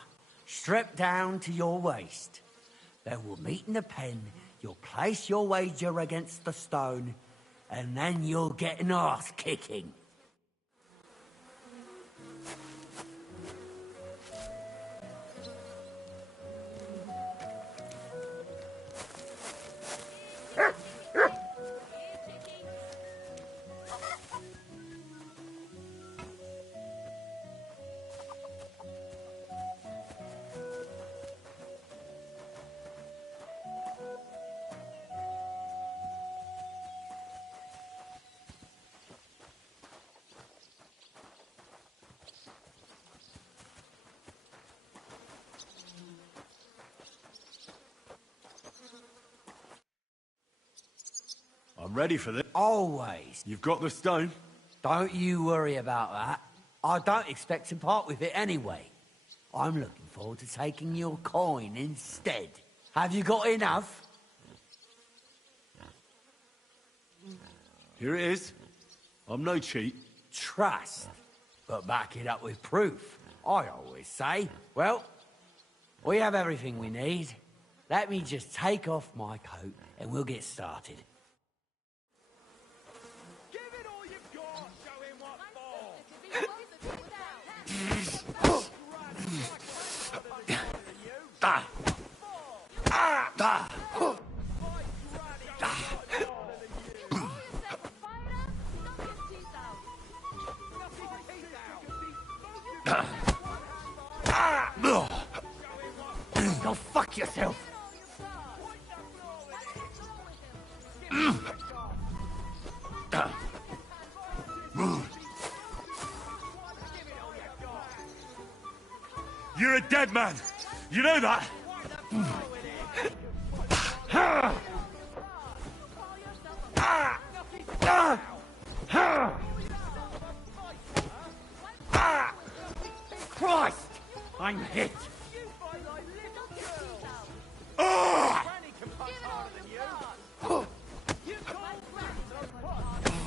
Strip down to your waist. Then we'll meet in the pen. You'll place your wager against the stone, and then you'll get an arse kicking. I'm ready for this. Always. You've got the stone? Don't you worry about that. I don't expect to part with it anyway. I'm looking forward to taking your coin instead. Have you got enough? Here it is. I'm no cheat. Trust, but back it up with proof, I always say. Well, we have everything we need. Let me just take off my coat and we'll get started. Give it all you've got! Show him what for! Da! Da! Go fuck yourself! You're a dead man! You know that? Christ! I'm hit!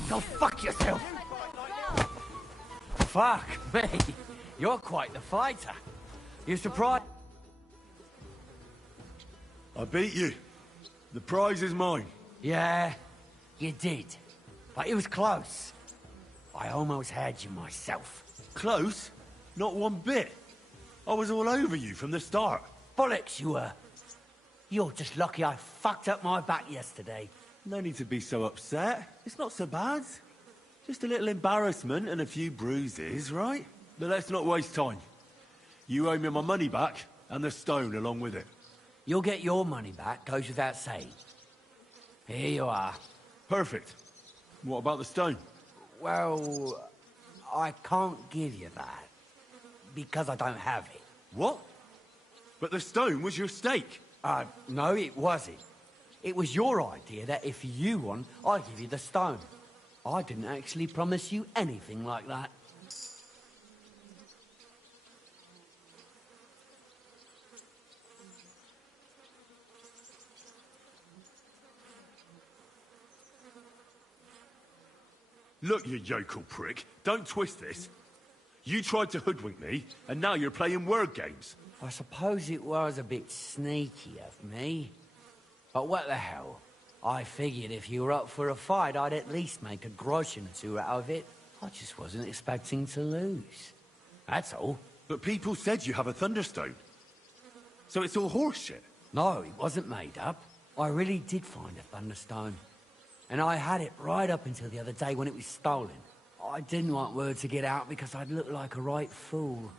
Go fuck yourself! Fuck me! You're quite the fighter. You surprised? I beat you. The prize is mine. Yeah, you did. But it was close. I almost had you myself. Close? Not one bit. I was all over you from the start. Bollocks you were. You're just lucky I fucked up my back yesterday. No need to be so upset. It's not so bad. Just a little embarrassment and a few bruises, right? But let's not waste time. You owe me my money back, and the stone along with it. You'll get your money back, goes without saying. Here you are. Perfect. What about the stone? Well, I can't give you that. Because I don't have it. What? But the stone was your stake. No, it wasn't. It was your idea that if you won, I'd give you the stone. I didn't actually promise you anything like that. Look, you yokel prick. Don't twist this. You tried to hoodwink me, and now you're playing word games. I suppose it was a bit sneaky of me. But what the hell? I figured if you were up for a fight, I'd at least make a groschen or two out of it. I just wasn't expecting to lose. That's all. But people said you have a thunderstone. So it's all horseshit. No, it wasn't made up. I really did find a thunderstone. And I had it right up until the other day when it was stolen. I didn't want word to get out because I'd look like a right fool.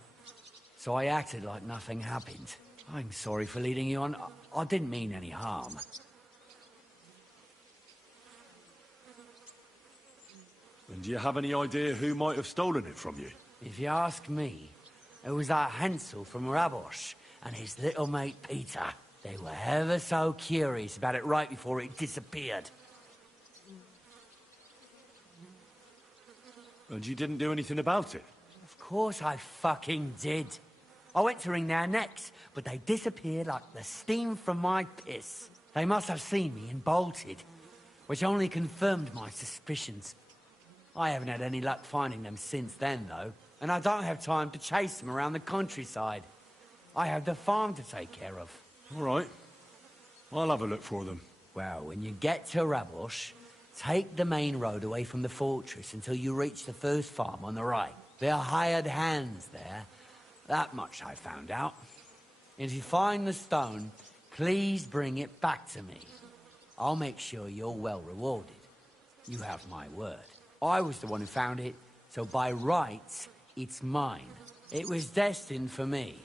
So I acted like nothing happened. I'm sorry for leading you on. I didn't mean any harm. And do you have any idea who might have stolen it from you? If you ask me, it was that Hansel from Rabosh and his little mate Peter. They were ever so curious about it right before it disappeared. And you didn't do anything about it? Of course I fucking did. I went to wring their necks, but they disappeared like the steam from my piss. They must have seen me and bolted, which only confirmed my suspicions. I haven't had any luck finding them since then, though, and I don't have time to chase them around the countryside. I have the farm to take care of. All right. I'll have a look for them. Well, when you get to Rabosh, take the main road away from the fortress until you reach the first farm on the right. There are hired hands there. That much I found out. If you find the stone, please bring it back to me. I'll make sure you're well rewarded. You have my word. I was the one who found it, so by rights, it's mine. It was destined for me.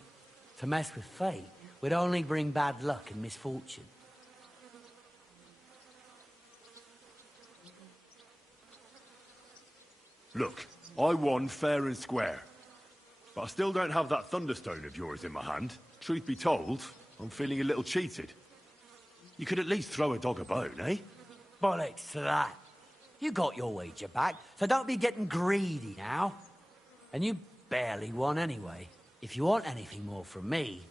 To mess with fate would only bring bad luck and misfortune. Look, I won fair and square. But I still don't have that thunderstone of yours in my hand. Truth be told, I'm feeling a little cheated. You could at least throw a dog a bone, eh? Bollocks to that. You got your wager back, so don't be getting greedy now. And you barely won anyway. If you want anything more from me,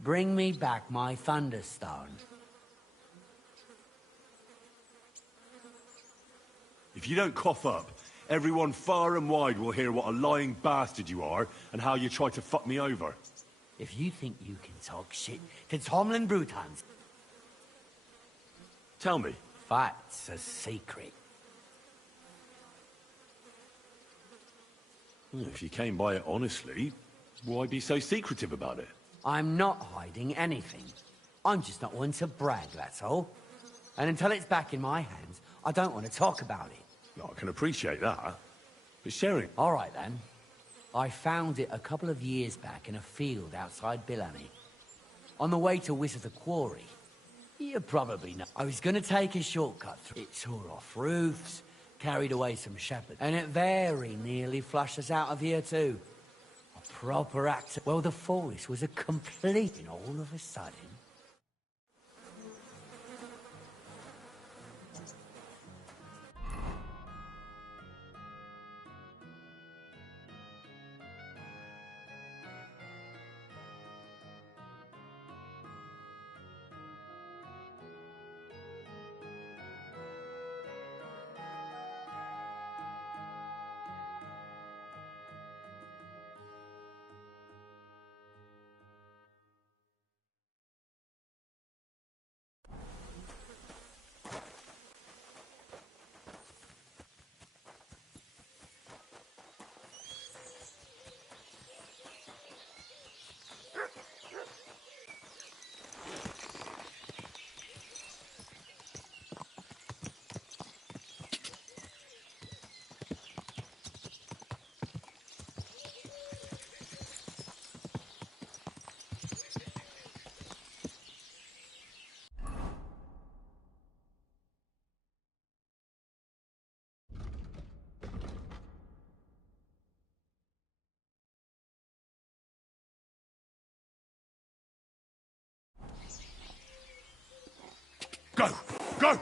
bring me back my Thunderstone. If you don't cough up, everyone far and wide will hear what a lying bastard you are and how you tried to fuck me over. If you think you can talk shit to Tomlin Brutans... Tell me. That's a secret. If you came by it honestly, why be so secretive about it? I'm not hiding anything. I'm just not one to brag, that's all. And until it's back in my hands, I don't want to talk about it. I can appreciate that. But sharing... All right, then. I found it a couple of years back in a field outside Billany. On the way to Wizard Quarry. You probably know. I was going to take a shortcut through. It tore off roofs, carried away some shepherds, and it very nearly flushed us out of here too. A proper act. Well, the forest was a complete... And all of a sudden... Go! Go!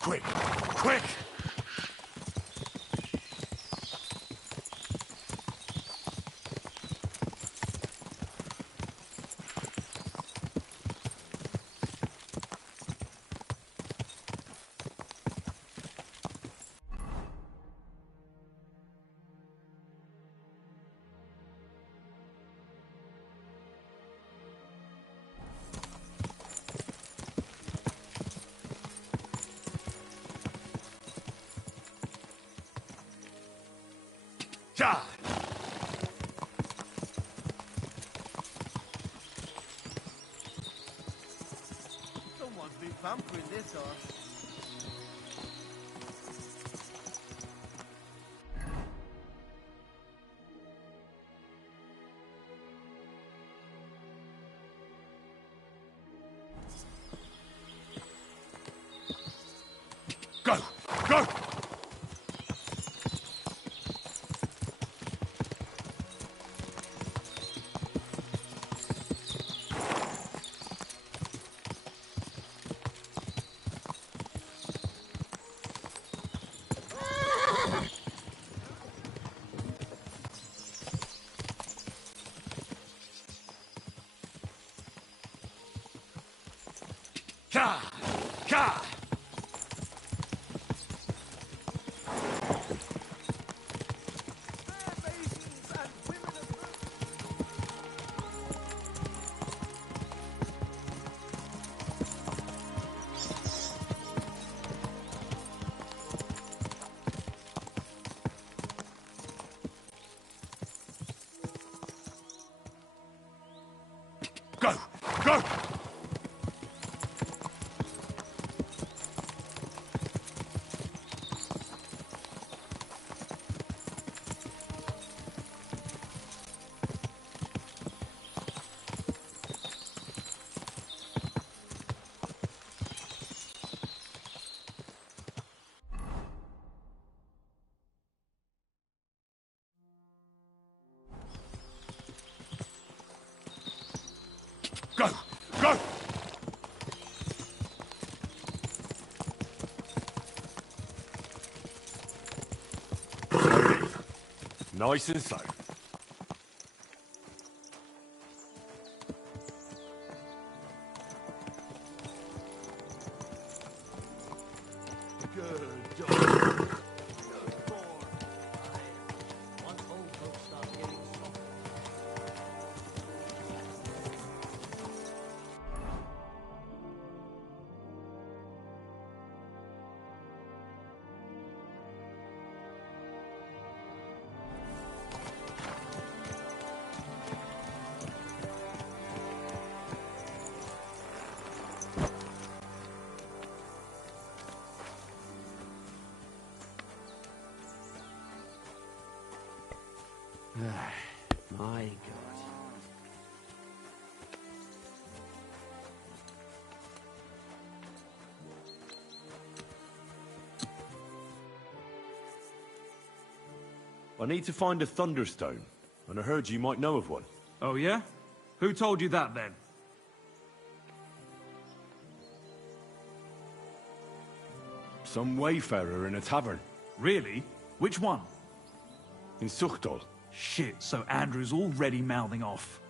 Quick! Quick! Ja! Someone's been pampering this horse. Go! Go! Ka! Ka! Go! Go! Go! Go! Nice and slow. Good dog. My God. I need to find a Thunderstone, and I heard you might know of one. Oh, yeah? Who told you that, then? Some wayfarer in a tavern. Really? Which one? In Suchdol. Shit, so Andrew's already mouthing off.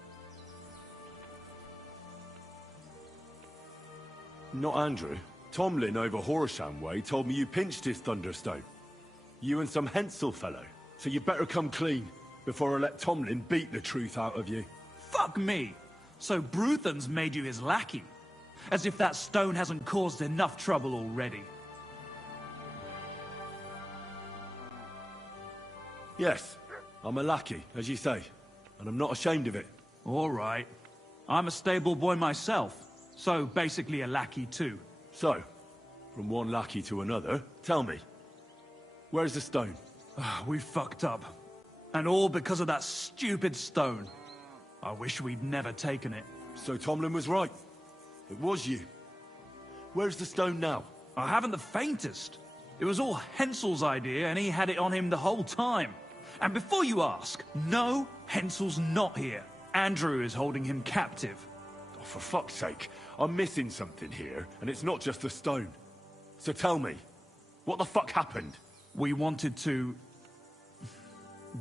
Not Andrew. Tomlin over Horsham way told me you pinched his Thunderstone. You and some Hensel fellow. So you better come clean, before I let Tomlin beat the truth out of you. Fuck me! So Bruthan's made you his lackey? As if that stone hasn't caused enough trouble already. Yes, I'm a lackey, as you say, and I'm not ashamed of it. All right. I'm a stable boy myself, so basically a lackey too. So, from one lackey to another, tell me, where's the stone? We fucked up. And all because of that stupid stone. I wish we'd never taken it. So Tomlin was right. It was you. Where's the stone now? I haven't the faintest. It was all Hensel's idea, and he had it on him the whole time. And before you ask, no, Hensel's not here. Andrew is holding him captive. Oh, for fuck's sake, I'm missing something here, and it's not just the stone. So tell me, what the fuck happened? We wanted to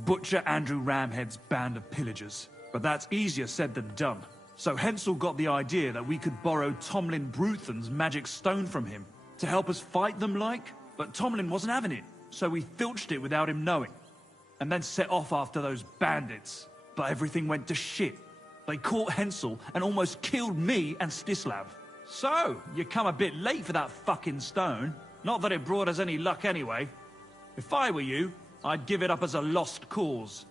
butcher Andrew Ramhead's band of pillagers, but that's easier said than done. So Hensel got the idea that we could borrow Tomlin Bruthan's magic stone from him to help us fight them like, but Tomlin wasn't having it, so we filched it without him knowing, and then set off after those bandits. But everything went to shit. They caught Hensel and almost killed me and Stislav. So, you come a bit late for that fucking stone. Not that it brought us any luck anyway. If I were you, I'd give it up as a lost cause.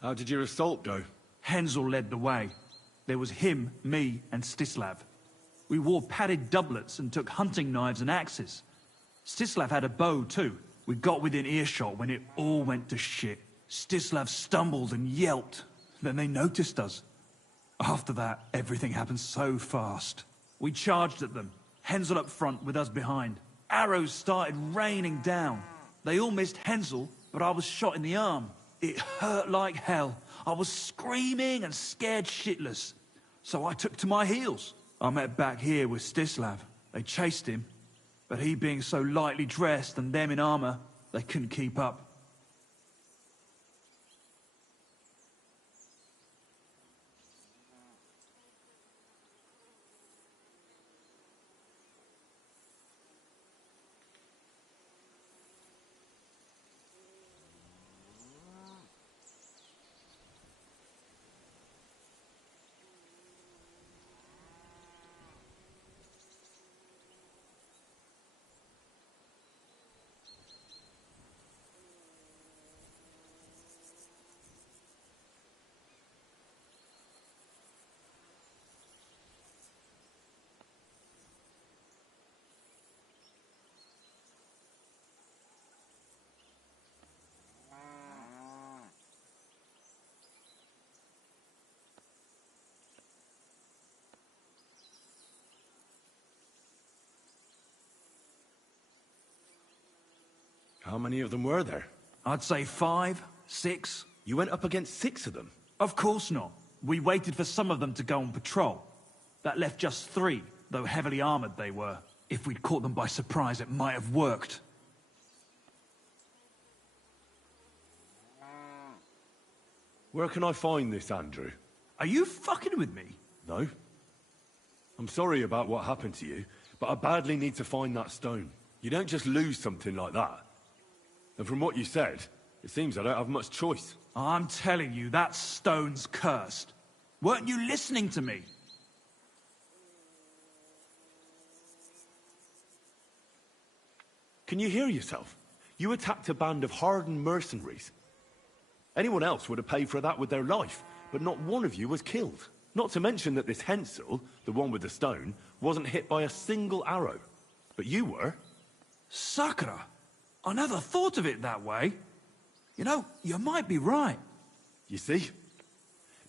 How did your assault go? Hensel led the way. There was him, me, and Stislav. We wore padded doublets and took hunting knives and axes. Stislav had a bow too. We got within earshot when it all went to shit. Stislav stumbled and yelped. Then they noticed us. After that, everything happened so fast. We charged at them, Hensel up front with us behind. Arrows started raining down. They all missed Hensel, but I was shot in the arm. It hurt like hell. I was screaming and scared shitless. So I took to my heels. I met back here with Stislav. They chased him, but he being so lightly dressed and them in armor, they couldn't keep up. How many of them were there? I'd say 5, 6. You went up against 6 of them? Of course not. We waited for some of them to go on patrol. That left just 3, though heavily armored they were. If we'd caught them by surprise, it might have worked. Where can I find this, Andrew? Are you fucking with me? No. I'm sorry about what happened to you, but I badly need to find that stone. You don't just lose something like that. And from what you said, it seems I don't have much choice. I'm telling you, that stone's cursed. Weren't you listening to me? Can you hear yourself? You attacked a band of hardened mercenaries. Anyone else would have paid for that with their life, but not one of you was killed. Not to mention that this Hensel, the one with the stone, wasn't hit by a single arrow. But you were. Sakura, I never thought of it that way. You know, you might be right. You see?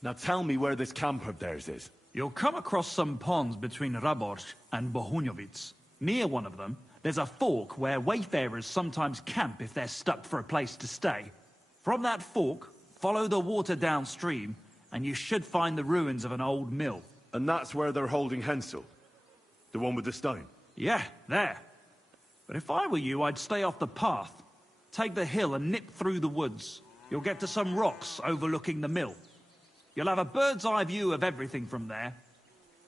Now tell me where this camp of theirs is. You'll come across some ponds between Raborj and Bohunjovic. Near one of them, there's a fork where wayfarers sometimes camp if they're stuck for a place to stay. From that fork, follow the water downstream, and you should find the ruins of an old mill. And that's where they're holding Hensel? The one with the stone? Yeah, there. But if I were you, I'd stay off the path. Take the hill and nip through the woods. You'll get to some rocks overlooking the mill. You'll have a bird's eye view of everything from there.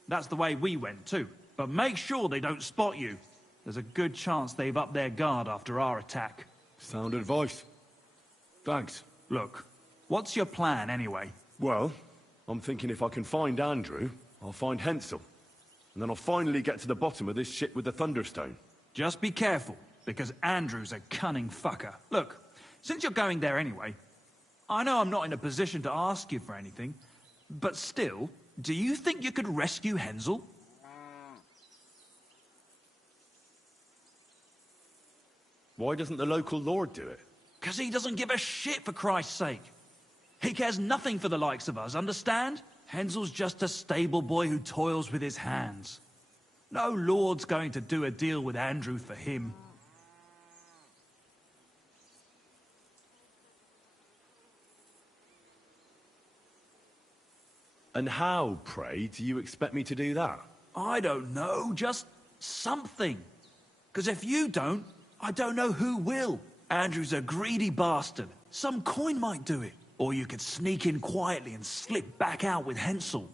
That's the way we went too. But make sure they don't spot you. There's a good chance they've upped their guard after our attack. Sound advice. Thanks. Look, what's your plan anyway? Well, I'm thinking if I can find Andrew, I'll find Hensel. And then I'll finally get to the bottom of this shit with the Thunderstone. Just be careful, because Andrew's a cunning fucker. Look, since you're going there anyway, I know I'm not in a position to ask you for anything, but still, do you think you could rescue Hensel? Why doesn't the local lord do it? Because he doesn't give a shit, for Christ's sake. He cares nothing for the likes of us, understand? Hensel's just a stable boy who toils with his hands. No lord's going to do a deal with Andrew for him. And how, pray, do you expect me to do that? I don't know, just something. Because if you don't, I don't know who will. Andrew's a greedy bastard. Some coin might do it. Or you could sneak in quietly and slip back out with Hensel.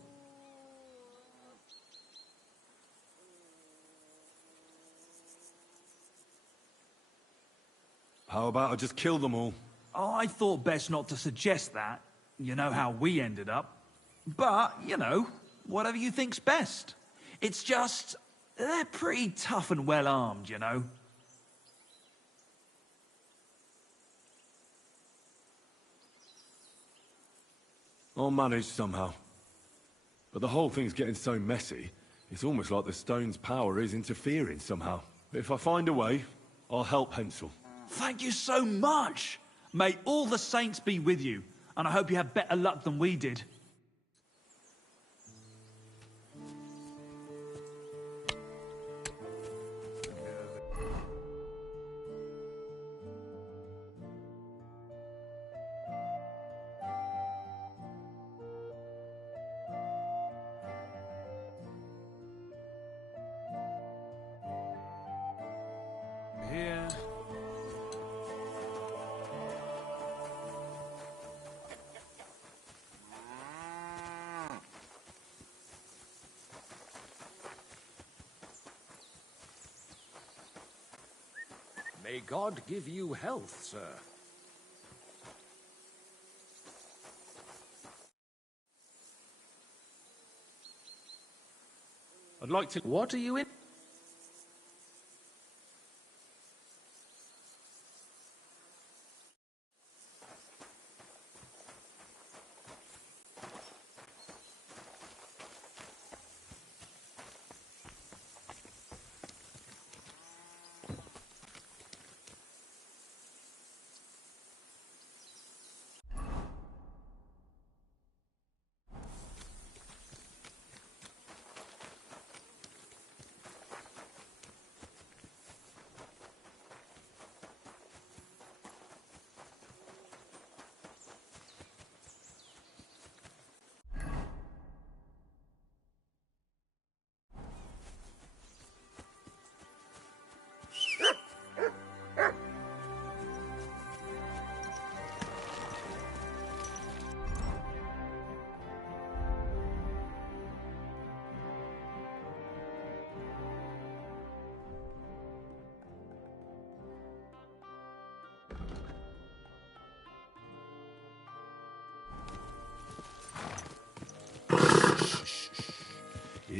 How about I just kill them all? I thought best not to suggest that. You know how we ended up. But, you know, whatever you think's best. It's just, they're pretty tough and well armed, you know. I'll manage somehow. But the whole thing's getting so messy, it's almost like the stone's power is interfering somehow. If I find a way, I'll help Hensel. Thank you so much! May all the saints be with you, and I hope you have better luck than we did. Here. May God give you health, sir. I'd like to... What are you in?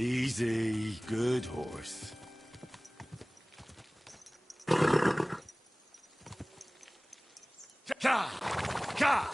Easy, good horse. Ka! Ka!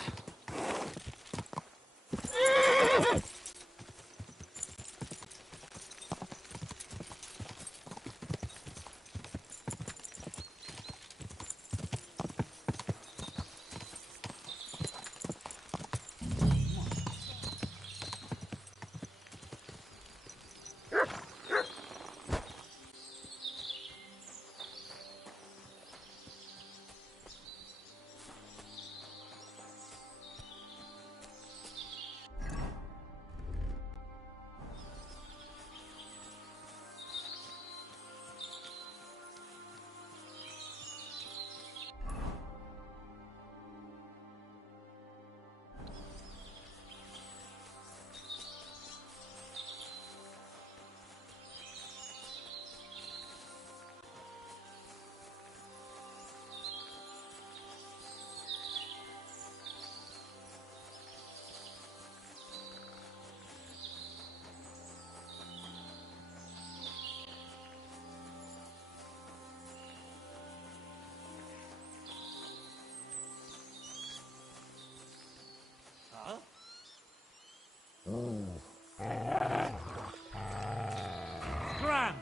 Scram!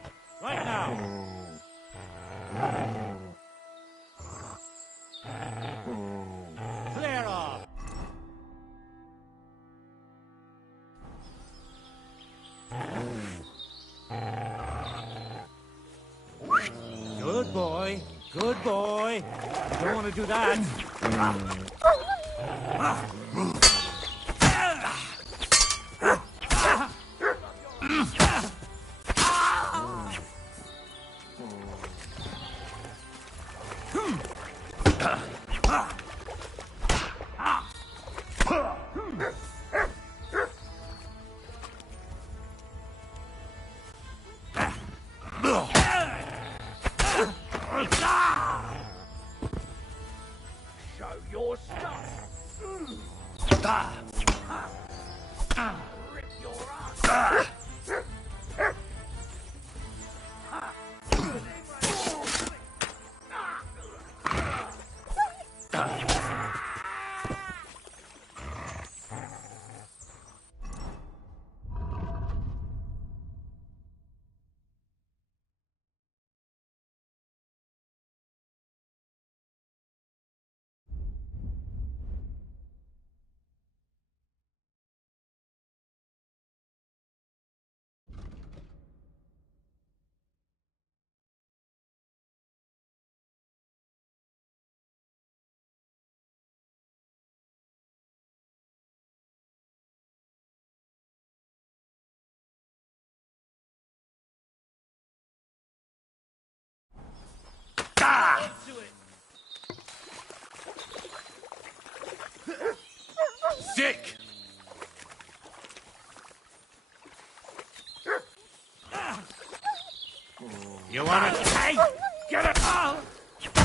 Right now! Clear off! Good boy. Good boy. You don't want to do that. Show your stuff. Rip your ass. Sick! You want it? Hey! Get it!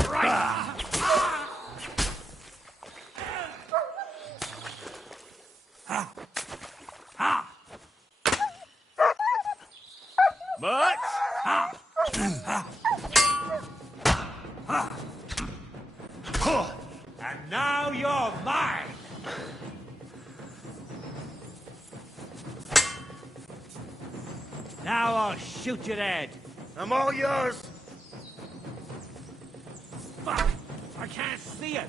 Right! Much? And now you're mine! Now I'll shoot you dead. I'm all yours. Fuck! I can't see it.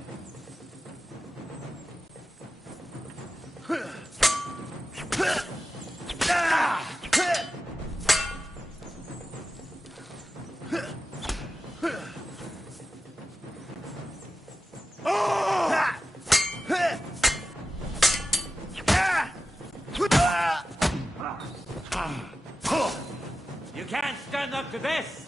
You can't stand up to this!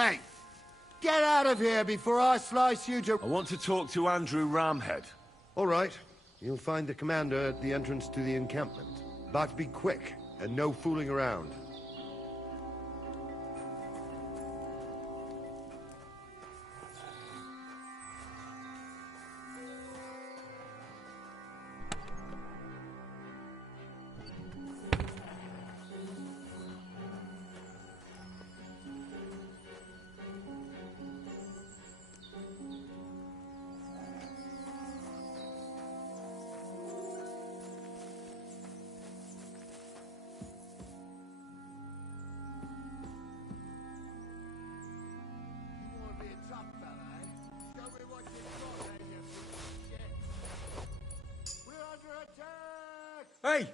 Hey! Get out of here before I slice you to... I want to talk to Andrew Ramhead. All right. You'll find the commander at the entrance to the encampment. But be quick, and no fooling around. Hey!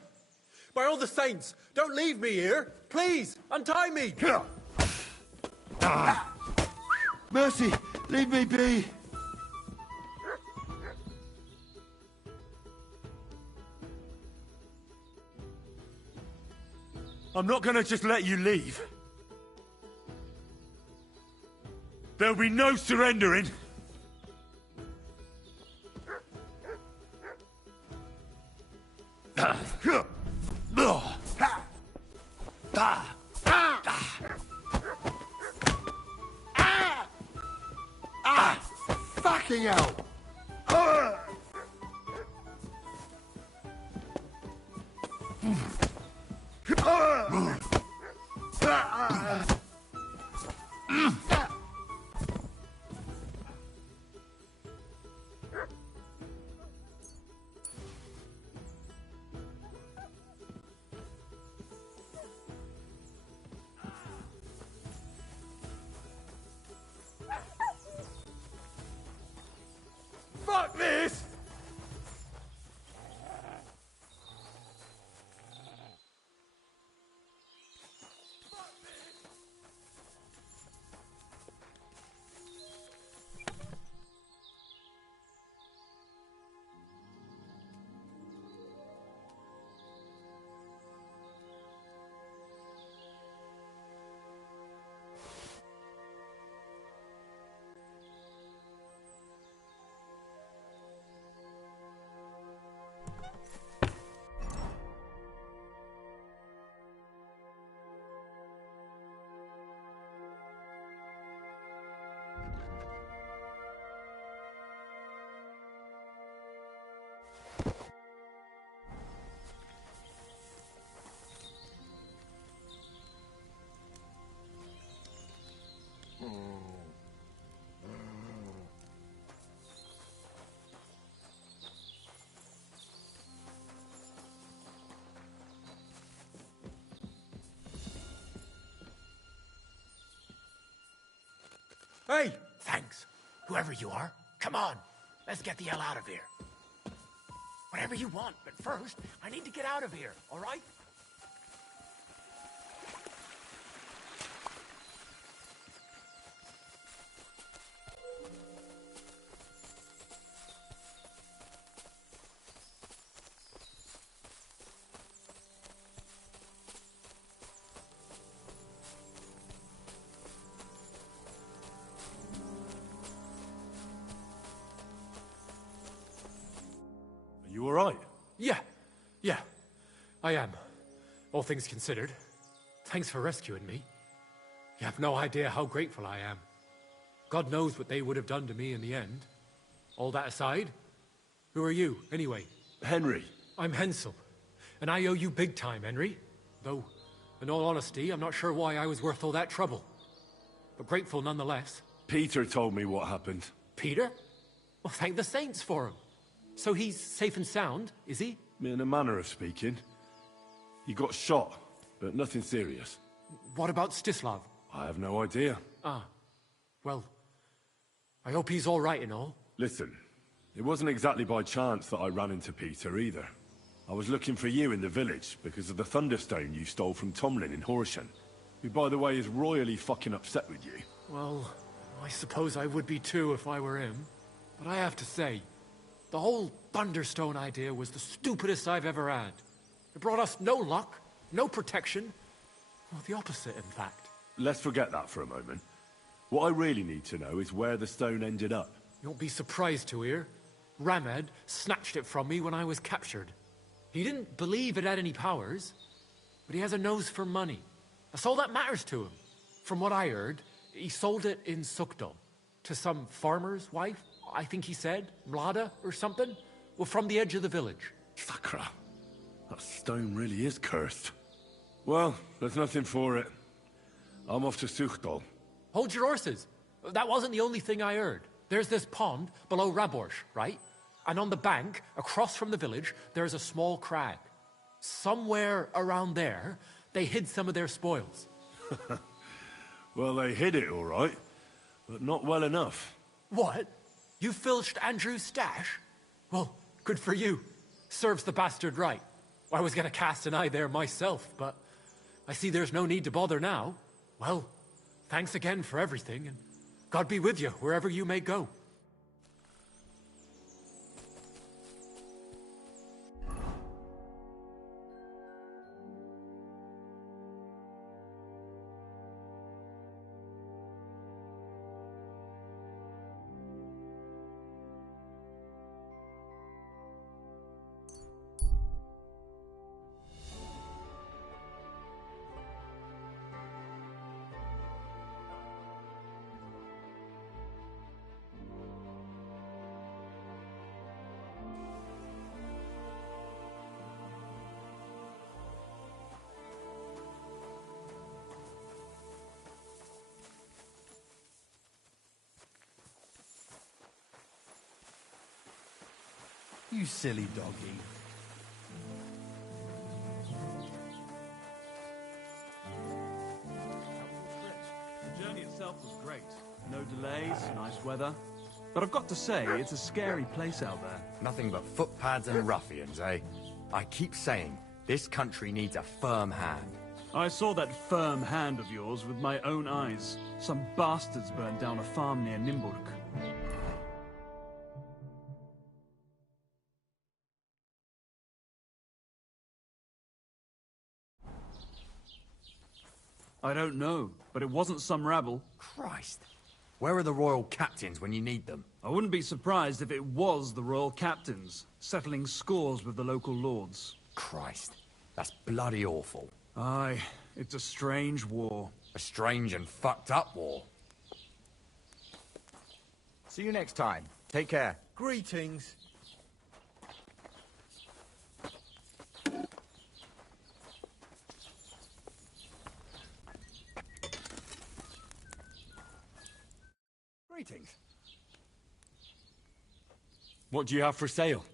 By all the saints, don't leave me here! Please, untie me! Mercy, leave me be! I'm not gonna just let you leave. There'll be no surrendering. Fucking hell! Fuck this! Hey! Thanks. Whoever you are, come on. Let's get the hell out of here. Whatever you want, but first, I need to get out of here, all right? You all right? Yeah. I am. All things considered. Thanks for rescuing me. You have no idea how grateful I am. God knows what they would have done to me in the end. All that aside, who are you, anyway? Henry. I'm Hensel, and I owe you big time, Henry. Though, in all honesty, I'm not sure why I was worth all that trouble. But grateful nonetheless. Peter told me what happened. Peter? Well, thank the saints for him. So he's safe and sound, is he? In a manner of speaking. He got shot, but nothing serious. What about Stislav? I have no idea. Ah. Well, I hope he's all right and all. Listen, it wasn't exactly by chance that I ran into Peter either. I was looking for you in the village because of the Thunderstone you stole from Tomlin in Horsham, who, by the way, is royally fucking upset with you. Well, I suppose I would be too if I were him. But I have to say, the whole Thunderstone idea was the stupidest I've ever had. It brought us no luck, no protection. Well, the opposite, in fact. Let's forget that for a moment. What I really need to know is where the stone ended up. You won't be surprised to hear. Ramed snatched it from me when I was captured. He didn't believe it had any powers, but he has a nose for money. That's all that matters to him. From what I heard, he sold it in Sukdal to some farmer's wife, I think he said, Mlada or something. Well, from the edge of the village. Sakra. That stone really is cursed. Well, there's nothing for it. I'm off to Sukdal. Hold your horses. That wasn't the only thing I heard. There's this pond below Raborsh, right? And on the bank, across from the village, there's a small crag. Somewhere around there, they hid some of their spoils. Well, they hid it all right, but not well enough. What? You filched Andrew's stash? Well, good for you. Serves the bastard right. I was gonna cast an eye there myself, but I see there's no need to bother now. Well, thanks again for everything, and God be with you wherever you may go. You silly doggy. The journey itself was great. No delays, nice weather. But I've got to say, it's a scary place out there. Nothing but footpads and ruffians, eh? I keep saying, this country needs a firm hand. I saw that firm hand of yours with my own eyes. Some bastards burned down a farm near Nimburg. I don't know, but it wasn't some rabble. Christ. Where are the royal captains when you need them? I wouldn't be surprised if it was the royal captains, settling scores with the local lords. Christ. That's bloody awful. Aye, it's a strange war. A strange and fucked up war. See you next time. Take care. Greetings. Greetings. What do you have for sale?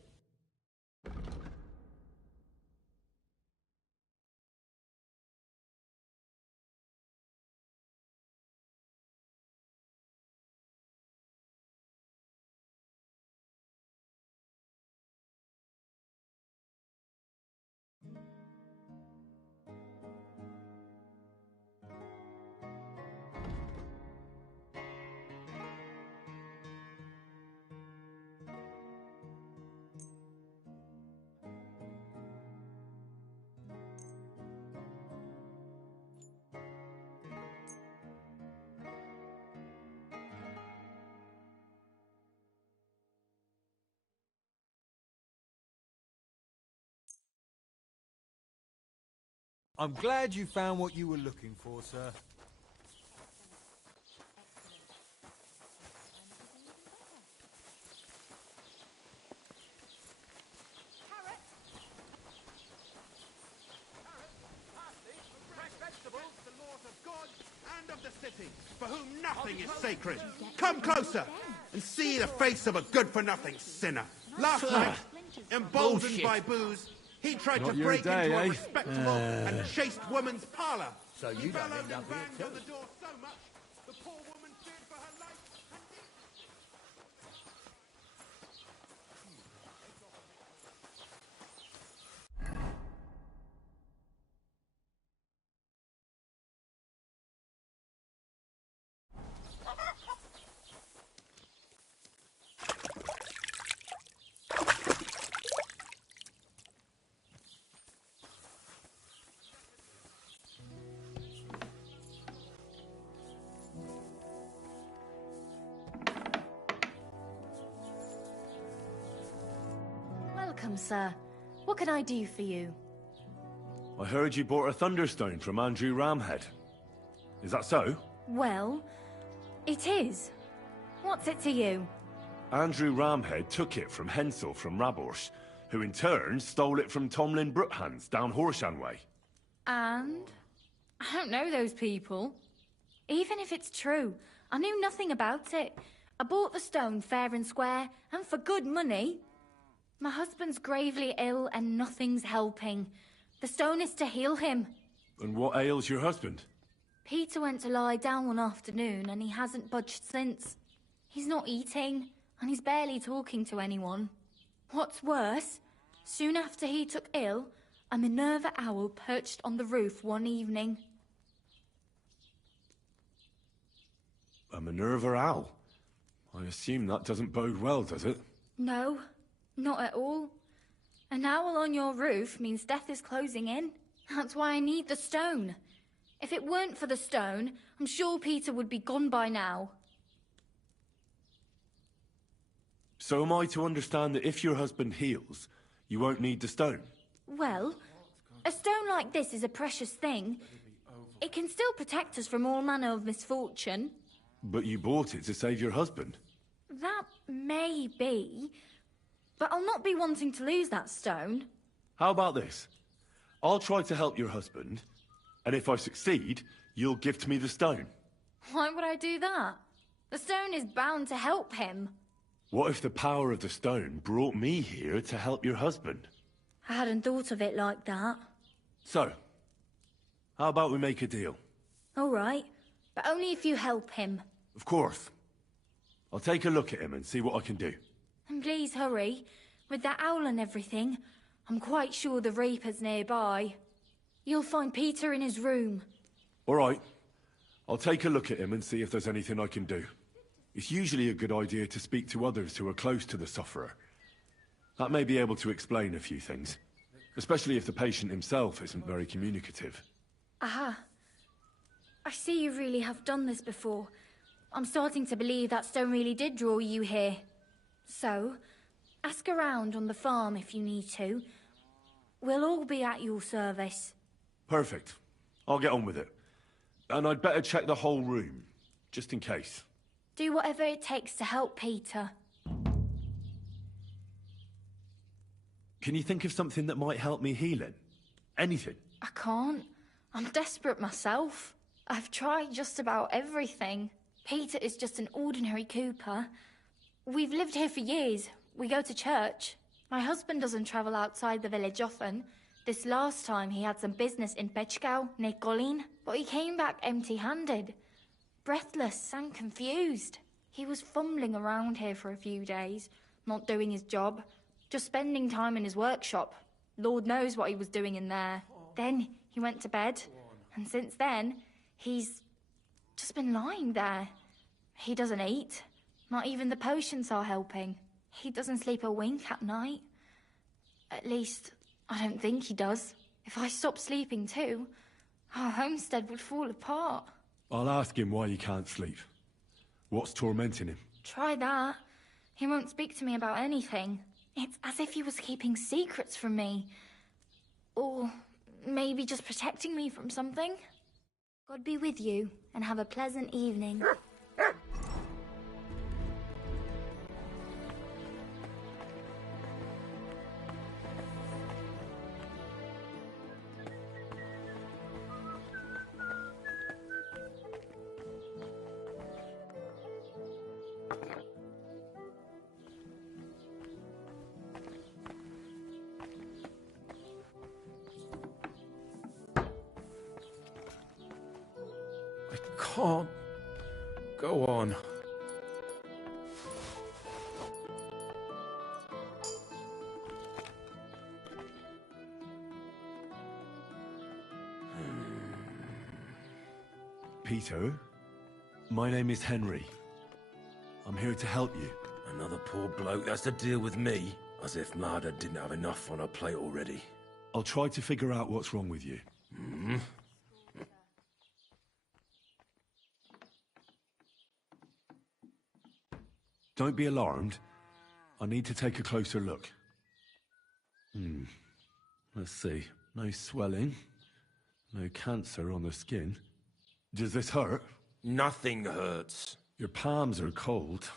I'm glad you found what you were looking for, sir. For whom nothing is sacred. Come closer and see the face of a good-for-nothing sinner. Last night, emboldened by booze, he tried to break into a respectable and chaste woman's parlor. So you don't end up here too. The door so much, the poor woman feared for her life. welcome, sir. What can I do for you? I heard you bought a Thunderstone from Andrew Ramhead. Is that so? Well, it is. What's it to you? Andrew Ramhead took it from Hensel from Raborsh, who in turn stole it from Tomlin Brookhans down Horshan way. And? I don't know those people. Even if it's true, I knew nothing about it. I bought the stone fair and square, and for good money. My husband's gravely ill and nothing's helping. The stone is to heal him. And what ails your husband? Peter went to lie down one afternoon and he hasn't budged since. He's not eating, and he's barely talking to anyone. What's worse, soon after he took ill, a Minerva owl perched on the roof one evening. A Minerva owl? I assume that doesn't bode well, does it? No, not at all. An owl on your roof means death is closing in. That's why I need the stone. If it weren't for the stone, I'm sure Peter would be gone by now. So am I to understand that if your husband heals, you won't need the stone? Well, a stone like this is a precious thing. It can still protect us from all manner of misfortune. But you bought it to save your husband. That may be, but I'll not be wanting to lose that stone. How about this? I'll try to help your husband, and if I succeed, you'll gift me the stone. Why would I do that? The stone is bound to help him. What if the power of the stone brought me here to help your husband? I hadn't thought of it like that. So, how about we make a deal? All right, but only if you help him. Of course. I'll take a look at him and see what I can do. And please hurry. With that owl and everything, I'm quite sure the Reaper's nearby. You'll find Peter in his room. All right. I'll take a look at him and see if there's anything I can do. It's usually a good idea to speak to others who are close to the sufferer. That may be able to explain a few things, especially if the patient himself isn't very communicative. Aha. I see you really have done this before. I'm starting to believe that stone really did draw you here. So, ask around on the farm if you need to. We'll all be at your service. Perfect. I'll get on with it. And I'd better check the whole room, just in case. Do whatever it takes to help Peter. Can you think of something that might help me heal him? Anything? I can't. I'm desperate myself. I've tried just about everything. Peter is just an ordinary cooper. We've lived here for years. We go to church. My husband doesn't travel outside the village often. This last time he had some business in Pechkau, near Colleen, but he came back empty-handed. Breathless and confused. He was fumbling around here for a few days, not doing his job, just spending time in his workshop. Lord knows what he was doing in there. Then he went to bed, and since then, he's just been lying there. He doesn't eat. Not even the potions are helping. He doesn't sleep a wink at night. At least, I don't think he does. If I stopped sleeping too, our homestead would fall apart. I'll ask him why he can't sleep. What's tormenting him? Try that. He won't speak to me about anything. It's as if he was keeping secrets from me. Or maybe just protecting me from something. God be with you, and have a pleasant evening. Can't go on. Peter, my name is Henry. I'm here to help you. Another poor bloke that's to deal with me, as if Marda didn't have enough on her plate already. I'll try to figure out what's wrong with you. Don't be alarmed. I need to take a closer look. Let's see. No swelling. No cancer on the skin. Does this hurt? Nothing hurts. Your palms are cold.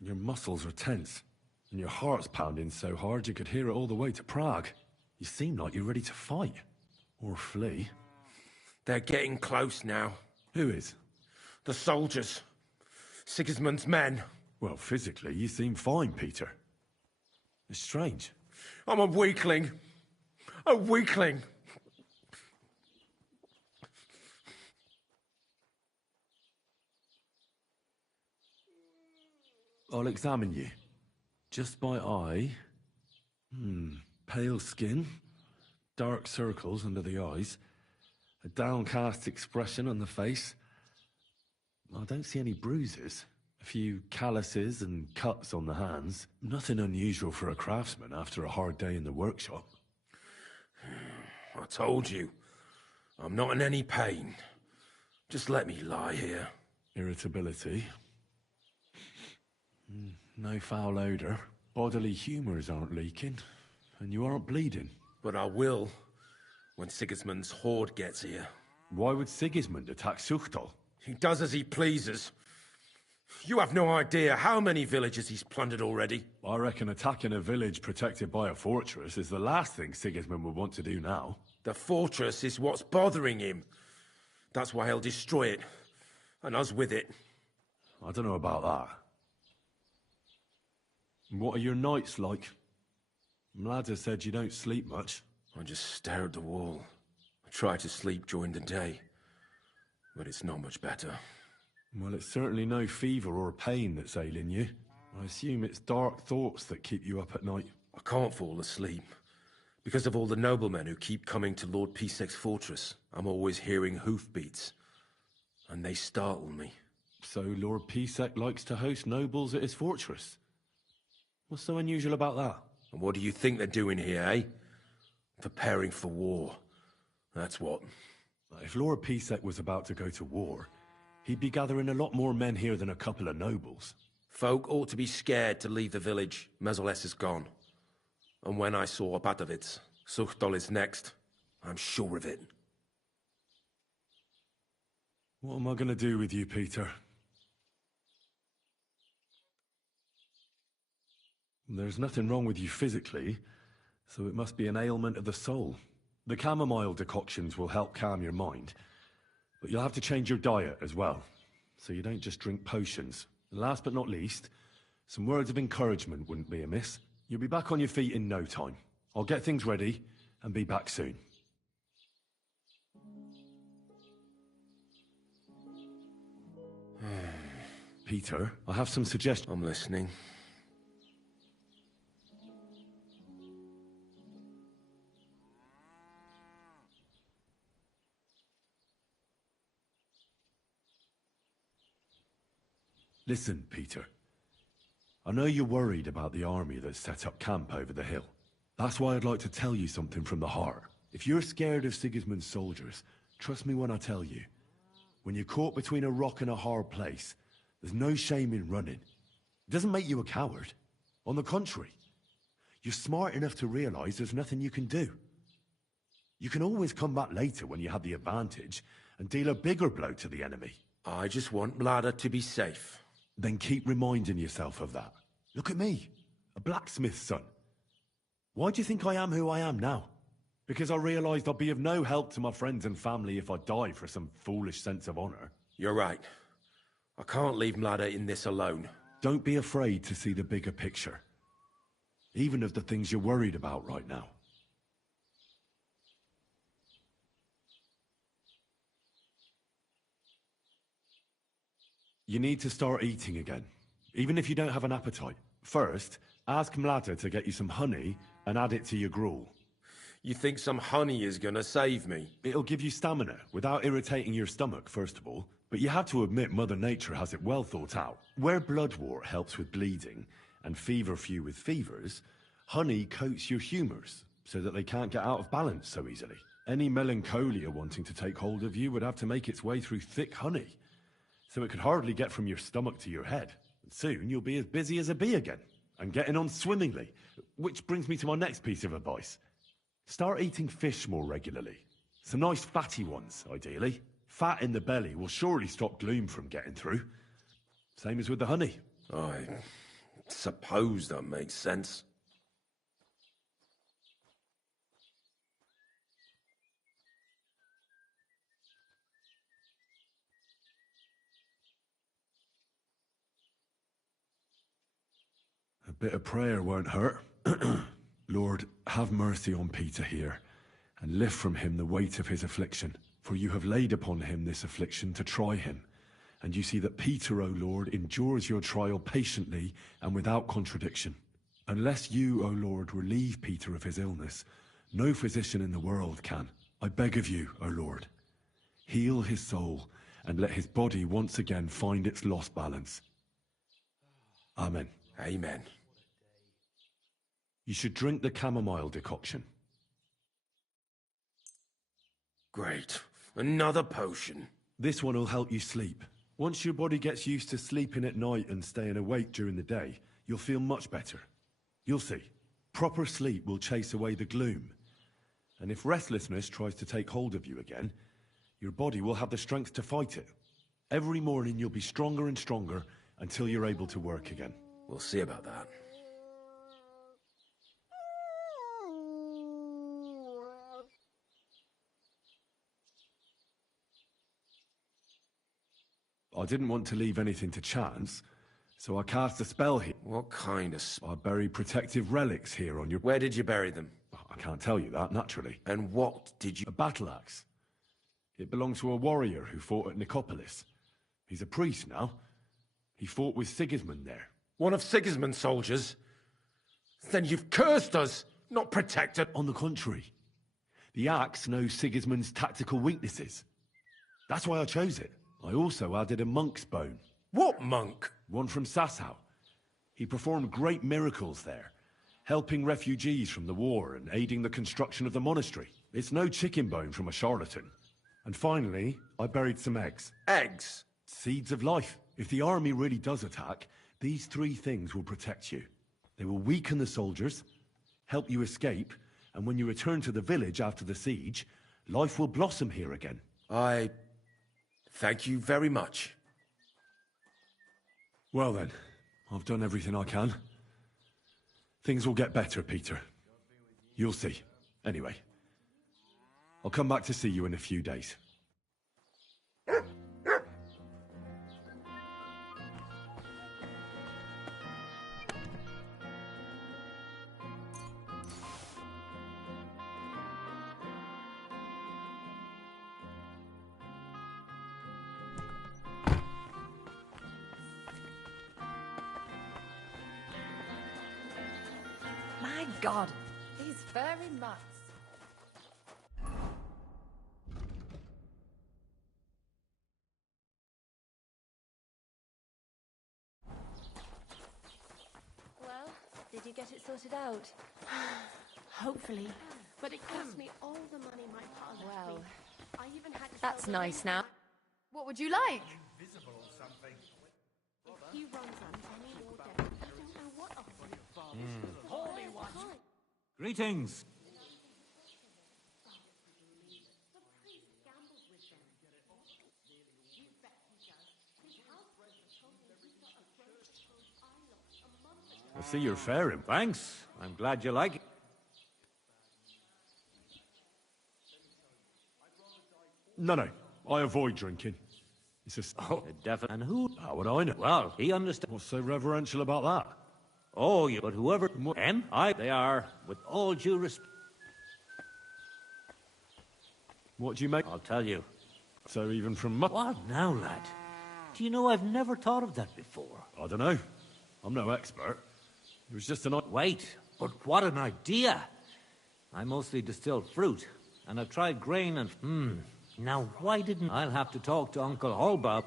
Your muscles are tense. And your heart's pounding so hard you could hear it all the way to Prague. You seem like you're ready to fight. Or flee. They're getting close now. Who is? The soldiers. Sigismund's men. Well, physically, you seem fine, Peter. It's strange. I'm a weakling. A weakling. I'll examine you. Just by eye. Pale skin. Dark circles under the eyes. A downcast expression on the face. I don't see any bruises. A few calluses and cuts on the hands. Nothing unusual for a craftsman after a hard day in the workshop. I told you. I'm not in any pain. Just let me lie here. Irritability. No foul odor. Bodily humors aren't leaking. And you aren't bleeding. But I will, when Sigismund's horde gets here. Why would Sigismund attack Suchtal? He does as he pleases. You have no idea how many villages he's plundered already. I reckon attacking a village protected by a fortress is the last thing Sigismund would want to do now. The fortress is what's bothering him. That's why he'll destroy it. And us with it. I don't know about that. What are your nights like? Mlada said you don't sleep much. I just stare at the wall. I try to sleep during the day. But it's not much better. Well, it's certainly no fever or pain that's ailing you. I assume it's dark thoughts that keep you up at night. I can't fall asleep. Because of all the noblemen who keep coming to Lord Pisek's fortress, I'm always hearing hoofbeats. And they startle me. So Lord Pisek likes to host nobles at his fortress? What's so unusual about that? And what do you think they're doing here, eh? Preparing for war. That's what. If Lord Pisek was about to go to war, he'd be gathering a lot more men here than a couple of nobles. Folk ought to be scared to leave the village. Mezoles is gone. And when I saw Abatovitz, Suchtol is next. I'm sure of it. What am I going to do with you, Peter? There's nothing wrong with you physically, so it must be an ailment of the soul. The chamomile decoctions will help calm your mind, but you'll have to change your diet as well, so you don't just drink potions. And last but not least, some words of encouragement wouldn't be amiss. You'll be back on your feet in no time. I'll get things ready and be back soon. Peter, I have some suggestions. I'm listening. Listen, Peter. I know you're worried about the army that's set up camp over the hill. That's why I'd like to tell you something from the heart. If you're scared of Sigismund's soldiers, trust me when I tell you. When you're caught between a rock and a hard place, there's no shame in running. It doesn't make you a coward. On the contrary, you're smart enough to realize there's nothing you can do. You can always come back later when you have the advantage and deal a bigger blow to the enemy. I just want Mlada to be safe. Then keep reminding yourself of that. Look at me, a blacksmith's son. Why do you think I am who I am now? Because I realized I'll be of no help to my friends and family if I die for some foolish sense of honor. You're right. I can't leave Mlada in this alone. Don't be afraid to see the bigger picture. Even of the things you're worried about right now. You need to start eating again, even if you don't have an appetite. First, ask Mlada to get you some honey and add it to your gruel. You think some honey is gonna save me? It'll give you stamina, without irritating your stomach, first of all. But you have to admit Mother Nature has it well thought out. Where bloodwort helps with bleeding, and feverfew with fevers, honey coats your humours, so that they can't get out of balance so easily. Any melancholia wanting to take hold of you would have to make its way through thick honey. So it could hardly get from your stomach to your head. And soon you'll be as busy as a bee again, and getting on swimmingly. Which brings me to my next piece of advice. Start eating fish more regularly. Some nice fatty ones, ideally. Fat in the belly will surely stop gloom from getting through. Same as with the honey. I suppose that makes sense. A bit of prayer won't hurt. Lord, have mercy on Peter here, and lift from him the weight of his affliction. For you have laid upon him this affliction to try him. And you see that Peter, O Lord, endures your trial patiently and without contradiction. Unless you, O Lord, relieve Peter of his illness, no physician in the world can. I beg of you, O Lord, heal his soul and let his body once again find its lost balance. Amen. Amen. You should drink the chamomile decoction. Great. Another potion. This one will help you sleep. Once your body gets used to sleeping at night and staying awake during the day, you'll feel much better. You'll see. Proper sleep will chase away the gloom. And if restlessness tries to take hold of you again, your body will have the strength to fight it. Every morning you'll be stronger and stronger until you're able to work again. We'll see about that. I didn't want to leave anything to chance, so I cast a spell here. What kind of spell? I buried protective relics here on your... Where did you bury them? I can't tell you that, naturally. And what did you... A battle axe. It belonged to a warrior who fought at Nicopolis. He's a priest now. He fought with Sigismund there. One of Sigismund's soldiers? Then you've cursed us, not protected. On the contrary. The axe knows Sigismund's tactical weaknesses. That's why I chose it. I also added a monk's bone. What monk? One from Sasau. He performed great miracles there, helping refugees from the war and aiding the construction of the monastery. It's no chicken bone from a charlatan. And finally, I buried some eggs. Eggs? Seeds of life. If the army really does attack, these three things will protect you. They will weaken the soldiers, help you escape, and when you return to the village after the siege, life will blossom here again. I thank you very much. Well then, I've done everything I can. Things will get better, Peter. You'll see. Anyway, I'll come back to see you in a few days. My God, these furry mutts. Well, did you get it sorted out? Hopefully. But it cost me all the money my father left me. I even had to That's sell nice the now. What would you like? Invisible or something. If he runs on any more debt, I don't know what I'll do. Holy one! Greetings. I see you're faring. Thanks. I'm glad you like it. No, I avoid drinking. It's a... Oh, definitely. And who? How would I know? Well, he understands. What's so reverential about that? Oh, you, but whoever... Them? They are, with all due respect... What do you make? I'll tell you. So even from... What now, lad? Do you know I've never thought of that before? I don't know. I'm no expert. It was just an... Wait, but what an idea! I mostly distill fruit, and I've tried grain and... Now, why didn't... I'll have to talk to Uncle Holba.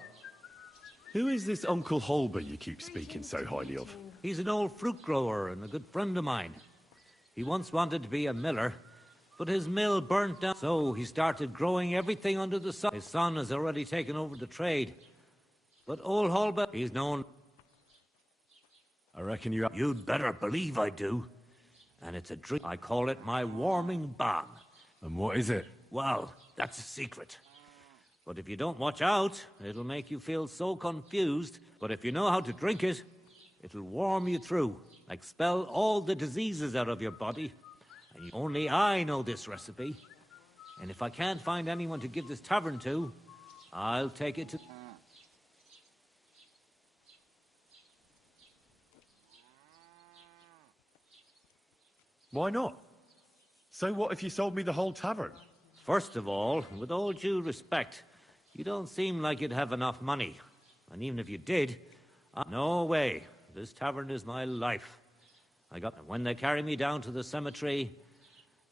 Who is this Uncle Holba you keep speaking so highly of? He's an old fruit grower and a good friend of mine. He once wanted to be a miller, but his mill burnt down, so he started growing everything under the sun. His son has already taken over the trade. But old Holba, he's known... I reckon you... You'd better believe I do. and it's a drink. I call it my warming balm. And what is it? Well, that's a secret. But if you don't watch out, it'll make you feel so confused. But if you know how to drink it, it'll warm you through, expel all the diseases out of your body. And only I know this recipe. And if I can't find anyone to give this tavern to, I'll take it to... Why not? So what if you sold me the whole tavern? First of all, with all due respect, you don't seem like you'd have enough money. And even if you did, no way. This tavern is my life. And when they carry me down to the cemetery,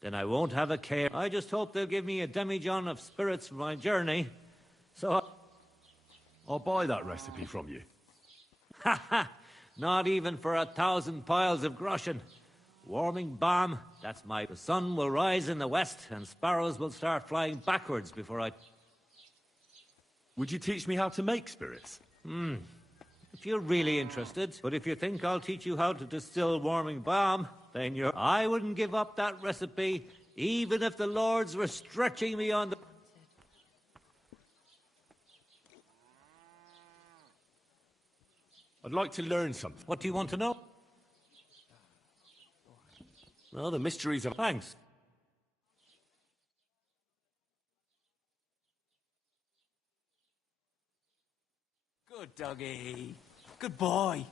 then I won't have a care. I just hope they'll give me a demijohn of spirits for my journey. So I'll buy that recipe from you. Ha ha! Not even for 1,000 piles of groschen. Warming balm, that's my... The sun will rise in the west and sparrows will start flying backwards before I... Would you teach me how to make spirits? If you're really interested, but if you think I'll teach you how to distill warming balm, then you're... I wouldn't give up that recipe, even if the lords were stretching me on the... I'd like to learn something. What do you want to know? Well, the mysteries of... Thanks. Good doggy. Good boy.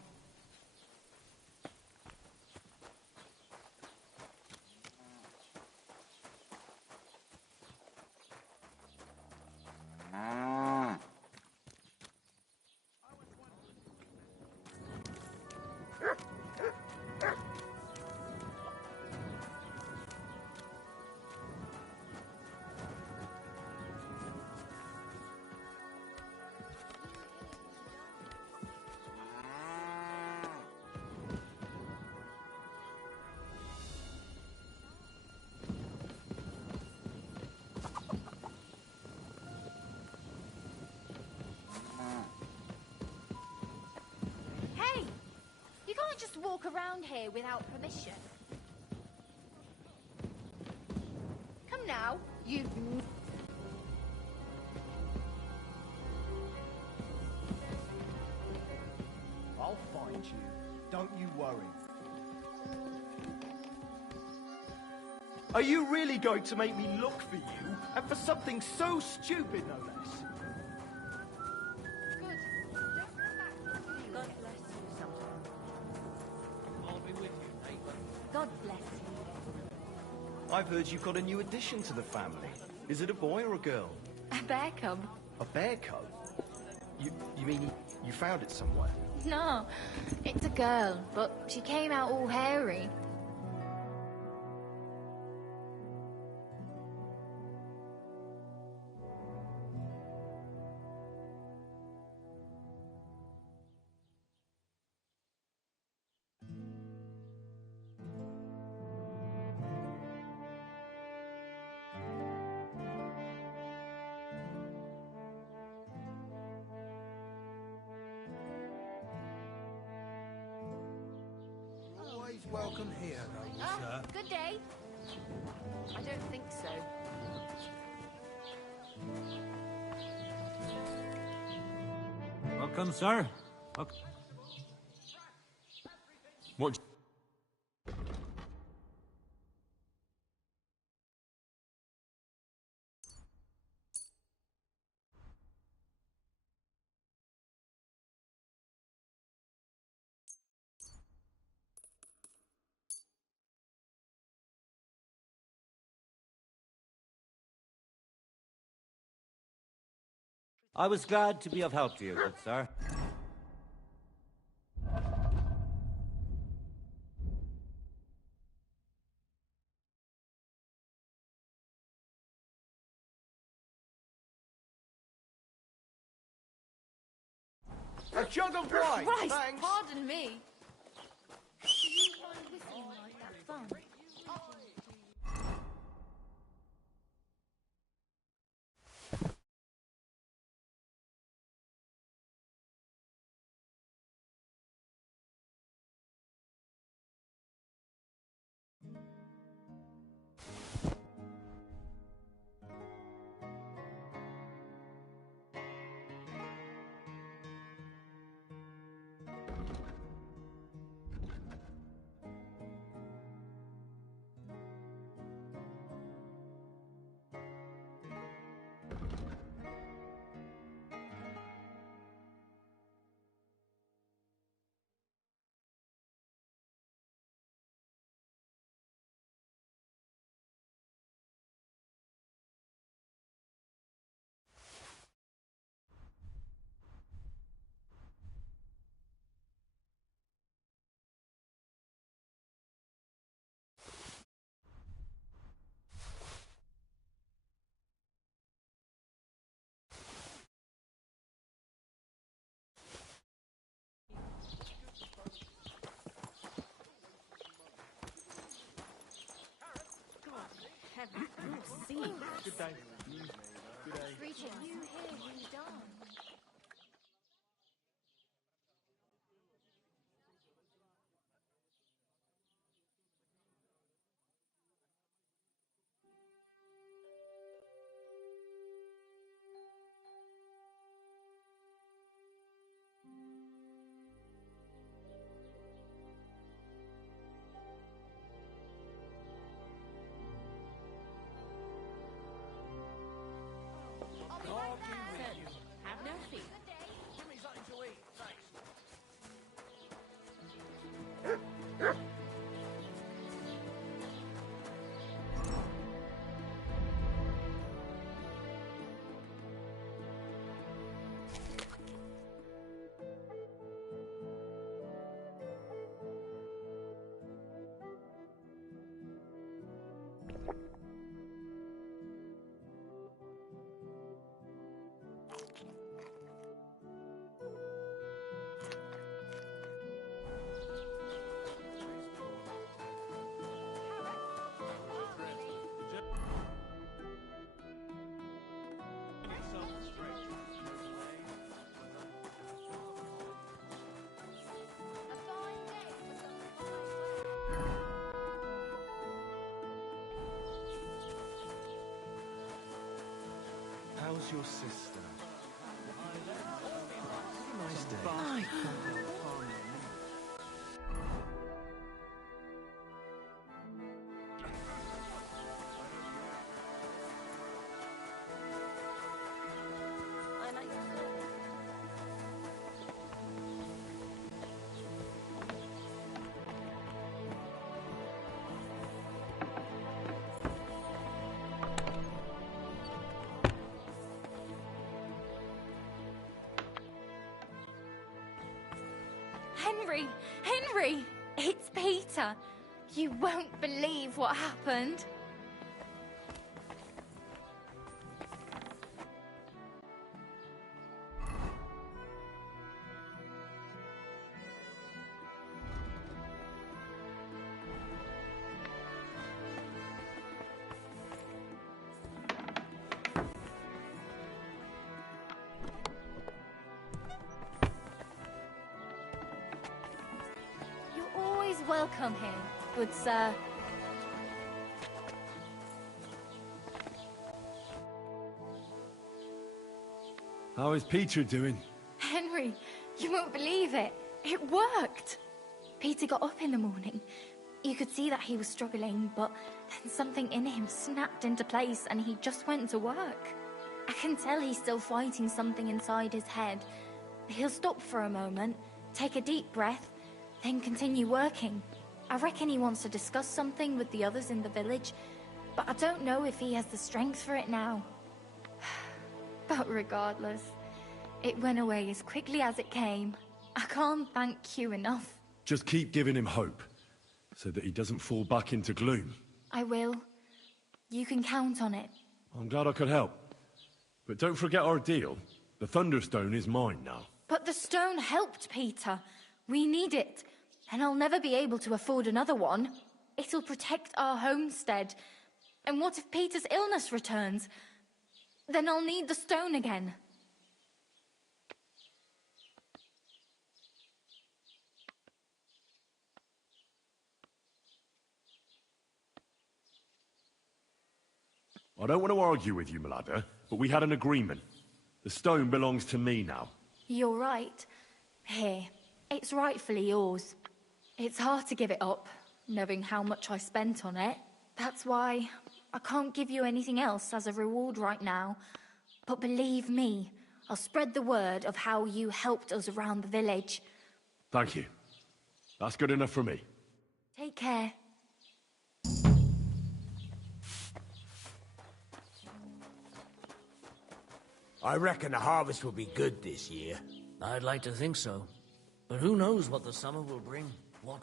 Hey! You can't just walk around here without permission. Come now, you... I'll find you. Don't you worry. Are you really going to make me look for you? And for something so stupid, no less? God bless you sometime. I'll be with you, neighbor. God bless you. I've heard you've got a new addition to the family. Is it a boy or a girl? A bear cub? A bear cub? You mean you found it somewhere? No, it's a girl, but she came out all hairy. Always welcome here, noble sir. Good day. I don't think so. Welcome, sir. What? I was glad to be of help to you, good sir. A jug of wine! Christ, Thanks! pardon me. Do you find whistling like that fun? Good day. Good day. Greeting. You here, you done. Have no fear. Give me something to eat, thanks. How's your sister? Have a nice day. I I'm at your service. Henry! Henry! It's Peter! You won't believe what happened. You're always welcome here, good sir. How is Peter doing? Henry, you won't believe it. It worked. Peter got up in the morning. You could see that he was struggling, but then something in him snapped into place and he just went to work. I can tell he's still fighting something inside his head. He'll stop for a moment, take a deep breath, then continue working. I reckon he wants to discuss something with the others in the village, but I don't know if he has the strength for it now. But regardless, it went away as quickly as it came. I can't thank you enough. Just keep giving him hope, so that he doesn't fall back into gloom. I will. You can count on it. I'm glad I could help. But don't forget our deal. The Thunderstone is mine now. But the stone helped, Peter. We need it, and I'll never be able to afford another one. It'll protect our homestead. And what if Peter's illness returns? Then I'll need the stone again. I don't want to argue with you, Malada, but we had an agreement. The stone belongs to me now. You're right. Here, it's rightfully yours. It's hard to give it up, knowing how much I spent on it. That's why I can't give you anything else as a reward right now. But believe me, I'll spread the word of how you helped us around the village. Thank you. That's good enough for me. Take care. I reckon the harvest will be good this year. I'd like to think so. But who knows what the summer will bring? What...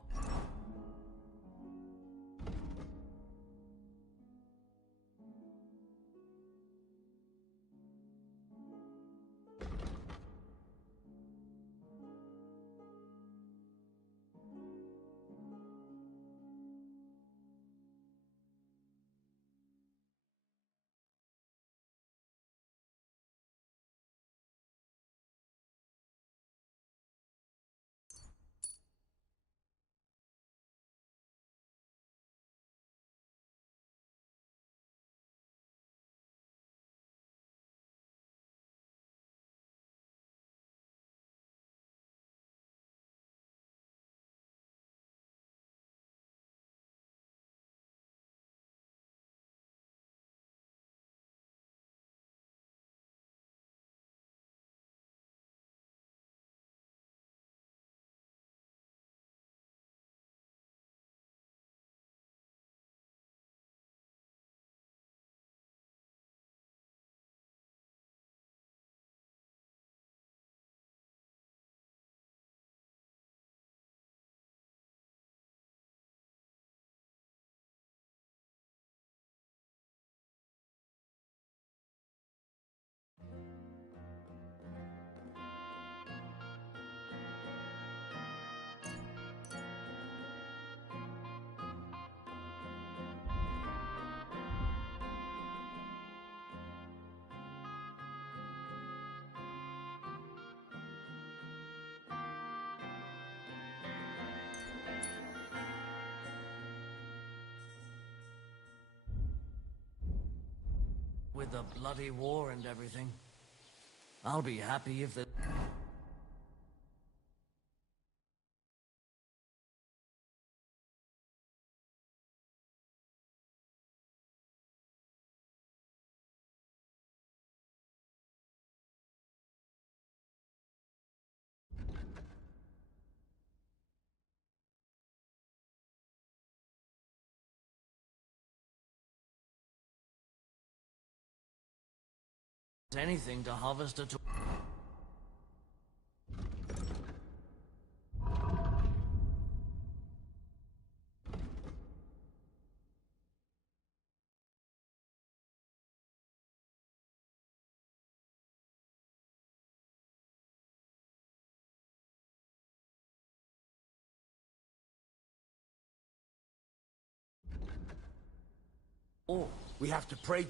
With the bloody war and everything, I'll be happy if the... anything to harvest at all. Oh, we have to pray.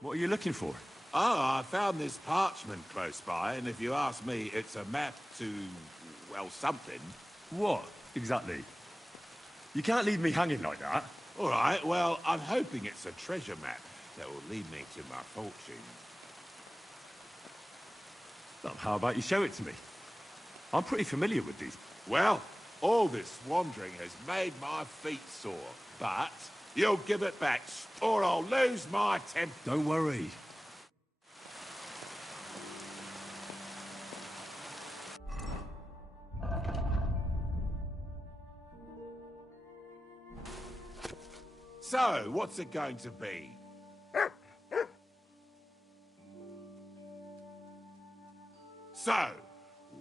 What are you looking for? Oh, I found this parchment close by, and if you ask me, it's a map to, well, something. What, exactly? You can't leave me hanging like that. All right, well, I'm hoping it's a treasure map that will lead me to my fortune. Well, how about you show it to me? I'm pretty familiar with these. Well, all this wandering has made my feet sore, but you'll give it back, or I'll lose my temper. Don't worry. So, what's it going to be? So,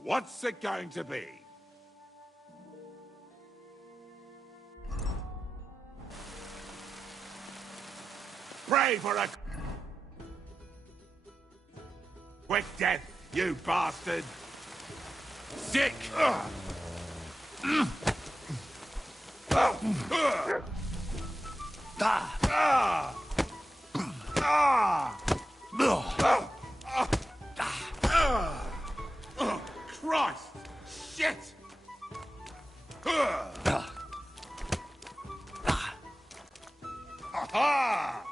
what's it going to be? Pray for a quick death, you bastard! Sick! Christ! Shit! Aha!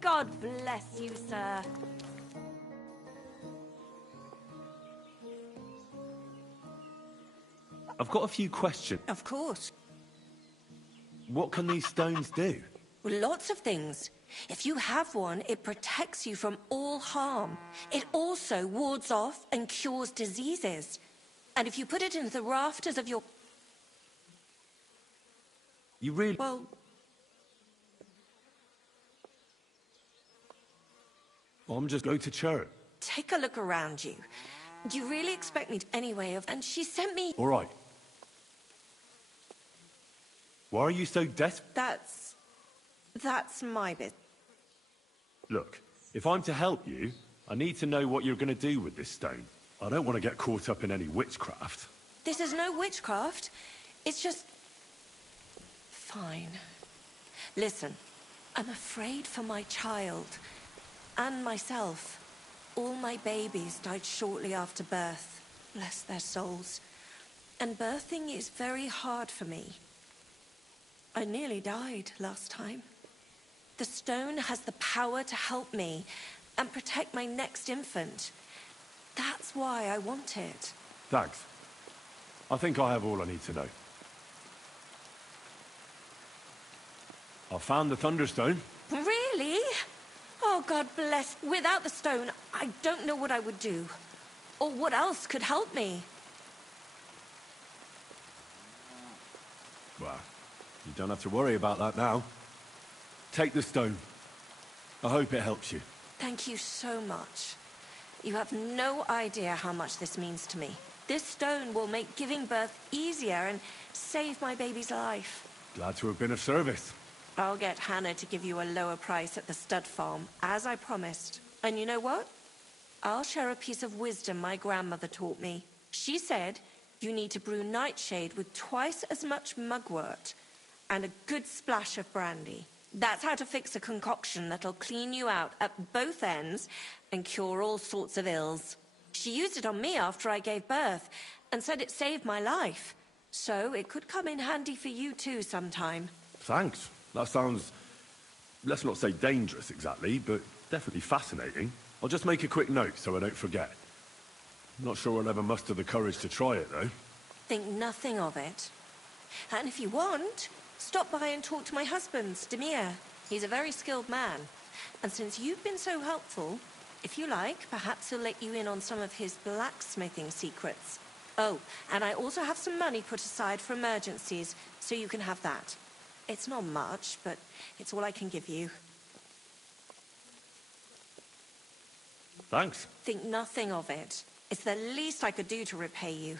God bless you, sir. I've got a few questions. Of course. What can these stones do? Well, lots of things. If you have one, it protects you from all harm. It also wards off and cures diseases. And if you put it into the rafters of your... You really... Well... I'm just going to church. Take a look around you. Do you really expect me to anyway of... And she sent me... All right. Why are you so desperate? That's my bit. Look, if I'm to help you, I need to know what you're going to do with this stone. I don't want to get caught up in any witchcraft. This is no witchcraft. It's just... Fine. Listen, I'm afraid for my child. And myself. All my babies died shortly after birth. Bless their souls. And birthing is very hard for me. I nearly died last time. The stone has the power to help me and protect my next infant. That's why I want it. Thanks. I think I have all I need to know. I found the Thunderstone. Really? Oh, God bless. Without the stone, I don't know what I would do. Or what else could help me. Well, you don't have to worry about that now. Take the stone. I hope it helps you. Thank you so much. You have no idea how much this means to me. This stone will make giving birth easier and save my baby's life. Glad to have been of service. I'll get Hannah to give you a lower price at the stud farm, as I promised. And you know what? I'll share a piece of wisdom my grandmother taught me. She said you need to brew nightshade with twice as much mugwort and a good splash of brandy. That's how to fix a concoction that'll clean you out at both ends and cure all sorts of ills. She used it on me after I gave birth and said it saved my life. So it could come in handy for you too sometime. Thanks. That sounds, let's not say dangerous exactly, but definitely fascinating. I'll just make a quick note so I don't forget. I'm not sure I'll ever muster the courage to try it, though. Think nothing of it. And if you want, stop by and talk to my husband, Demir. He's a very skilled man. And since you've been so helpful, if you like, perhaps he'll let you in on some of his blacksmithing secrets. Oh, and I also have some money put aside for emergencies, so you can have that. It's not much, but it's all I can give you. Thanks. Think nothing of it. It's the least I could do to repay you.